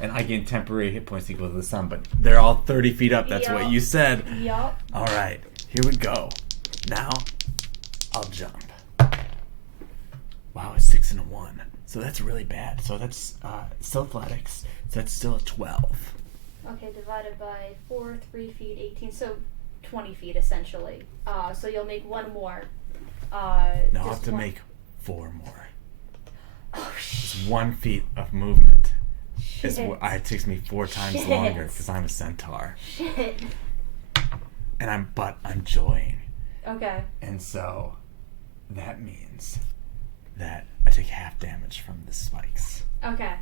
And I gain temporary hit points equal to the sum, but they're all 30 feet up. That's what Yup. you said. Yup. All right. Here we go. Now, I'll jump. Wow, a 6 and a 1. So that's really bad. So that's still athletics. So that's still a 12. Okay, divided by 4, 3 feet, 18, so 20 feet essentially. So you'll make 1 more. Now I'll just have to one- make 4 more. Oh, It's 1 feet of movement. shit. It takes me 4 times Shit. longer because I'm a centaur. Shit. And I'm joying. Okay. And so that means that I take half damage from the spikes. Okay.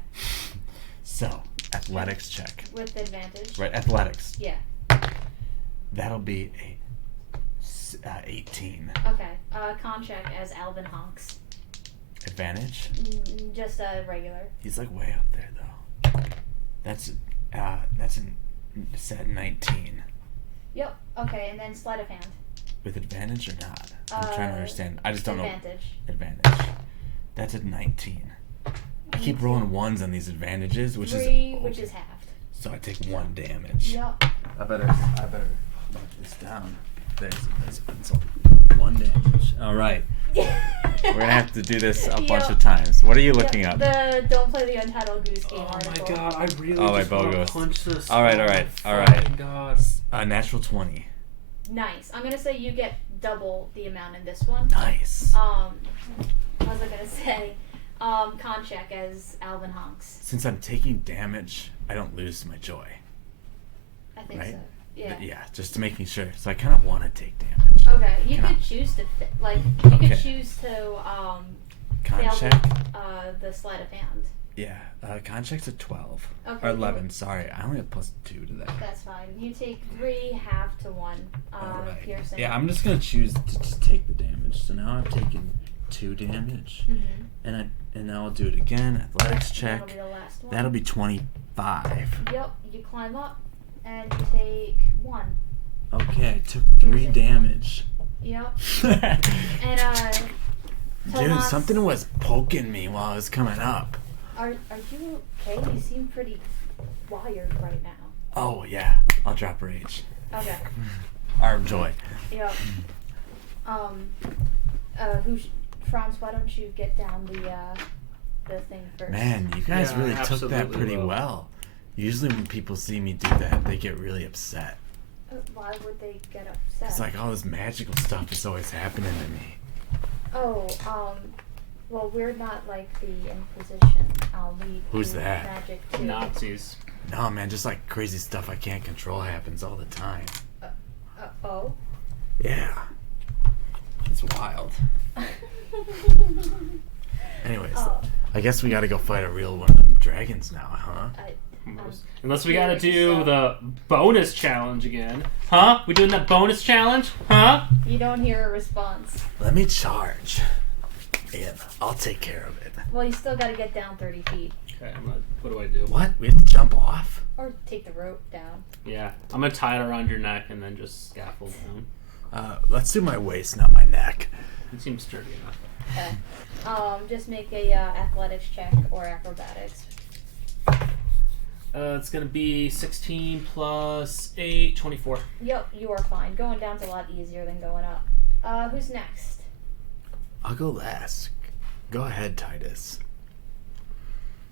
So, athletics check. With advantage. Right, athletics. Yeah. That'll be a 18. Okay. Con check as Alvin honks. Advantage? Just a regular. He's like way up there though. That's a set 19. Yep. Okay, and then sleight of hand. with advantage or not? I'm trying to understand. I just don't advantage. know. Advantage. That's a 19. I keep rolling ones on these advantages, which 3, is which is halved. So I take 1 damage. Yup. I better mark this down. There's a pencil. 1 damage. All right. We're gonna have to do this a bunch of times. What are you looking up? The Don't Play the Untitled Goose Game article. Oh my god, I really just want to Bogos. Punch this. All right. God. Natural 20. Nice. I'm gonna say you get double the amount in this one. Nice. What was I gonna say? Con check as Alvin Honks. Since I'm taking damage, I don't lose my joy. I think Right? so. Yeah. But yeah, just making sure. So I kind of want to take damage. Okay. You Can I- could choose to you Okay. could choose to Con fail check. the sleight of hand. Yeah. Con check's a 12 Okay. or 11. Sorry, I only have +2 to that. That's fine. You take 3, half to 1. Alright. Piercing. Yeah, I'm just gonna choose to just take the damage. So now I've taken 2 damage, Mm-hmm. and now I'll do it again. Athletics check. That'll be the last one. That'll be 25. Yep. You climb up and you take 1. Okay, I took 3 damage. Yep. And Dude, Tomas, something was poking me while I was coming up. Are you okay? You seem pretty wired right now. Oh yeah, I'll drop rage. Okay. Or joy. Yep. Franz, why don't you get down the thing first? Man, you guys Yeah, really took that absolutely pretty will. well. Usually when people see me do that, they get really upset. Why would they get upset? It's like all this magical stuff is always happening to me. Oh, well, we're not like the Inquisition. We Who's do that? Magic too. Nazis. No, man, just like crazy stuff I can't control happens all the time. Oh. Yeah. It's wild. Anyways, Oh. I guess we gotta go fight a real one of them dragons now, huh? Unless we gotta do the bonus challenge again. Huh? We doing that bonus challenge? Huh? You don't hear a response. Let me charge. And I'll take care of it. Well, you still gotta get down 30 feet. Okay, what do I do? What? We have to jump off? Or take the rope down. Yeah, I'm gonna tie it around your neck and then just scaffold down. Let's do my waist, not my neck. It seems sturdy enough. Okay. Just make a athletics check or acrobatics. It's gonna be 16 plus 8, 24. Yep, you are fine. Going down's a lot easier than going up. Who's next? I'll go last. Go ahead, Titus.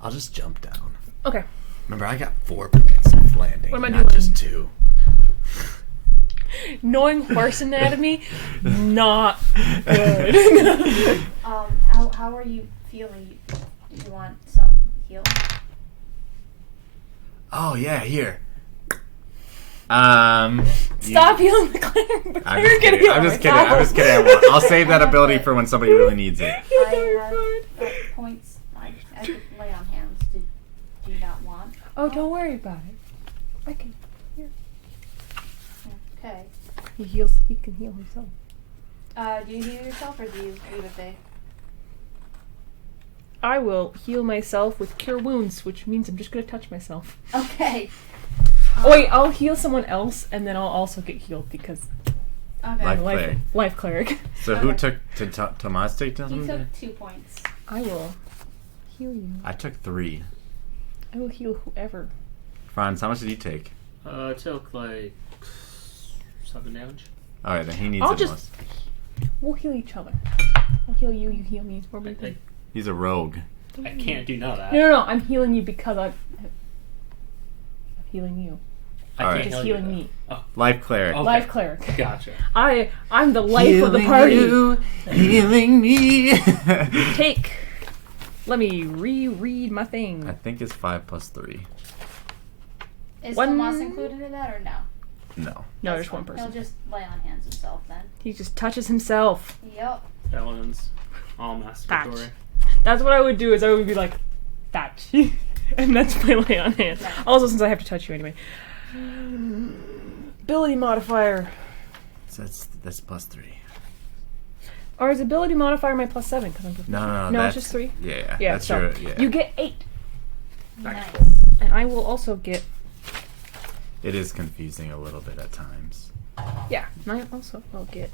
I'll just jump down. Okay. Remember, I got 4 points of landing, What am I not doing? just 2. Knowing horse anatomy, not good. How are you feeling? Do you want some heal? Oh, yeah, here. Stop healing the cleric. The I'm cleric just kidding. I'm just kidding. I'm just kidding. I'll save that ability for when somebody really needs it. I have points. I could lay on hands. Do you not want? Oh, don't worry about it. I can. Here. Okay. He heals. He can heal himself. Do you heal yourself or do you leave it be? I will heal myself with Cure Wounds, which means I'm just gonna touch myself. Okay. Oh wait, I'll heal someone else, and then I'll also get healed because Okay. Life I'm cleric. life cleric. So who Okay. took, Tomas take You something? took 2 points. I will heal you. I took 3. I will heal whoever. Franz, how much did you take? I took like 7 damage. Alright, then he needs I'll it just- most. We'll heal each other. I'll heal you. You heal me. Or I, He's a rogue. I can't do none of that. No. I'm healing you because I'm healing you. I Alright. can't Just heal you healing though. me. Life cleric. Okay. Life cleric. Gotcha. I'm the life of the party. You, healing me. Take. Let me reread my thing. I think it's 5 plus 3. Is One- Tomas included in that or no? No. No, That's there's one fine. person. He'll just lay on hands himself then. He just touches himself. Yep. That one's all masturbatory. That's what I would do. Is I would be like, touch, and that's my lay on hands. Yeah. Also, since I have to touch you anyway. Ability modifier. So that's plus 3. Or is ability modifier my +7? Because I'm just No, no, that's it's just 3. Yeah, Yeah, that's so your. Yeah. you get 8, Nice. and I will also get. It is confusing a little bit at times. Yeah, mine also will get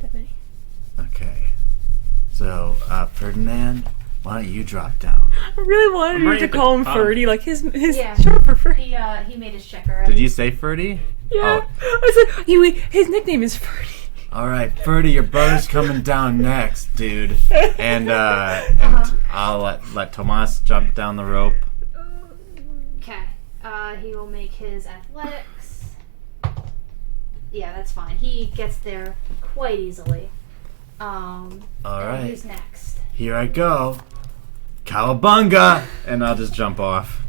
that many. Okay. So, Ferdinand, why don't you drop down? I really wanted I'm you right to at the call him bottom. Ferdy, like his Yeah. short for Ferdy. He made his check already. Did you say Ferdy? Yeah. Oh. I said his nickname is Ferdy. All right, Ferdy, your brother's coming down next, dude. And I'll let Tomas jump down the rope. Okay. He will make his athletics. Yeah, that's fine. He gets there quite easily. All and right. Who's next? Here I go. Cowabunga! And I'll just jump off.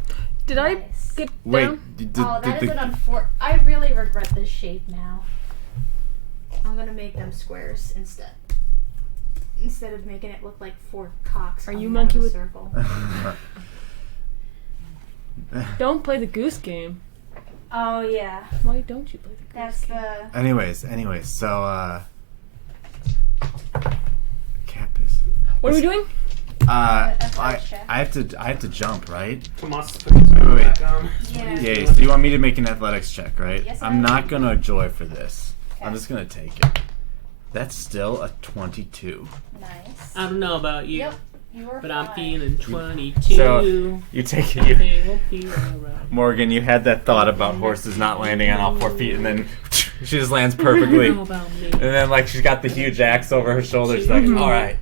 Did I Nice. get Wait, down? That is an I really regret this shape now. I'm gonna make them squares instead. Instead of making it look like four cocks. Are you coming out monkey of a with- circle? Don't play the goose game. Oh yeah, Why don't you play the goose that's game? the. Anyways, so cap is. What are we doing? I athletics check. have to jump, right? Tomas put his Wait, phone wait. back on. Yeah. Yeah. So you want me to make an athletics check, right? Yes, I'm I not gonna joy for this. I'm Okay. just gonna take it. That's still a 22. Nice. I don't know about you, Yep. You were but fine. I'm feeling 22. So, You take it. Everything will be alright. Morgan, you had that thought about horses not landing on all 4 feet, and then she just lands I perfectly. don't know about me. And then, like, she's got the huge axe over her shoulder. She's like, all right,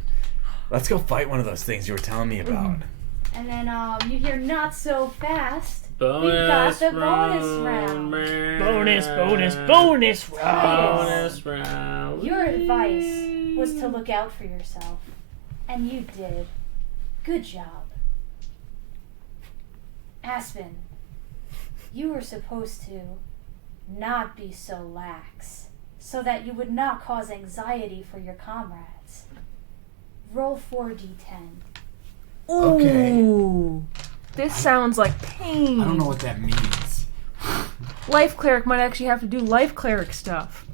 let's go fight one of those things you were telling me about. And then you hear not so fast. Bonus the bonus round. Bonus round. Bonus round. Your advice was to look out for yourself, and you did. Good job. Aspen, you were supposed to not be so lax, so that you would not cause anxiety for your comrades. Roll 4d10. Okay. Ooh. This sounds like pain. I don't know what that means. Life cleric might actually have to do life cleric stuff.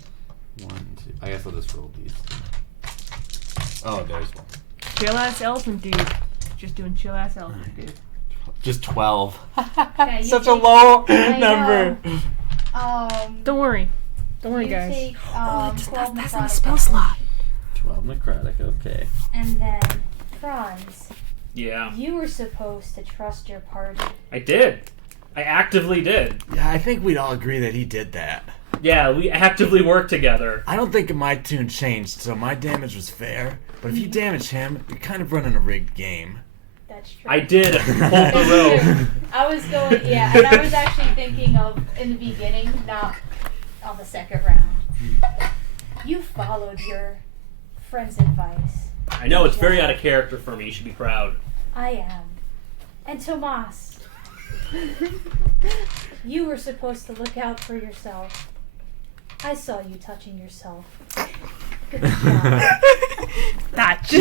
1, 2. I guess I'll just roll these. Oh, there's one. Chill ass elephant dude. Just doing chill ass elephant dude. Just 12. Okay, you Such a take- low I number. Don't worry. Don't worry, You guys. take, that's 12 that's on the necrotic spell damage. slot. 12 necrotic, okay. And then, Franz, Yeah, you were supposed to trust your party. I did. I actively did. Yeah, I think we'd all agree that he did that. Yeah, we actively worked together. I don't think my tune changed, so my damage was fair. But if you damage him, you're kind of running a rigged game. That's true. I did hold the That's rope. true. I was going, yeah, and I was actually thinking of in the beginning, not on the second round. You followed your friend's advice. I know it's very out of character for me. You should be proud. I am. And Tomas, you were supposed to look out for yourself. I saw you touching yourself. Good job. Touch.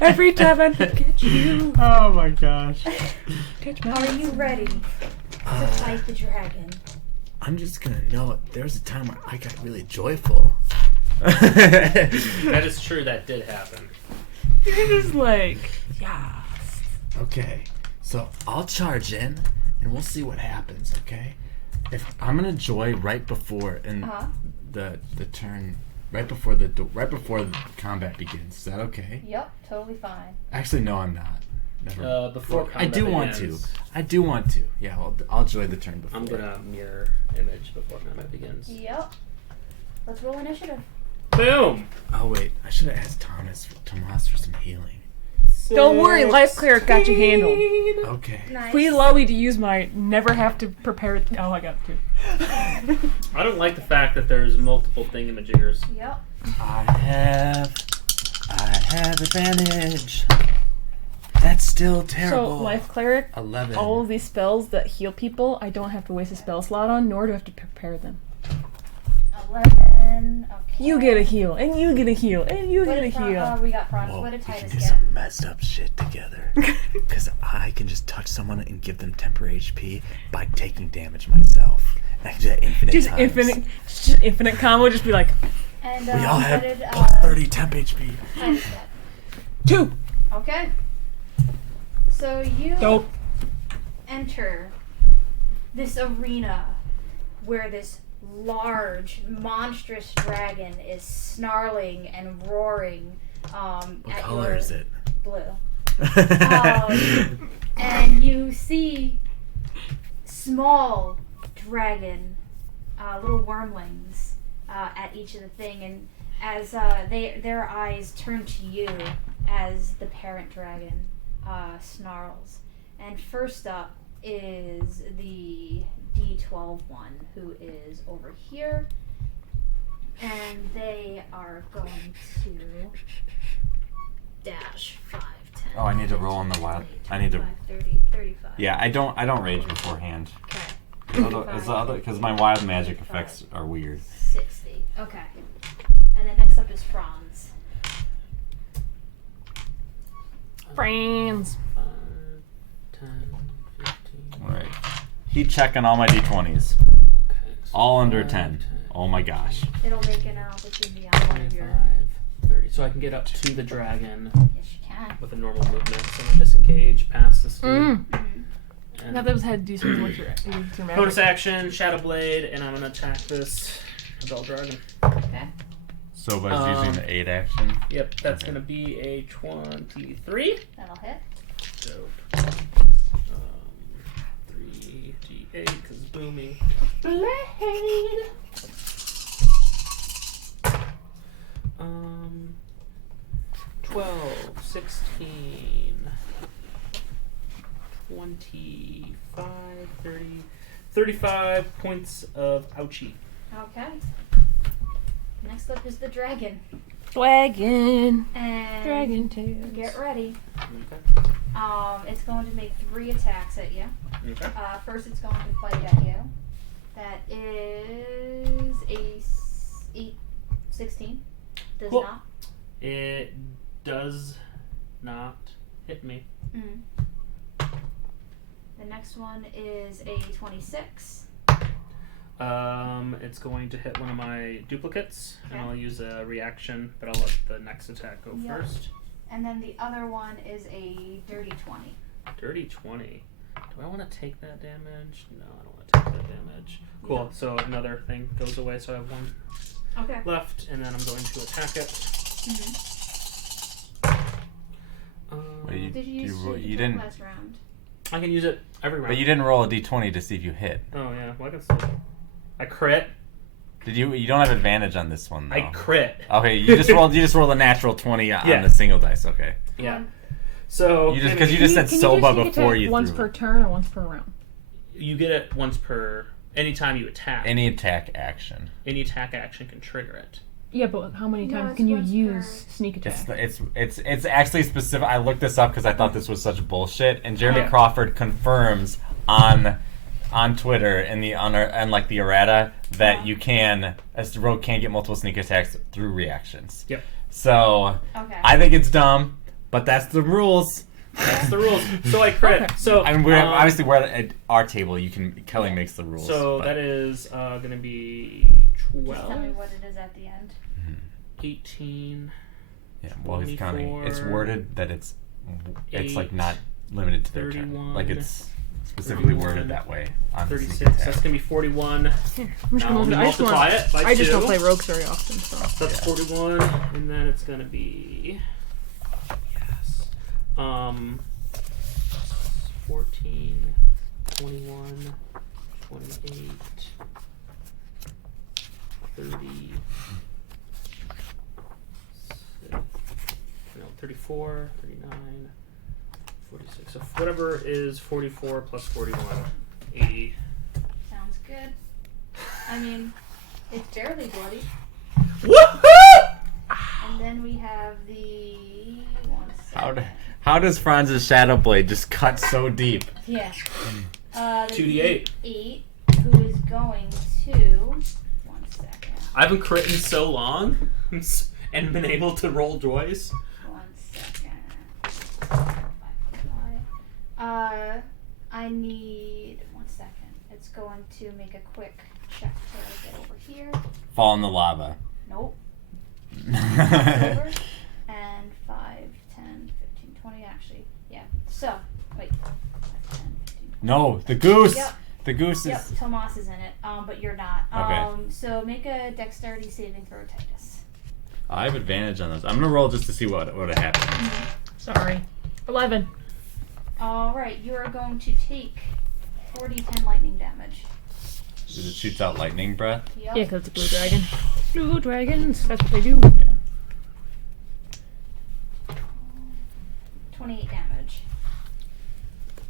Every time I look at you. Oh my gosh. Touch my Are you ready to fight the dragon? I'm just gonna know there's a time where I got really joyful. That is true. That did happen. You're just like, yeah. Okay, so I'll charge in, and we'll see what happens. Okay, if I'm gonna joy right before the turn, right before the combat begins. Is that okay? Yep, totally fine. Actually, no, I'm not. Never. Before I do combat want to. begins. I do want to. Yeah, I'll joy the turn before. I'm gonna mirror image before combat begins. Yep. Let's roll initiative. Boom. Oh wait, I should have asked Tomas for some healing. Don't worry, life cleric got you handled. Okay. Nice. Please allow me to use my never have to prepare. Oh, I got two. I don't like the fact that there's multiple thingamajiggers. Yep. I have advantage. That's still So, terrible. life cleric, 11. all of these spells that heal people, I don't have to waste a spell slot on, nor do I have to prepare them. 11. Okay. You get a heal, and you get a heal, and you What get a did heal. we got Franz. Whoa, What did we can Titus do get? some messed up shit together. Because I can just touch someone and give them temporary HP by taking damage myself. And I can do that infinite Just times. infinite combo, just be like, And We all what have did plus 30 temp HP. Titus get? 2. Okay. So you Dope. enter this arena where this large, monstrous dragon is snarling and roaring. What at color your is it? Blue. And you see small dragon, little wormlings at each of the thing, and as their eyes turn to you as the parent dragon snarls. And first up is the D12 one, who is over here, and they are going to dash 5, 10. Oh, I need to roll on the wild. 20, I need to. 25, 30, 35. Yeah, I don't rage beforehand. Okay. Because my wild magic effects are weird. 60. Okay. And then next up is Franz. Friends. 10, 15. Alright. Heat checking all my d20s. Okay, so All under 5, 10. Oh my gosh. It'll make an opportunity on one of 25, your. 30. So I can get up to the dragon Yes, you can. with a normal movement. So I'm gonna disengage past this dude. Mm. Mm-hmm. I thought those had to do something with your magic. Bonus action, Shadow Blade, and I'm gonna attack this adult dragon. Okay. So by using the 8 action. Yep, that's Okay. gonna be a 23. That'll hit. So, 3d8 because booming. Blade. 12, 16, 25, 30, 35 points of ouchie. Okay. Next up is the dragon. Dragon. And Dragon tails. get ready. Okay. It's going to make 3 attacks at you. Okay. First, it's going to fight at you. That is a 16. Does Cool. not. It does not hit me. Mm. The next one is a 26. It's going to hit one of my duplicates, and Okay. I'll use a reaction, but I'll let the next attack go Yep. first. And then the other one is a dirty 20. Dirty 20. Do I want to take that damage? No, I don't want to take that damage. Cool. Yeah. So another thing goes away, so I have 1 Okay. left, and then I'm going to attack it. Mm-hmm. Wait, you- Did you you use roll- it you didn't- last round? I can use it every round. But you didn't roll a d20 to see if you hit. Oh yeah, well I can still. I crit. Did you? You don't have advantage on this one though. I crit. Okay, you just rolled. You just rolled a natural 20 on Yeah. the single dice. Okay. Yeah. So You just because you just said Can soba sneak before attack you once threw per it. turn or once per round? you get it once per. Anytime you attack, Any attack action. any attack action can trigger it. Yeah, but how many No, times it's can you once use per- sneak attack? It's actually specific. I looked this up because I thought this was such bullshit. And Jeremy Yeah. Crawford confirms on Twitter in the like the errata that Yeah. you can as the rogue can get multiple sneak attacks through reactions. Yep. So Okay. I think it's dumb, but that's the rules. That's the rules. So I crit. Okay. So I mean, obviously we're at our table. You can Kelly makes the rules. So but- that is going to be Just tell me 12, what it is at the end. 18. yeah. Well, he's counting. It's 24, worded that it's like 8, not limited to their turn. 31, Like it's specifically 31, worded that way on the sneak 36. attack. That's going to be 41. Here, I'm just Now gonna we I just multiply wanna- it by I just 2. don't play rogues very often, so. That's Yeah. 41, and then it's gonna be 14, 21, 28, 30, 34, 39, 46. So whatever is 44 plus 41, 80. Sounds good. I mean, it's barely bloody. Woohoo! And then we have the one second. How does Franz's Shadow Blade just cut so deep? Yeah. The 2d8. 8, who is going to 1 second. I haven't crit in so long and been able to roll joys. 1 second. I need 1 second. It's going to make a quick check to get over here. Fall in the lava. Nope. Over. And 5, 10, 15, 20 actually. Yeah. So, wait. 5, 10, 15, 20. No, the goose. Yep. The goose is. Yep, Tomas is in it, but you're not. Okay. So make a dexterity saving throw, Titus. I have advantage on those. I'm gonna roll just to see what happens. Sorry. 11. Alright, you are going to take 4d10 lightning damage. It shoots out lightning breath. Yep. Yeah, because it's a blue dragon. Blue dragons, that's what they do. 28 damage.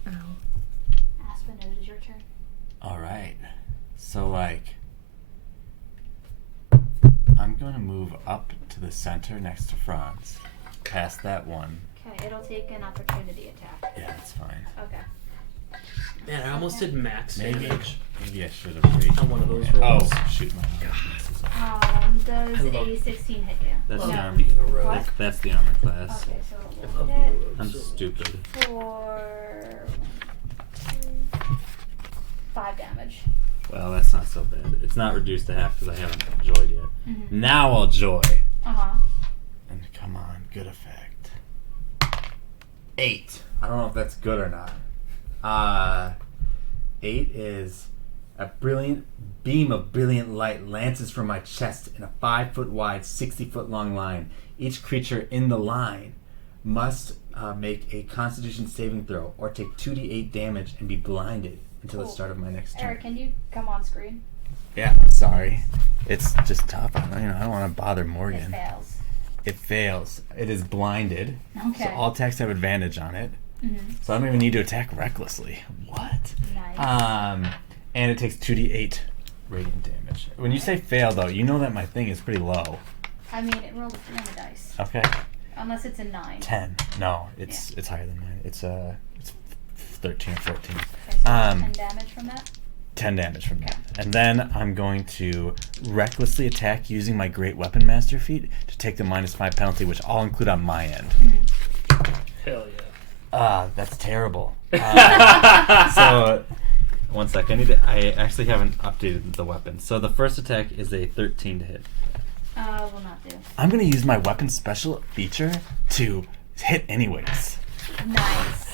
Ow. Aspen, it is your turn. All right. So like, I'm gonna move up to the center next to Franz, past that one. Okay, it'll take an opportunity attack. Yeah, that's fine. Okay. Man, I almost did max Maybe damage. I should have waited. On one of those Oh, rolls. shoot my Does I love- a 16 hit you? That's Love the armor. being a rogue. What? That's the armor class. Okay, so I we'll love hit being a rogue I'm so much. stupid. for 5 damage. Well, that's not so bad. It's not reduced to half because I haven't joyed yet. Mm-hmm. Now I'll joy. Uh-huh. And come on, good effect. 8. I don't know if that's good or not. 8 is a brilliant beam of brilliant light lances from my chest in a 5-foot wide, 60-foot long line. Each creature in the line must make a Constitution saving throw or take 2d8 damage and be blinded until the Cool. start of my next turn. Eric, can you come on screen? Yeah, sorry. It's just tough. I don't want to bother It Morgan. fails. It fails. It is blinded. Okay. So all attacks have advantage on it. Mm-hmm. So I don't even need to attack recklessly. What? Nice. And it takes 2d8 radiant damage. When you say fail, though, you know that my thing is pretty low. I mean, it rolled a 3 on the dice. Okay. Unless it's a 9. 10. No, it's higher than mine. It's 13 or 14. Okay, so 10 10 damage from that? 10 damage from that. Okay. And then I'm going to recklessly attack using my Great Weapon Master feat to take the -5 penalty, which I'll include on my end. Hell That's terrible. So, one sec. I actually haven't updated the weapon. So the first attack is a 13 to hit. Will not do. I'm going to use my weapon special feature to hit anyways. Nice.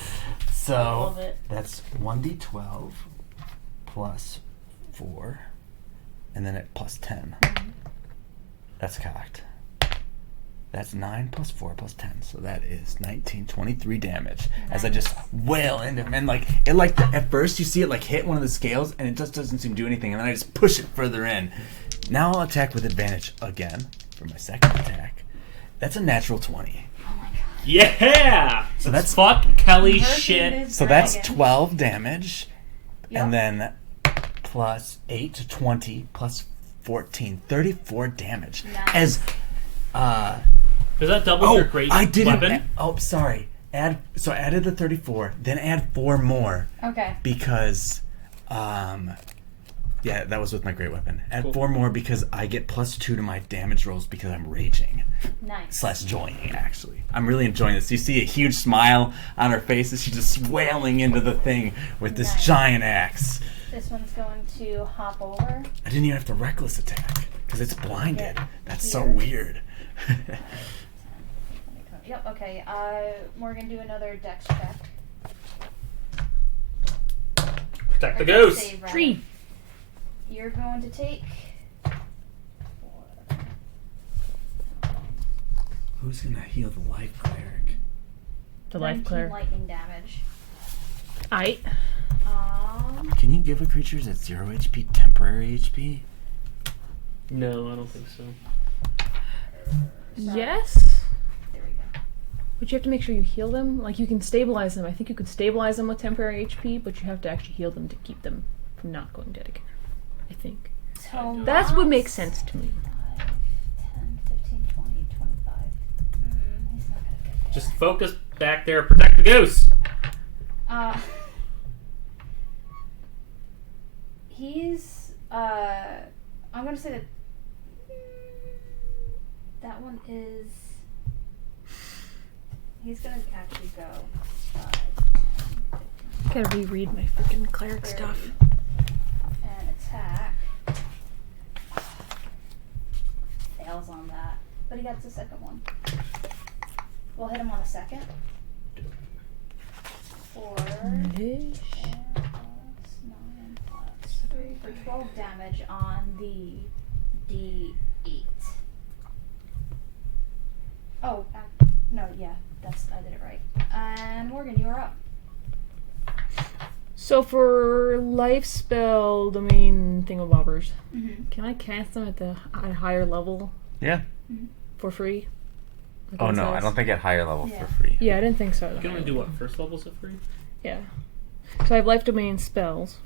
So Love it. that's 1d12 plus 4, and then at plus 10. That's cocked. That's 9 plus 4 plus 10, so that is 19, 23 damage. As I just wail into him, and at first you see it hit one of the scales, and it just doesn't seem to do anything, and then I just push it further in. Now I'll attack with advantage again for my second attack. That's a natural 20. Oh my god. Yeah! So that's Fuck Kelly Versus shit. this So that's dragon. 12 damage, Yep. and then plus 8 to 20 plus 14, 34 damage. Nice. Does that double your great I didn't. weapon? Sorry. I added the 34, then add 4 more Okay. because, yeah, that was with my great weapon. Add Cool. 4 more because I get plus 2 to my damage rolls because I'm raging Nice. / joying. Actually, I'm really enjoying this. You see a huge smile on her face as she's just wailing into the thing with this Nice. giant axe. This one's going to hop over. I didn't even have to reckless attack because it's blinded. Yeah. That's so Here. weird. Yep, okay. Morgan, do another dex check. Protect the Or dex goose. save, rather. 3. You're going to take... Who's gonna heal the life cleric? The life 19 cleric. lightning damage. Aight. Can you give a creature that's 0 HP temporary HP? No, I don't think so. Sorry. Yes. There we go. But you have to make sure you heal them. Like, you can stabilize them. I think you can stabilize them with temporary HP, but you have to actually heal them to keep them from not going dead again. I think. Tomas. That's what makes sense to me. 5, 10, 15, 20, 25. He's not gonna get there. Just focus back there. Protect the goose. He's, I'm gonna say that one is, he's gonna actually go 5, 10, 15, Gotta reread my freaking cleric 30, stuff. and attack. Fails on that, but he gets the second one. We'll hit him on the second. 4, 4 Ish. plus 9 plus for 12 damage on the D8. Oh, no, yeah, I did it right. And Morgan, you are up. So for life spell domain thingamabobbers, Mm-hmm. can I cast them at a higher level Yeah. for free? Like Oh it no, I says? don't think at higher level Yeah. for free. Yeah, I didn't think so. You can only do what? First levels of free? Yeah. So I have life domain spells.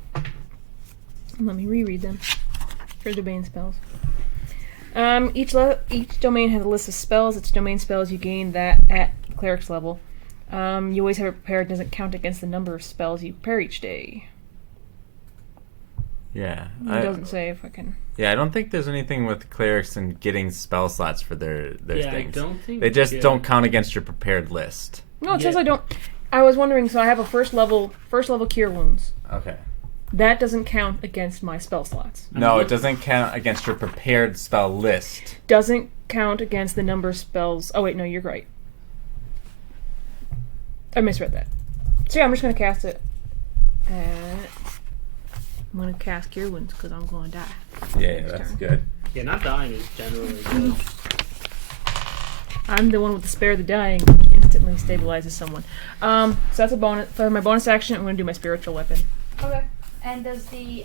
Let me reread them. For domain spells. Each domain has a list of spells. Its domain spells you gain that at cleric's level. You always have it prepared. Doesn't count against the number of spells you prepare each day. Yeah. It doesn't say if I can. Yeah, I don't think there's anything with clerics and getting spell slots for their Yeah, things. I don't think They just don't count against your prepared list. No, it says Yeah. I don't. I was wondering. So I have a first level cure wounds. Okay. That doesn't count against my spell slots. No, it doesn't count against your prepared spell list. Doesn't count against the number of spells. Oh wait, no, you're right. I misread that. So yeah, I'm just gonna cast it. And I'm gonna cast Cure Wounds because I'm gonna die. Yeah, that's good. Yeah, not dying is generally good. I'm the one with the spare the dying, which instantly stabilizes someone. So that's a bonus. For my bonus action, I'm gonna do my spiritual weapon. Okay. And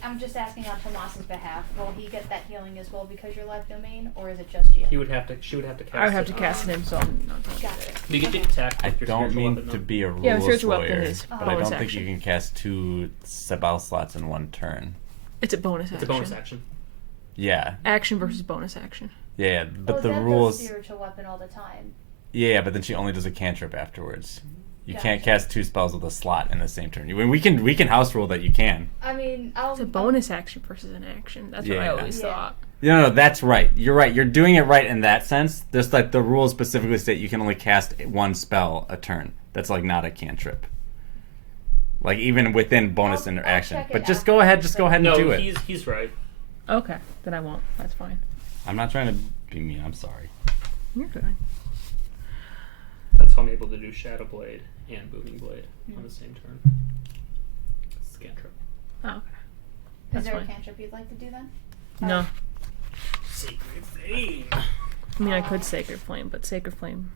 I'm just asking on Tomas's behalf, will he get that healing as well because you're life domain, or is it just you? She would have to cast I would have it. to cast it in, so I'm not doing Got it. it. You get to attack I with your don't spiritual mean weapon, to though. be a Yeah, my rules spiritual lawyer, weapon is but I bonus don't think action. you can cast 2 spell slots in one turn. It's a bonus It's action. a bonus action. Yeah, Action versus bonus action. yeah, but Oh, the that rules. does spiritual weapon all the time. Yeah, but then she only does a cantrip afterwards. You can't Gotcha. cast 2 spells with a slot in the same turn. We can house rule that you can. I mean, It's a bonus action versus an action. That's what I Yeah. always Yeah. thought. No, that's right. You're right. You're doing it right in that sense. Just like the rules specifically state you can only cast 1 spell a turn. That's like not a cantrip. Like even within bonus I'll interaction. check it But just out. go ahead and No, do it. he's right. Okay, then I won't. That's fine. I'm not trying to be mean. I'm sorry. You're good. That's how I'm able to do Shadow Blade and Booming Blade on the same turn. It's a cantrip. Oh, okay. Is That's there fine. a cantrip you'd like to do then? No. Sacred Flame. I mean, I could Sacred Flame, but Sacred Flame.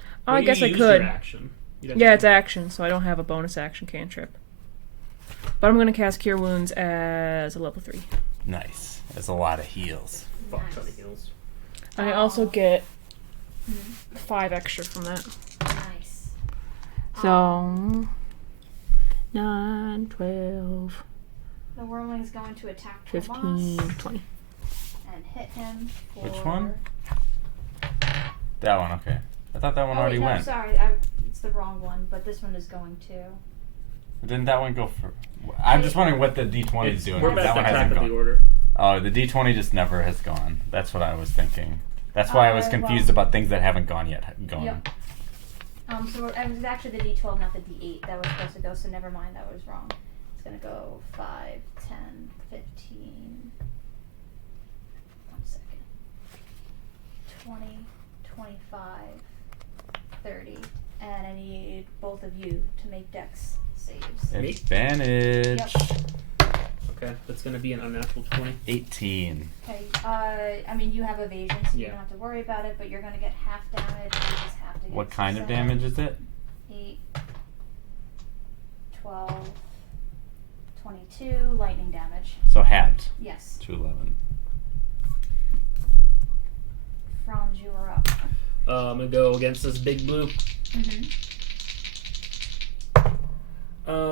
Oh, Well, I you guess I used could. Your action. You'd have Yeah, to- it's action, so I don't have a bonus action cantrip. But I'm going to cast Cure Wounds as a level 3. Nice. That's a lot of heals. Fuck ton of heals. I also get 5 extra from that. Nice. So, 9, 12, The Whirlwing's going to attack 15, Tomas 20. and hit him for... Which one? That one, okay. I thought that one Oh, already wait, no, went. sorry. It's the wrong one, but this one is going to... Didn't that one go for... I'm just wondering what the D20 is doing. We're That back one to top hasn't of the gone. order. Oh, the D20 just never has gone. That's what I was thinking. That's why I was well- confused about things that haven't gone yet. Yep. So it was actually the D12, not the D8 that was supposed to go, so never mind, that was wrong. It's going to go 5, 10, 15... 1 second. 20, 25, 30. And I need both of you to make dex saves. Advantage. Okay, that's going to be an unnatural 20. 18. Okay, I mean, you have evasion, so you Yeah. don't have to worry about it, but you're going to get half damage. You just have to get What kind of 7, damage is it? 8, 12, 22, lightning damage. So halved. Yes. To 11. Franz, you are up. I'm going to go against this big blue.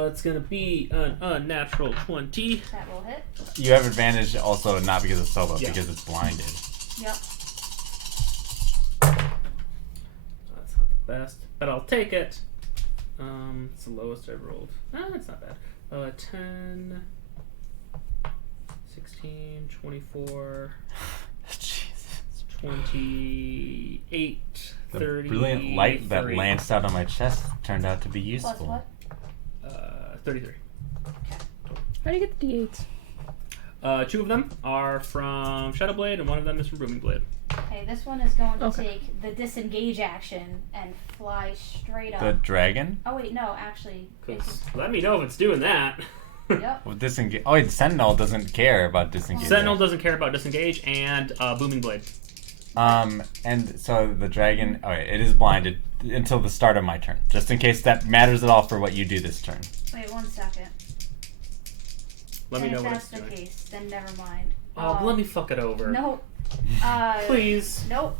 It's going to be an unnatural 20. That will hit. You have advantage also not because it's solo, Yeah. because it's blinded. Yep. That's not the best, but I'll take it. It's the lowest I've rolled. It's not bad. 10, 16, 24, Jesus. 28, The 30. brilliant light that lanced out on my chest turned out to be Plus useful. what? 33. How do you get the D8s? 2 of them are from Shadow Blade, and 1 of them is from Booming Blade. Okay, this one is going to Okay. take the disengage action and fly straight up. The dragon? Oh wait, no, actually, it's, Let me know if it's doing that. Yep. Well, disengage. Oh, wait, Sentinel doesn't care about disengage. Sentinel doesn't care about disengage, and Booming Blade. And so the dragon. Okay, it is blinded until the start of my turn, just in case that matters at all for what you do this turn. Wait 1 second. Let me know if what that's it's the doing. case, then never mind. Oh, let me fuck it over. Nope. Please. Nope.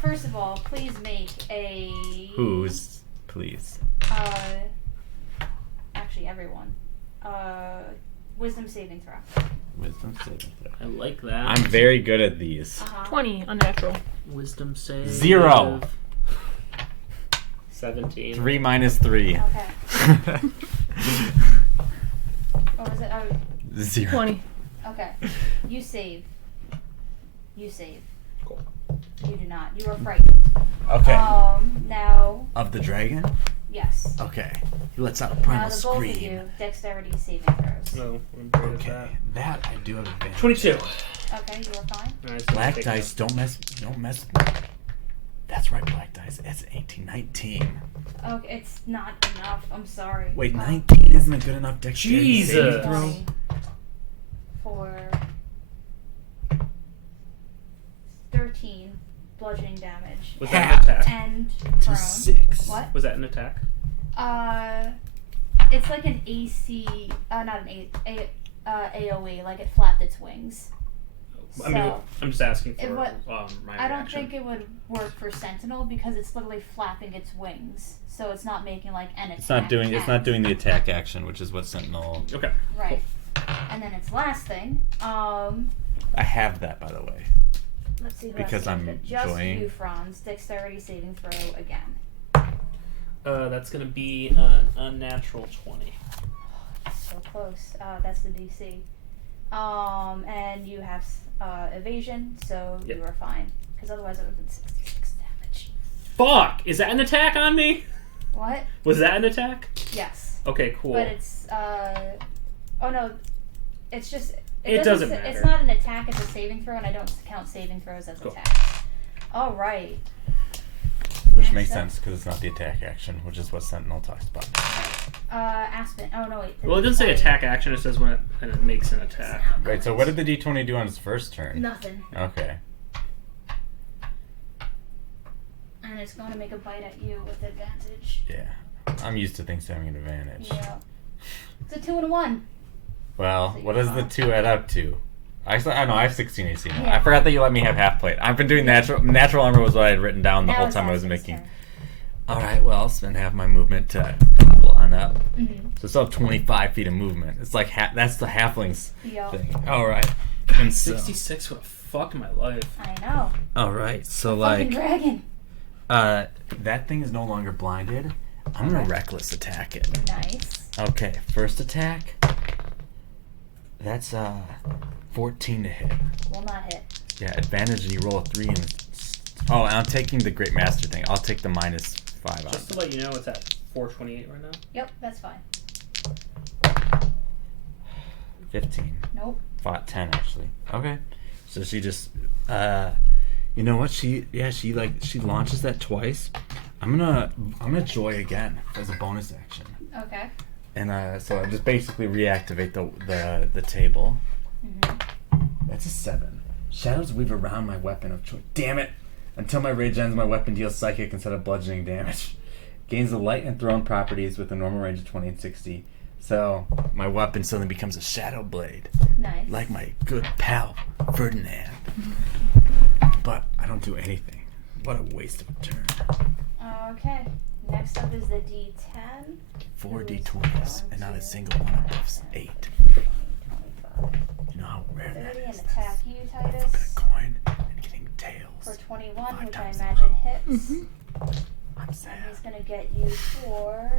First of all, please make a. Who's, please? Actually, everyone. Wisdom saving throw. Wisdom saving throw. I like that. I'm very good at these. 20 unnatural. Wisdom save. 0. 17. 3 minus 3. Okay. What was it? 0. 20. Okay. You save. You save. Cool. You do not. You are frightened. Okay. Now, Of the dragon? yes. Okay. He lets out a Now primal the both of you, scream. dexterity saving throws. No, I'm great at Okay. That I do have advantage. 22. Okay, you are fine. Nice, so Black take dice, don't mess with me. That's right, black dice. It's 18, 19. Okay, it's not enough. I'm sorry. Wait, 19 isn't a good enough dexterity Jesus. saving throw? 20 for 13 bludgeoning damage. Was that an attack? And To prone. 6. What? Was that an attack? It's like an AC, not an AOE, like it flapped its wings. I mean, I'm just asking for It would- my I don't reaction. think it would work for Sentinel because it's literally flapping its wings, so it's not making like an attack. It's not doing act. the attack action, which is what Sentinel. Okay. Right. And then its last thing, I have that, by the way. let's see who Because else I'm can just enjoying- you, Franz. Dexterity saving throw again. That's gonna be an unnatural 20. So close. That's the DC. And you have evasion, so Yep. you are fine. Because otherwise it would have been 66 damage. Fuck! Is that an attack on me? What? Was that an attack? Yes. Okay, cool. But it's oh no, it's just It doesn't It's matter. not an attack; it's a saving throw, and I don't count saving throws as Cool. attacks. All right. Which Next makes up. sense because it's not the attack action, which is what Sentinel talks about. Aspen. Oh no, wait. Well, it doesn't say attack action. It says when it makes an attack. Wait, so what did the D20 do on his first turn? Nothing. Okay. And it's going to make a bite at you with advantage. Yeah. I'm used to things having an advantage. Yeah. It's a 2 and a 1. Well, what does the 2 add up to? I know I have 16 AC now. Yeah. I forgot that you let me have half plate. I've been doing natural armor was what I had written down the Now whole it's time I was Aspen's making. turn. All right, well, I'll spend half my movement to hobble on up. Mm-hmm. So still have 25 feet of movement. It's like that's the halflings Yup. thing. All right. And so, 66 would have fucked my life. I know. all right, so Fucking like dragon. That thing is no longer blinded. I'm gonna reckless attack it. Nice. okay, first attack. That's 14 to hit. Will not hit. Yeah, advantage and you roll a 3 and oh, and I'm taking the Great Master thing. I'll take the minus 5 on. Just to let you know, it's at 428 right now. Yep, that's fine. 15. Nope. 10 actually. Okay. So she just, you know what? She launches that twice. I'm gonna joy again as a bonus action. Okay. And so I just basically reactivate the table. Mm-hmm. That's a 7. Shadows weave around my weapon of choice. Damn it! Until my rage ends, my weapon deals psychic instead of bludgeoning damage. Gains the light and thrown properties with a normal range of 20 and 60. So my weapon suddenly becomes a shadow blade, Nice. like my good pal Ferdinand. But I don't do anything. What a waste of a turn. Okay. Next up is the D10. 4 Who's D20s, going and not a to single one above 8. 25. You know how rare 30 that and is. attack you, A Titus. coin and getting tails. For 21, 5 which I times imagine in a hits. I'm And sad. he's gonna get you for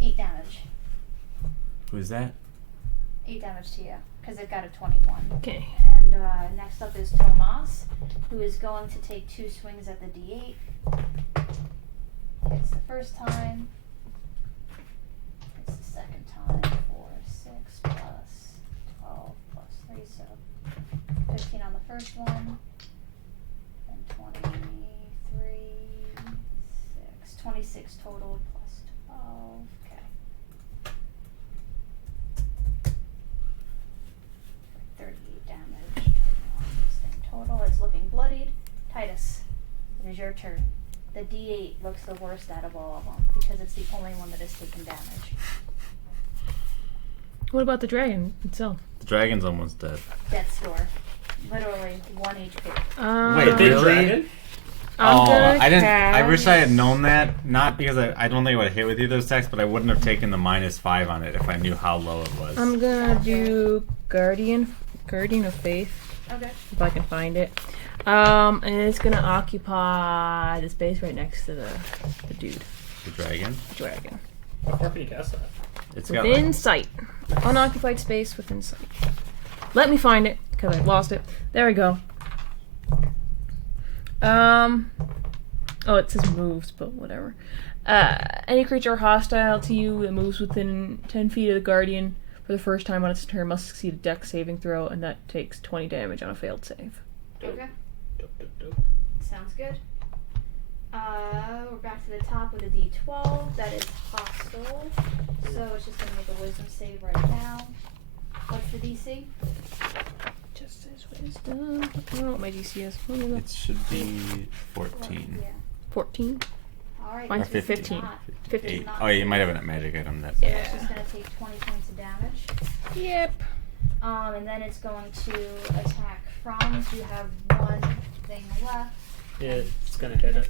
8 damage. Who's that? 8 damage to you, because it got a 21. Okay. And next up is Tomas, who is going to take 2 swings at the D8. Hits the first time. Hits the second time for 6 plus 12 plus 3, so 15 on the first one. And 23, 6, 26 total plus 12. Okay. is your turn. The D8 looks the worst out of all of them because it's the only one that has taken damage. What about the dragon itself? The dragon's almost dead. Death's door. Literally 1 HP. Wait, The big really? dragon? I'm gonna I didn't. cast... I wish I had known that. Not because I don't think I would have hit with either of those attacks, but I wouldn't have taken the -5 on it if I knew how low it was. I'm gonna do Guardian of Faith, Okay. if I can find it. And it's gonna occupy the space right next to the dude, The dragon. dragon. How far can you cast that? It's got Within like, sight. Unoccupied space within sight. Let me find it, because I lost it. There we go. Oh, it says moves, but whatever. Any creature hostile to you that moves within 10 feet of the Guardian for the first time on its turn must succeed a Dex saving throw, and that takes 20 damage on a failed save. Okay. Dope, dope, dope. Sounds good. We're back to the top with a D12. That is hostile. So it's just gonna make a wisdom save right now. What's the DC? Just as wisdom. I don't know what my DC is. What is it? it should be 14. Yeah. 14? Alright. Mine's it's 15. not. 15. It's not. Oh, you might have a magic item that. So Yeah. it's just gonna take 20 points of damage. Yep. And then it's going to attack Franz. You have one thing left. It's gonna hit it.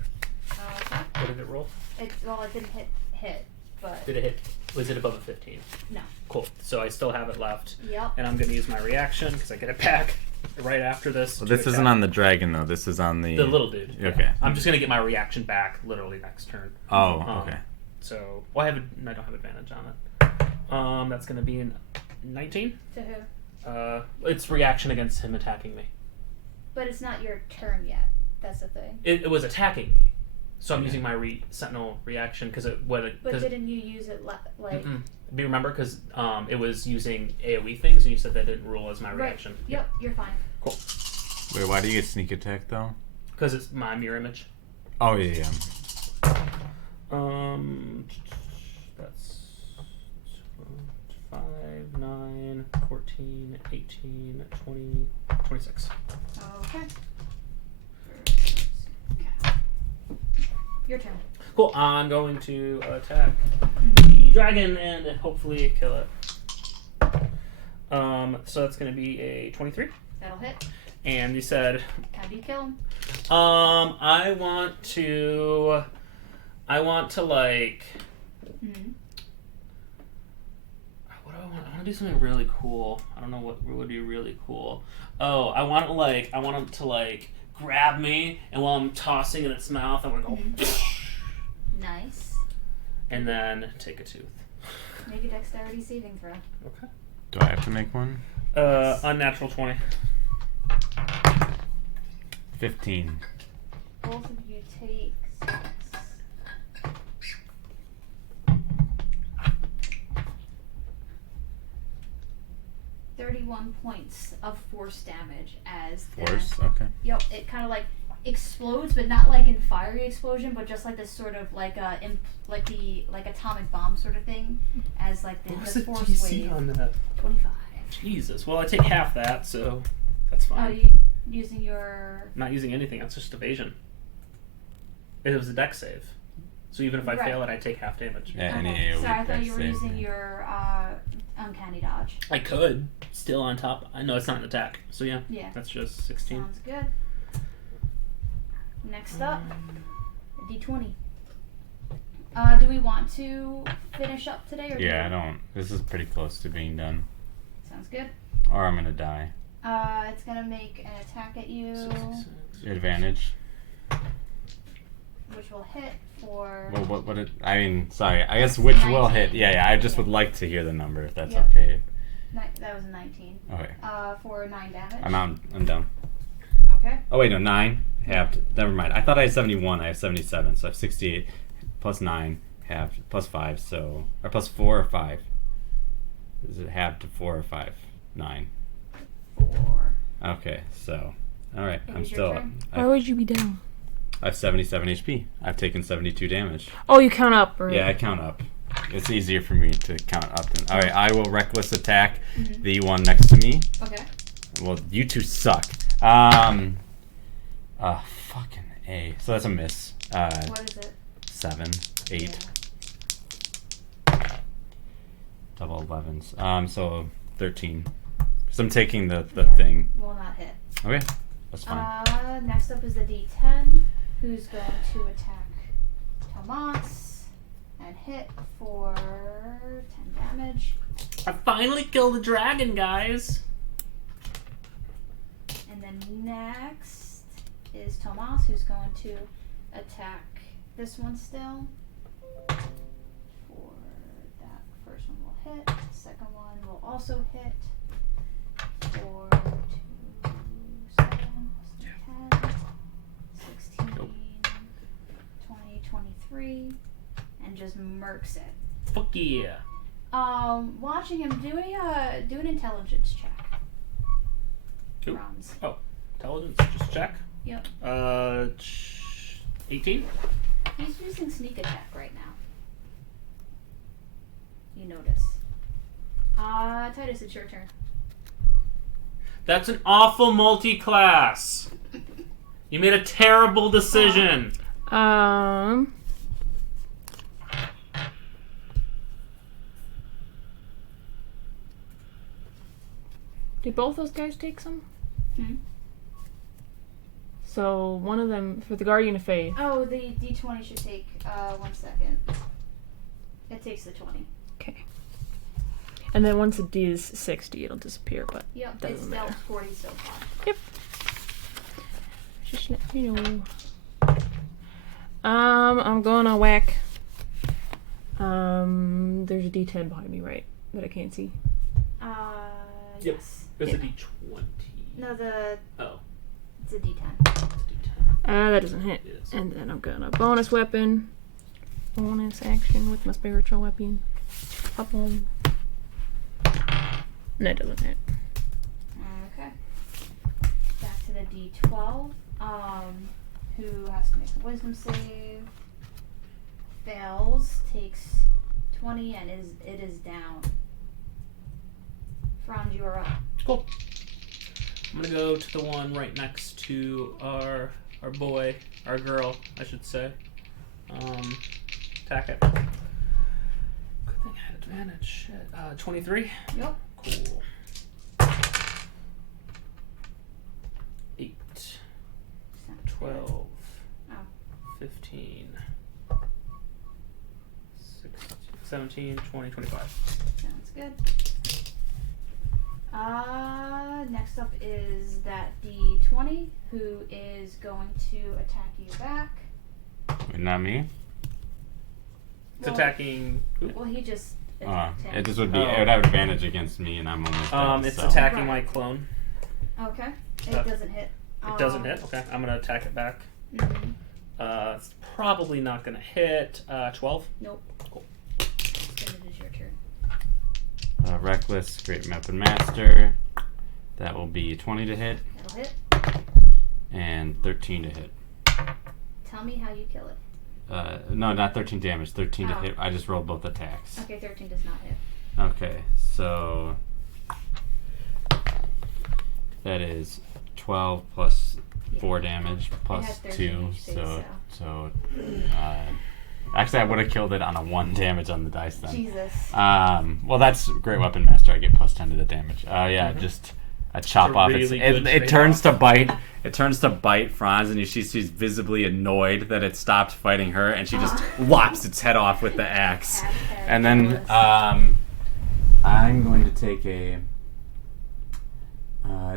Okay. What did it roll? It didn't hit, but Did it hit? Was it above a 15? no. Cool. So I still have it left. Yep. And I'm going to use my reaction because I get it back right after this. Well, to this isn't attack on the dragon though. This is on the. the little dude. yeah. Okay. I'm just going to get my reaction back literally next turn. Oh, Um, okay. So, well, I don't have advantage on it. That's going to be in 19. To who? It's reaction against him attacking me. But it's not your turn yet. That's the thing. It was attacking me. So I'm using my sentinel reaction because But didn't you use it like? do you remember? Because it was using AoE things, and you said that didn't rule as my Right. reaction. Yep. You're fine. Cool. Wait, why do you get sneak attack though? Because it's my mirror image. Oh yeah. That's 5, 9, 14, 18, 20, 26. Okay. Your turn. Cool. I'm going to attack the dragon and hopefully kill it. So that's going to be a 23. That'll hit. And you said, How do you kill him? I want to like. Mm-hmm. What do I want? I want to do something really cool. I don't know what would be really cool. Oh, I want him to like grab me, and while I'm tossing in its mouth, I want to go, Nice. and then take a tooth. Make a dexterity saving throw. Okay. Do I have to make one? Unnatural 20. 15. Both of you take 6. $31 points of force damage as the, Force. Okay. Yep, it kind of like explodes, but not like in fiery explosion, but just like this sort of like like atomic bomb sort of thing, as like What was the the force DC wave. on that? 25. Jesus. Well, I take half that, so that's Oh, fine. you using your I'm not using anything. That's just evasion. It was a dex save, so even if I Right. fail it, I take half damage. Yeah, any Okay. AoE Sorry, I thought dex you were save, using yeah. your uncanny dodge. I could still on top. I know it's not an attack, so yeah, Yeah. that's just 16. Sounds good. Next up, D20. Do we want to finish up today, or Yeah, I don't. This is pretty close to being done. Sounds good. Or I'm gonna die. It's gonna make an attack at you, 66. Advantage. which will hit for. Well, what it? I mean, sorry. I guess which will 19. hit. Yeah. I just would like to hear the number if that's Yep. okay. That was a 19. Okay. For 9 damage. I'm out. I'm down. Okay. Oh wait, no, 9 halved. Never mind. I thought I had 71. I have 77. So I have 68 plus 9 halved plus 5. So or plus 4 or 5. Is it halved to 4 or 5? 9. 4. Okay. So all right. It I'm is your still up. turn. Why would you be down? I have 77 HP. I've taken 72 damage. Oh, you count up, right? Yeah, I count up. It's easier for me to count up than. All right, I will reckless attack the one next to me. Okay. Well, you two suck. Fucking A. So that's a miss. What is it? 7, 8. Double 11s. So 13. Because I'm taking the thing. Will not hit. Okay, that's fine. Next up is the D10, who's going to attack Tomas and hit for 10 damage. I finally killed the dragon, guys. And then next is Tomas, who's going to attack this one still. For that first one will hit. Second one will also hit. For 2, 7, 10, 16, 20, 23, and just murks it. Fuck yeah. Watching him do an intelligence check. Cool. Franz. Oh, intelligence, just check. Yep. 18? He's using sneak attack right now. You notice. Titus, it's your turn. That's an awful multi-class. You made a terrible decision. Did both those guys take some? Hmm? So one of them for the Guardian of Faith. Oh, the D20 should take 1 second. It takes the 20. Okay. And then once it is 60, it'll disappear. But Yep, doesn't it's matter. dealt 40 so far. Yep. Just let you know. I'm gonna whack. There's a D10 behind me, right? That I can't see. Yep. Yes. There's Yeah. a D20. No, Oh. it's a D10. It's a D10. That doesn't hit. It is. And then I'm gonna bonus weapon. Bonus action with my spiritual weapon. Up on. And that doesn't hit. Okay. Back to the D12. Who has to make a wisdom save? Fails, takes 20, and it is down. Franz, you are up. Cool. I'm gonna go to the one right next to our boy, our girl, I should say. Attack it. Good thing I had advantage. Shit. 23. Yep. Cool. 8, 12, Oh. 15, 16, 17, 20, 25. Sounds good. Next up is that D20, who is going to attack you back. Wait, not me? It's Well- attacking. Well, he just attacked him. It just would be. Oh. It would have advantage against me, and I'm almost dead. It's so. attacking Right. my clone. Okay. It Uh, doesn't hit. It doesn't hit. Okay, I'm gonna attack it back. Mhm. It's probably not gonna hit. 12. Nope. Cool. Then it is your turn. Reckless, Great Weapon Master. That will be 20 to hit That'll hit. and 13 to hit. Tell me how you kill it. No, not 13 damage. 13 to Oh. hit. I just rolled both attacks. Okay, 13 does not hit. Okay, so that is 12 plus 4 damage plus has 13 2. HP, Actually, I would have killed it on a 1 damage on the dice then. Jesus. Well, that's Great Weapon Master. I get plus 10 to the damage. Just a chop It's a off. really It good turns to trade-off. bite. It turns to bite Franz, and she's visibly annoyed that it stopped fighting her, and she just lops its head off with the axe. Hashtag And then jealous. I'm going to take a.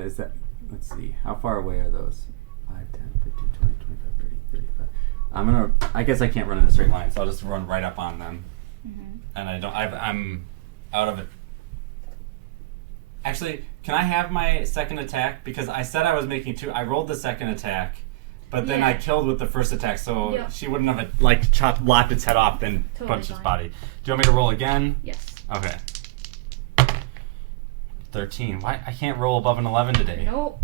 Is that? Let's see. How far away are those? 5, 10, 15, 20, 25, 30, 35. I guess I can't run in a straight line, so I'll just run right up on them. Mhm. And I'm out of it. Actually, can I have my second attack? Because I said I was making 2. I rolled the second attack, but then Yeah. I killed with the first attack, so Yep. she wouldn't have lopped its head off, then Totally punched its fine. body. Do you want me to roll again? Yes. Okay. 13. Why? I can't roll above an 11 today. Nope.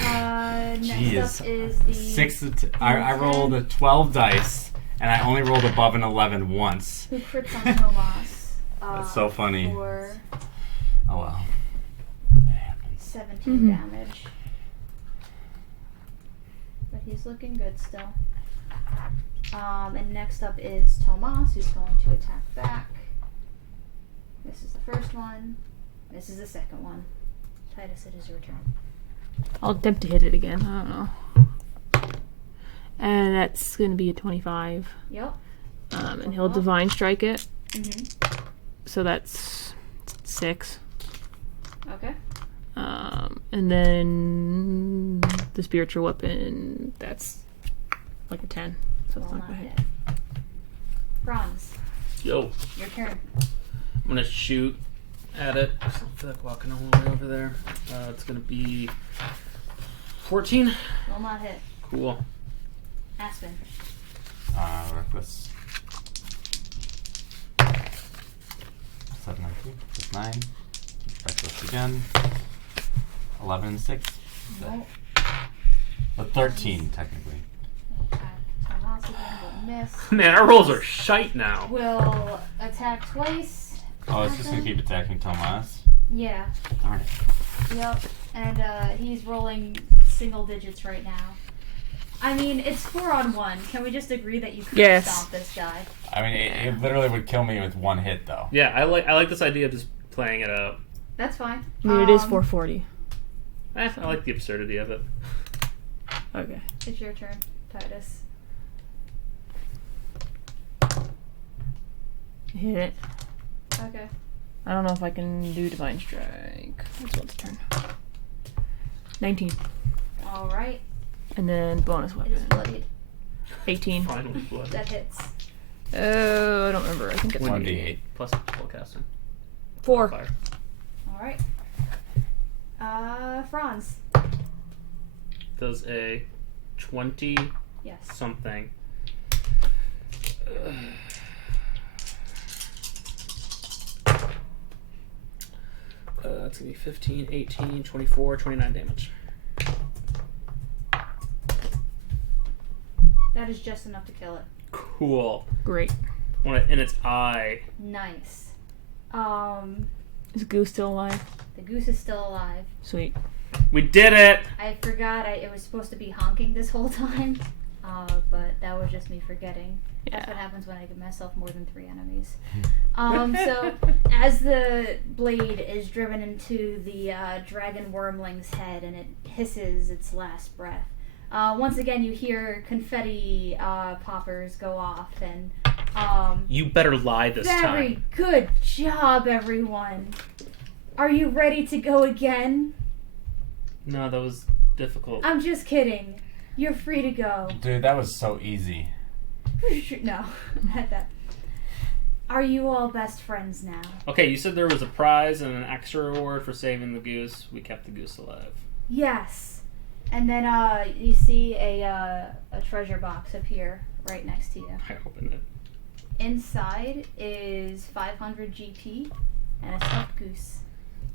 Next Jeez. up is the 6. I rolled 12 dice, and I only rolled above an 11 once. who crits on Tomas. That's so funny. For Oh well. It happens. 17 damage. but he's looking good still. And next up is Tomas, who's going to attack back. This is the first one. This is the second one. Titus, it is your turn. I'll attempt to hit it again. I don't know. And that's going to be a 25. Yep. And he'll divine strike it. Mm-hmm. So that's 6. Okay. And then the spiritual weapon, that's like a 10. So it's Will not not going to hit. hit. Franz, Yo, your turn. I'm gonna shoot at it. I don't feel like walking all the way over there. It's gonna be 14. Will not hit. Cool. Aspen. Reckless. 7 and 2. That's 9. Reckless again. 11 and 6. Nope. But 13 technically. Attack Tomas again, will miss. Man, our rolls are shite now. Will attack twice. Oh, it's just gonna keep attacking Tomas. Yeah. Darn it. Yep. And he's rolling single digits right now. I mean, it's 4-on-1. Can we just agree that you can't stop this guy? I mean, it literally would kill me with one hit, though. Yeah, I like this idea of just playing it out. That's fine. I mean, it is 440. I like the absurdity of it. Okay. It's your turn, Titus. Hit it. Okay. I don't know if I can do divine strike. That's what's turn. 19. All right. And then bonus It weapon. is bloodied. 18. Finally blood. That hits. Oh, I don't remember. I think it's 1d8. Plus spellcasting. 4. Fire. All right. Franz. Does a 20 Yes. something. It's gonna be 15, 18, 24, 29 damage. That is just enough to kill it. Cool. Great. In its eye. Nice. Is Goose still alive? The goose is still alive. Sweet. We did it! I forgot it was supposed to be honking this whole time. But that was just me forgetting. That's what happens when I give myself more than 3 enemies. So as the blade is driven into the dragon wormling's head and it hisses its last breath, once again you hear confetti poppers go off and You better lie this very time. good job, everyone. Are you ready to go again? No, that was difficult. I'm just kidding. You're free to go. Dude, that was so easy. No, not that. Are you all best friends now? Okay, you said there was a prize and an extra reward for saving the goose. We kept the goose alive. Yes. And then you see a treasure box appear right next to you. I opened it. Inside is 500 GP and a stuffed goose.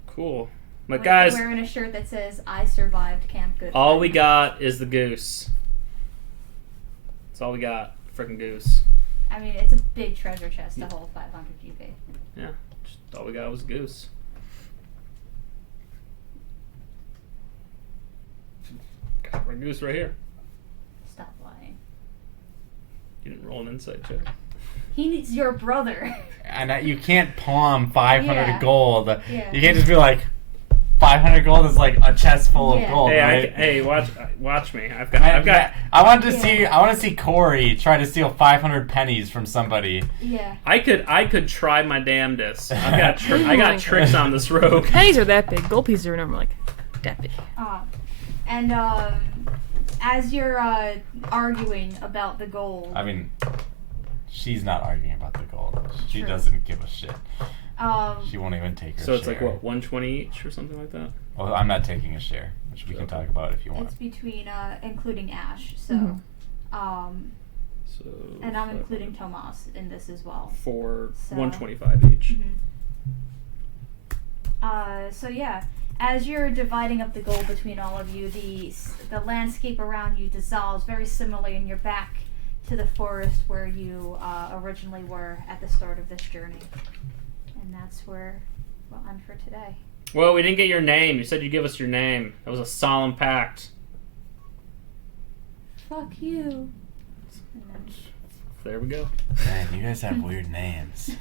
Cool. But guys, wearing a shirt that says "I survived Camp Good." all we got is the goose. That's all we got. Freaking goose. I mean, it's a big treasure chest to hold 500 GP. Yeah, just all we got was goose. Got our goose right here. Stop lying. You didn't roll an insight check. He needs your brother. And you can't palm 500 Yeah. gold. Yeah. You can't just be like, 500 gold is like a chest full of Yeah. gold, right? Hey, watch me. I've got. I want to see Corey try to steal 500 pennies from somebody. Yeah. I could try my damnedest. I got tricks on this rogue. Pennies are that big. Gold pieces are normally like that big. And as you're arguing about the gold, I mean, she's not arguing about the gold. She True. doesn't give a shit. um, She won't even take her So it's share. like what, 120 each or something like that? Well, I'm not taking a share, which we can talk about if you want. it's between including Ash. So, Mhm. So. and I'm including Tomas in this as well. For So- 125 each. So yeah, as you're dividing up the gold between all of you, the landscape around you dissolves very similarly, and you're back to the forest where you originally were at the start of this journey. And that's where we'll end for today. Well, we didn't get your name. You said you'd give us your name. That was a solemn pact. fuck you. And There we go. Man, you guys have weird names.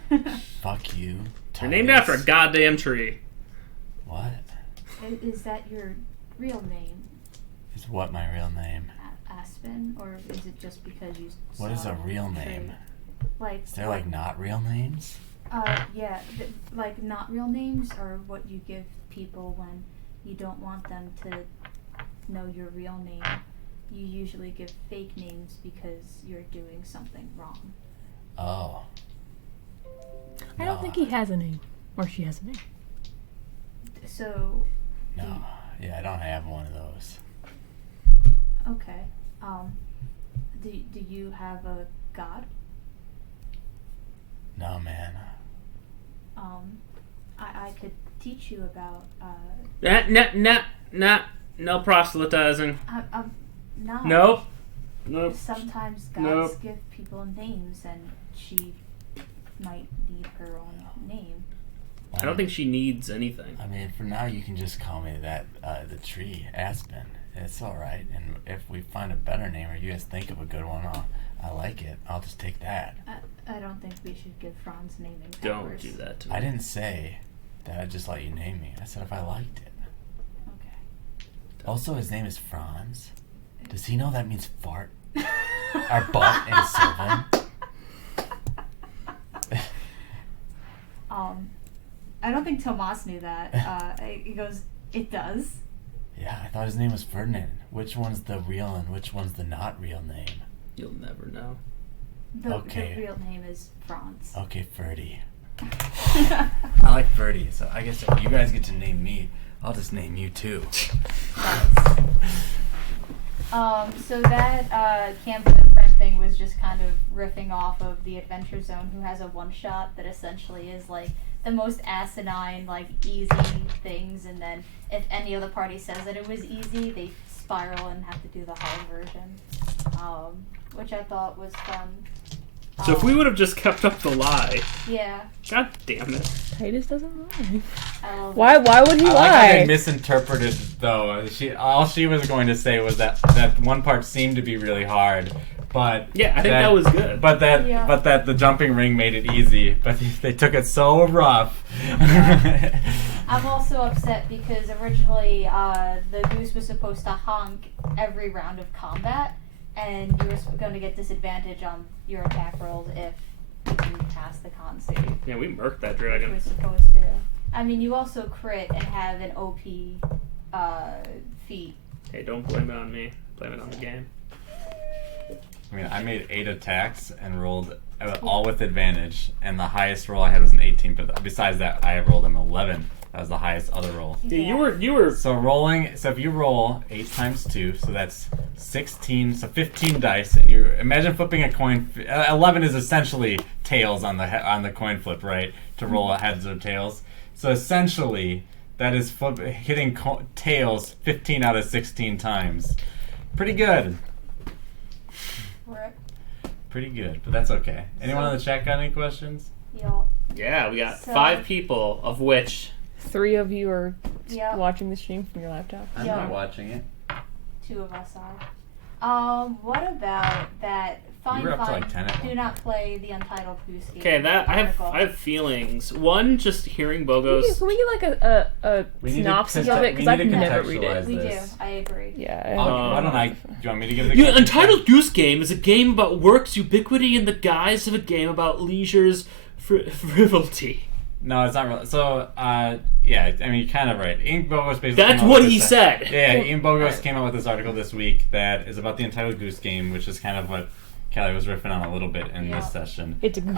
Fuck you. They're named after a goddamn tree. What? Is that your real name, Is what my real name? Aspen, or is it just because you? What is saw a real the tree? name? Like. Is there like not real names? Yeah, like not real names are what you give people when you don't want them to know your real name. You usually give fake names because you're doing something wrong. Oh. I don't think he has a name. Or she has a name. So, No. Yeah, I don't have one of those. okay. Do you have a god? No, man. I could teach you about, No proselytizing. no. Nope. Sometimes gods Nope. give people names, and she might need her own name. I don't think she needs anything. I mean, for now, you can just call me that, the tree, Aspen. It's alright. And if we find a better name, or you guys think of a good one, I like it. I'll just take that. I don't think we should give Franz naming powers. Don't do that to me. I didn't say that I'd just let you name me. I said if I liked it. Okay. Also, his name is Franz. Does he know that means fart? Our butt in Sylvan? I don't think Tomas knew that. He goes, it does. Yeah, I thought his name was Ferdinand. Which one's the real and which one's the not real name? You'll never know. Okay. The real name is Franz. Okay, Ferdy. I like Ferdy, so I guess if you guys get to name me, I'll just name you too. Nice. So that Camp and Friend thing was just kind of riffing off of the Adventure Zone, who has a one-shot that essentially is like the most asinine, like easy things, and then if any other party says that it was easy, they spiral and have to do the hard version, which I thought was fun. So if we would have just kept up the lie, Yeah. god damn it. Titus doesn't lie. I love Why would he I like how lie? they misinterpreted though. All she was going to say was that one part seemed to be really hard, but Yeah, I think that was good. But that Yeah. but that the jumping ring made it easy. But they took it so rough. I'm also upset because originally the goose was supposed to honk every round of combat, and you were going to get disadvantage on your attack rolls if you didn't pass the con save. Yeah, we murked that Which dragon. was supposed to. I mean, you also crit and have an OP feat. Hey, don't blame it on me. Blame it on the game. I mean, I made 8 attacks and rolled all with advantage, and the highest roll I had was an 18. But besides that, I rolled an 11. That was the highest other roll. Yeah, you were. So if you roll 8 times 2, so that's 16, so 15 dice, and you imagine flipping a coin. 11 is essentially tails on the coin flip, right? To roll heads or tails. So essentially, that is hitting tails 15 out of 16 times. Pretty good. Rip. Pretty good, but that's okay. Anyone in the chat got any questions? Yup. Yeah, we got So- 5 people, of which 3 of you are Yep. watching the stream from your laptop. I'm Yeah. not watching it. 2 of us are. What about that? Fine, were up to fine. like 10 at Do one. not play the Untitled Goose Game. okay, that I article. have feelings. One, just hearing Can Bogos. we get like a We need to synopsis context- of it? Because we I've need to never read contextualize it. We this. do. I agree. Yeah. Why don't I? Do you want me to give the? Yeah, Untitled Goose Game is a game about work's ubiquity in the guise of a game about leisure's frivolity. No, it's not really. So, yeah, I mean, you're kind of right. Ian Bogos basically. That's came out what with he this- said. Yeah, Ian Bogos Alright. came out with this article this week that is about the Entitled Goose Game, which is kind of what Kelly was riffing on a little bit in Yeah. this session. It's a goose.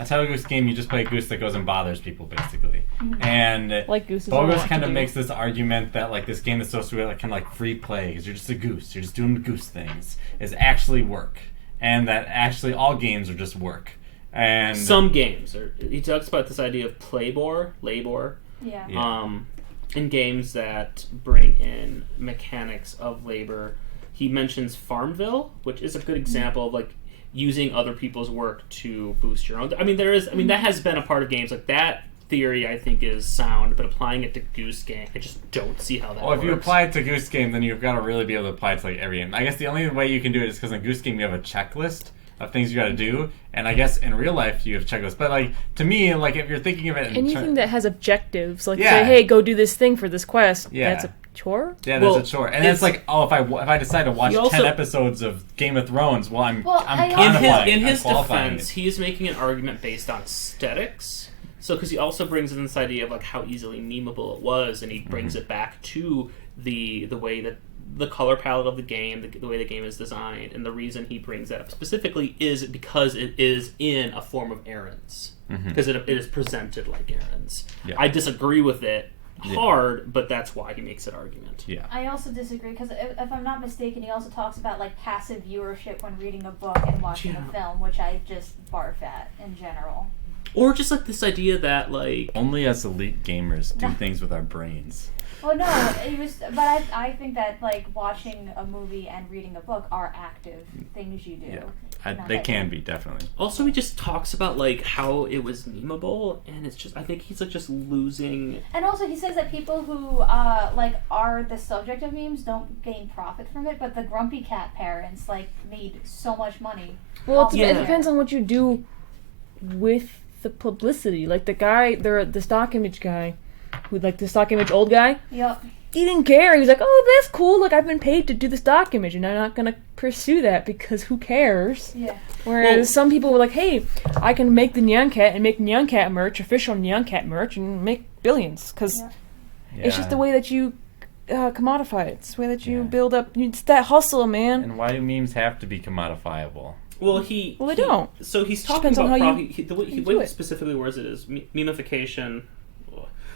Entitled Goose Game, you just play a goose that goes and bothers people, basically. And Like gooses are Bogos wont kind to of do. makes this argument that like this game is supposed to be like kind of like free play, because you're just a goose, you're just doing goose things, is actually work, and that actually all games are just work. And Some games, or he talks about this idea of labor, Yeah. Yeah. in games that bring in mechanics of labor. He mentions Farmville, which is a good example of like using other people's work to boost your own. I mean, that has been a part of games like that. theory I think is sound, but applying it to Goose Game, I just don't see how that Well, works. if you apply it to Goose Game, then you've got to really be able to apply it to like every game. I guess the only way you can do it is because in Goose Game you have a checklist of things you got to do, and I guess in real life you have checklists. But like to me, like if you're thinking of it in Anything that has objectives, like Yeah. say, hey, go do this thing for this quest. Yeah. That's a chore. yeah, Well, that's a chore, and it's- it's like, oh, if I decide to watch He also- 10 episodes of Game of Thrones, well, I'm Well, I quantifying, in I'm his qualifying defense, it. he is making an argument based on aesthetics. So, because he also brings in this idea of like how easily memeable it was, and he brings it back to the way that the color palette of the game, the way the game is designed, and the reason he brings that up specifically is because it is in a form of errands, because it is presented like errands. Yeah. I disagree with it Yeah. hard, but that's why he makes that argument. Yeah. I also disagree because if I'm not mistaken, he also talks about like passive viewership when reading a book and watching Yeah. a film, which I just barf at in general. Or just like this idea that like Only us elite gamers do things with our brains. Well, no, it was, but I think that like watching a movie and reading a book are active things you do. Yeah. They can be, definitely. Also, he just talks about like how it was memeable, and it's just I think he's like just losing. And also, he says that people who like are the subject of memes don't gain profit from it, but the grumpy cat parents like made so much money. Well, off it of depends on what you do with the publicity. Like the guy, the stock image guy, who like the stock image old guy. Yep. He didn't care. He was like, "Oh, that's cool. Like I've been paid to do the stock image, and I'm not gonna pursue that because who cares?" Yeah. Whereas Well- some people were like, "Hey, I can make the Nyan Cat and make Nyan Cat merch, official Nyan Cat merch, and make billions." Because Yeah. it's just the way that you commodify it. It's the way that you Yeah. build up. It's that hustle, man. And why do memes have to be commodifiable? Well, They don't. So he's Just talking depends on about how you probably the way he do way it. specifically words it is memification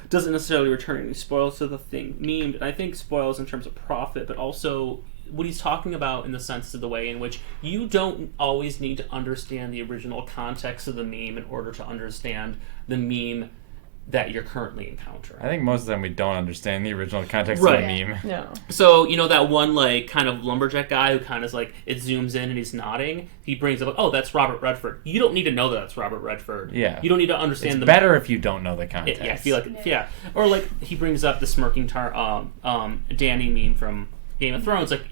doesn't necessarily return any spoils to the thing memed, and I think spoils in terms of profit, but also what he's talking about in the sense of the way in which you don't always need to understand the original context of the meme in order to understand the meme that you're currently encountering. I think most of the time we don't understand the original context Right. of the meme. No. So, you know that one, like, kind of lumberjack guy who kind of, like, it zooms in and he's nodding? He brings up, oh, that's Robert Redford. You don't need to know that that's Robert Redford. Yeah. You don't need to understand It's the... better if you don't know the context. Yeah, I feel like, yeah. Or, like, he brings up the smirking Danny meme from Game of Thrones. Like,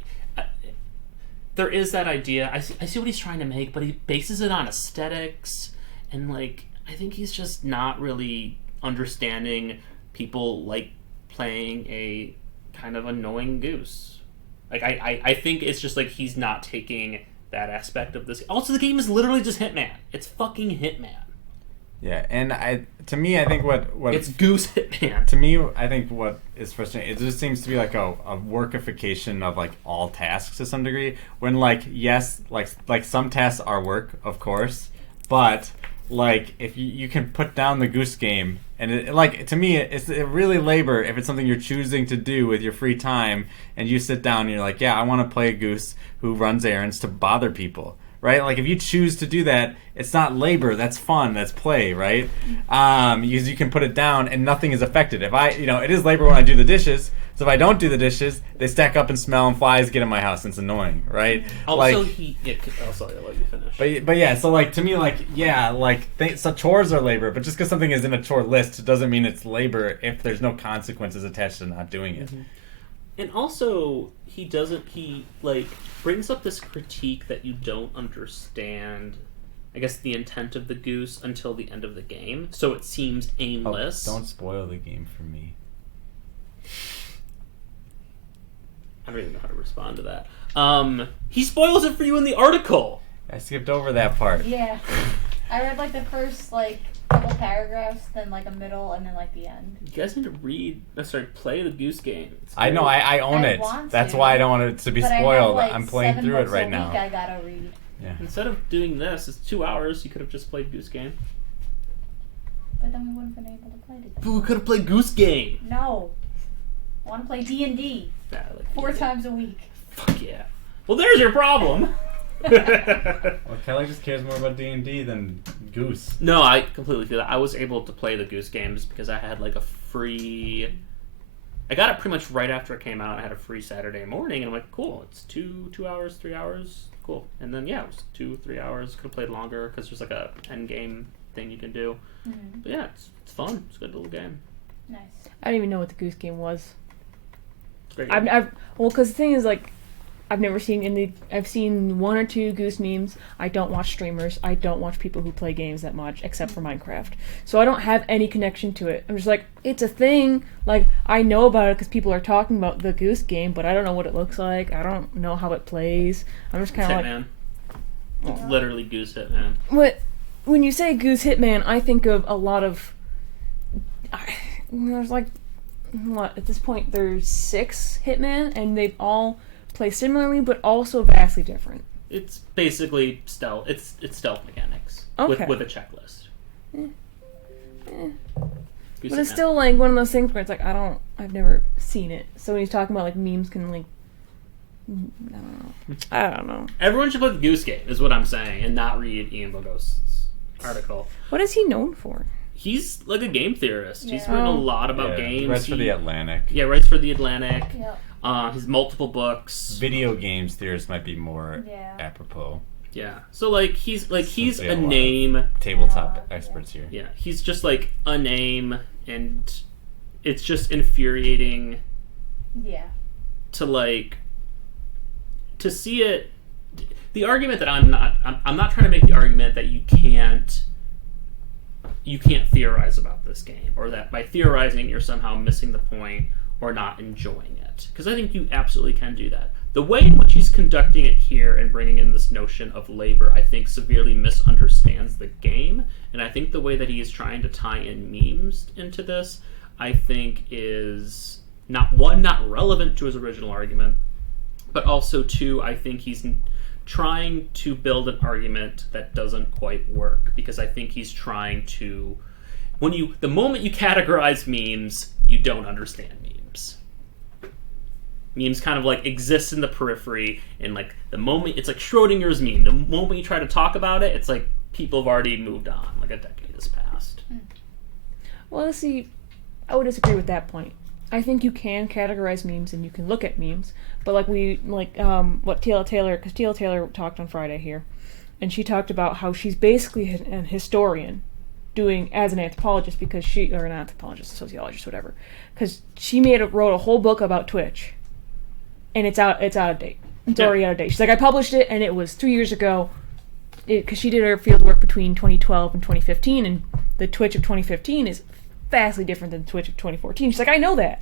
there is that idea. I see what he's trying to make, but he bases it on aesthetics. And, like, I think he's just not really understanding people like playing a kind of annoying goose. Like I think it's just like he's not taking that aspect of this. Also, the game is literally just Hitman. It's fucking Hitman. Yeah, and to me, I think what It's Goose Hitman. to me, I think what is frustrating, it just seems to be like a workification of like all tasks to some degree. When like yes, like some tasks are work, of course, but like if you can put down the Goose Game, and it, like to me it's really labor if it's something you're choosing to do with your free time, and you sit down and you're like, yeah, I want to play a goose who runs errands to bother people, right? Like if you choose to do that, it's not labor, that's fun, that's play, right? Because you can put it down and nothing is affected. If it is labor when I do the dishes. So if I don't do the dishes, they stack up and smell, and flies get in my house, and it's annoying, right? Also, like, sorry, I'll let you finish. but yeah, so like to me, like yeah, like so chores are labor, but just because something is in a chore list doesn't mean it's labor if there's no consequences attached to not doing it. Mm-hmm. And also, he like brings up this critique that you don't understand, I guess, the intent of the goose until the end of the game, so it seems aimless. Don't spoil the game for me. I don't even know how to respond to that. He spoils it for you in the article. I skipped over that part. Yeah. I read like the first like couple paragraphs, then like a middle, and then like the end. You guys need to play the Goose Game. It's I know, great. I own I it. want That's to, why I don't want it to be But spoiled. I have, like, I'm playing 7 through it books right a now. week I gotta read. Yeah. Instead of doing this, it's 2 hours. You could have just played Goose Game. But then we wouldn't have been able to play together. But we could have played Goose Game. No. I want to play D&D Nah, like, 4 times a week. Fuck yeah. Well, there's your problem. Well, Kelly just cares more about D&D than Goose. No, I completely feel that. I was able to play the Goose Games because I had like a free... I got it pretty much right after it came out. I had a free Saturday morning, and I'm like, cool, it's 2 hours, 3 hours, cool. And then, yeah, it was 2-3 hours. Could have played longer because there's like a end game thing you can do. Mm-hmm. But yeah, it's fun. It's a good little game. Nice. I didn't even know what the Goose Game was. It's a great game. Because the thing is, like, I've never seen I've seen 1 or 2 Goose memes. I don't watch streamers. I don't watch people who play games that much, except for Minecraft. So I don't have any connection to it. I'm just like, it's a thing. Like, I know about it because people are talking about the Goose Game, but I don't know what it looks like. I don't know how it plays. I'm just kind of like... Hitman. It's literally Goose Hitman. But when you say Goose Hitman, I think of a lot of... There's like... What? At this point, there's 6 Hitman, and they all play similarly, but also vastly different. It's basically stealth. It's stealth mechanics Okay. with a checklist. Goose But it's Hitman. still like one of those things where it's like I've never seen it. So when he's talking about like memes can like, I don't know. Everyone should play the Goose Game, is what I'm saying, and not read Ian Bogos's article. What is he known for? He's like a game theorist. He's Yeah. written a lot about games. Writes for The Atlantic. Yeah, writes for The Atlantic. Yep. His multiple books. Video games theorists might be more Yeah. apropos. Yeah. So like he's they a have a lot of- name. Tabletop Yeah. experts here. Yeah. He's just like a name, and it's just infuriating Yeah. to see it. The argument that I'm not trying to make the argument that you can't theorize about this game, or that by theorizing you're somehow missing the point or not enjoying it, because I think you absolutely can do that. The way in which he's conducting it here and bringing in this notion of labor, I think severely misunderstands the game, and I think the way that he is trying to tie in memes into this, I think is not relevant to his original argument, but also 2, I think he's trying to build an argument that doesn't quite work, because I think he's trying to, the moment you categorize memes, you don't understand memes. Memes kind of like exist in the periphery, and like the moment, it's like Schrodinger's meme. The moment you try to talk about it, it's like people have already moved on, like a decade has passed. Well, see, I would disagree with that point. I think you can categorize memes and you can look at memes, but like what Tila Taylor, because Tila Taylor talked on Friday here, and she talked about how she's basically an historian doing as an anthropologist, because or an anthropologist, a sociologist, whatever, because she wrote a whole book about Twitch, and it's out of date. It's already out of date. She's like, I published it and it was 3 years ago, because she did her field work between 2012 and 2015, and the Twitch of 2015 is vastly different than the Twitch of 2014. She's like, I know that.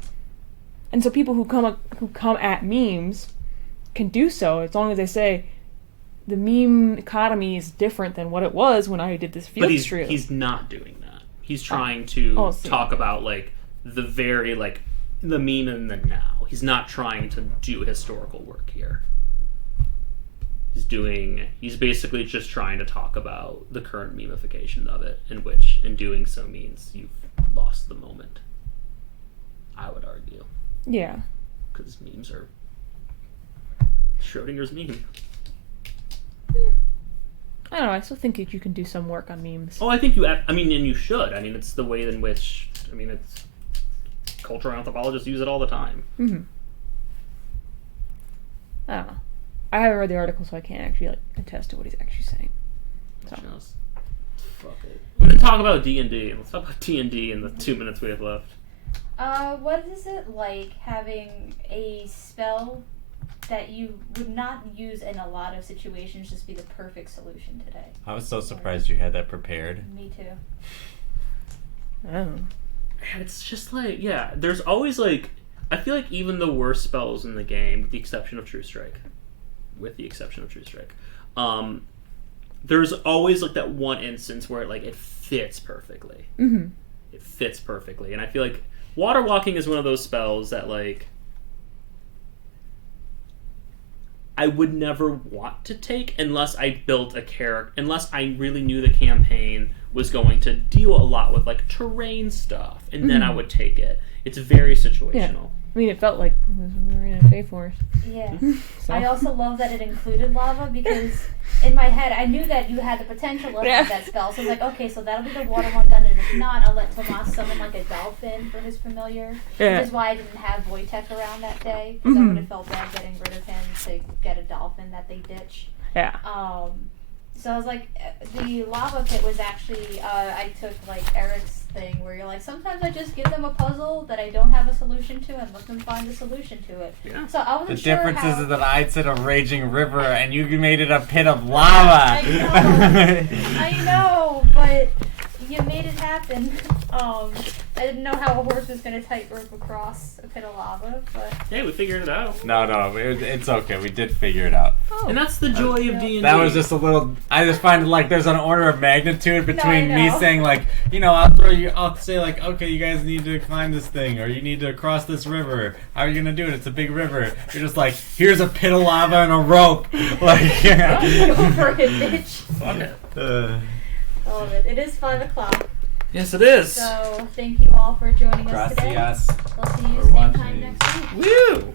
And so people who come at memes can do so, as long as they say the meme economy is different than what it was when I did this field But he's not doing that. He's trying to talk about like the very like the meme and the now. He's not trying to do historical work here. He's basically just trying to talk about the current memification of it, in which in doing so means you've lost the moment, I would argue. Yeah. Because memes are Schrodinger's meme. I don't know, I still think you can do some work on memes. Oh, I think and you should. I mean, it's the way in which, it's cultural anthropologists use it all the time. Mm-hmm. I don't know. I haven't read the article, so I can't actually attest to what he's actually saying. So. Just fuck it. We didn't talk about D&D. Let's talk about D&D in the 2 minutes we have left. What is it like having a spell that you would not use in a lot of situations just be the perfect solution today? I was so surprised you had that prepared. Me too. Oh. It's just like, there's always like, I feel like even the worst spells in the game, with the exception of True Strike, there's always like that one instance where it fits perfectly. Mm-hmm. It fits perfectly, and I feel like Water Walking is one of those spells that I would never want to take unless I built a character, unless I really knew the campaign was going to deal a lot with terrain stuff, and then I would take it. It's very situational. Yeah. I mean, it felt like we were in a Fey Forest. Yeah. So. I also love that it included lava, because in my head I knew that you had the potential of that spell. So I was like, okay, so that'll be the water one done, and if not, I'll let Tomas summon a dolphin for his familiar. Yeah. Which is why I didn't have Wojtek around that day, because I would have felt bad getting rid of him to get a dolphin that they ditched. Yeah. So I was like, the lava pit was actually, I took like Eric's thing where you're like, sometimes I just give them a puzzle that I don't have a solution to and let them find a solution to it. Yeah. So I The wasn't sure difference how... is that I said a raging river and you made it a pit of lava. I know, but you made it happen. I didn't know how a horse was going to tightrope across a pit of lava, but... Hey, we figured it out. No, it's okay. We did figure it out. Oh. And that's the joy of D&D. That was just a little. I just find like there's an order of magnitude between No, I me know. saying like, I'll say like, okay, you guys need to climb this thing, or you need to cross this river. How are you gonna do it? It's a big river. You're just like, here's a pit of lava and a rope. Like, Go for it, bitch. Fuck it. I love it. It is 5 o'clock, Yes, it is. so thank you all for joining us today. Gracias. We'll see you For same watching. time next week. Woo!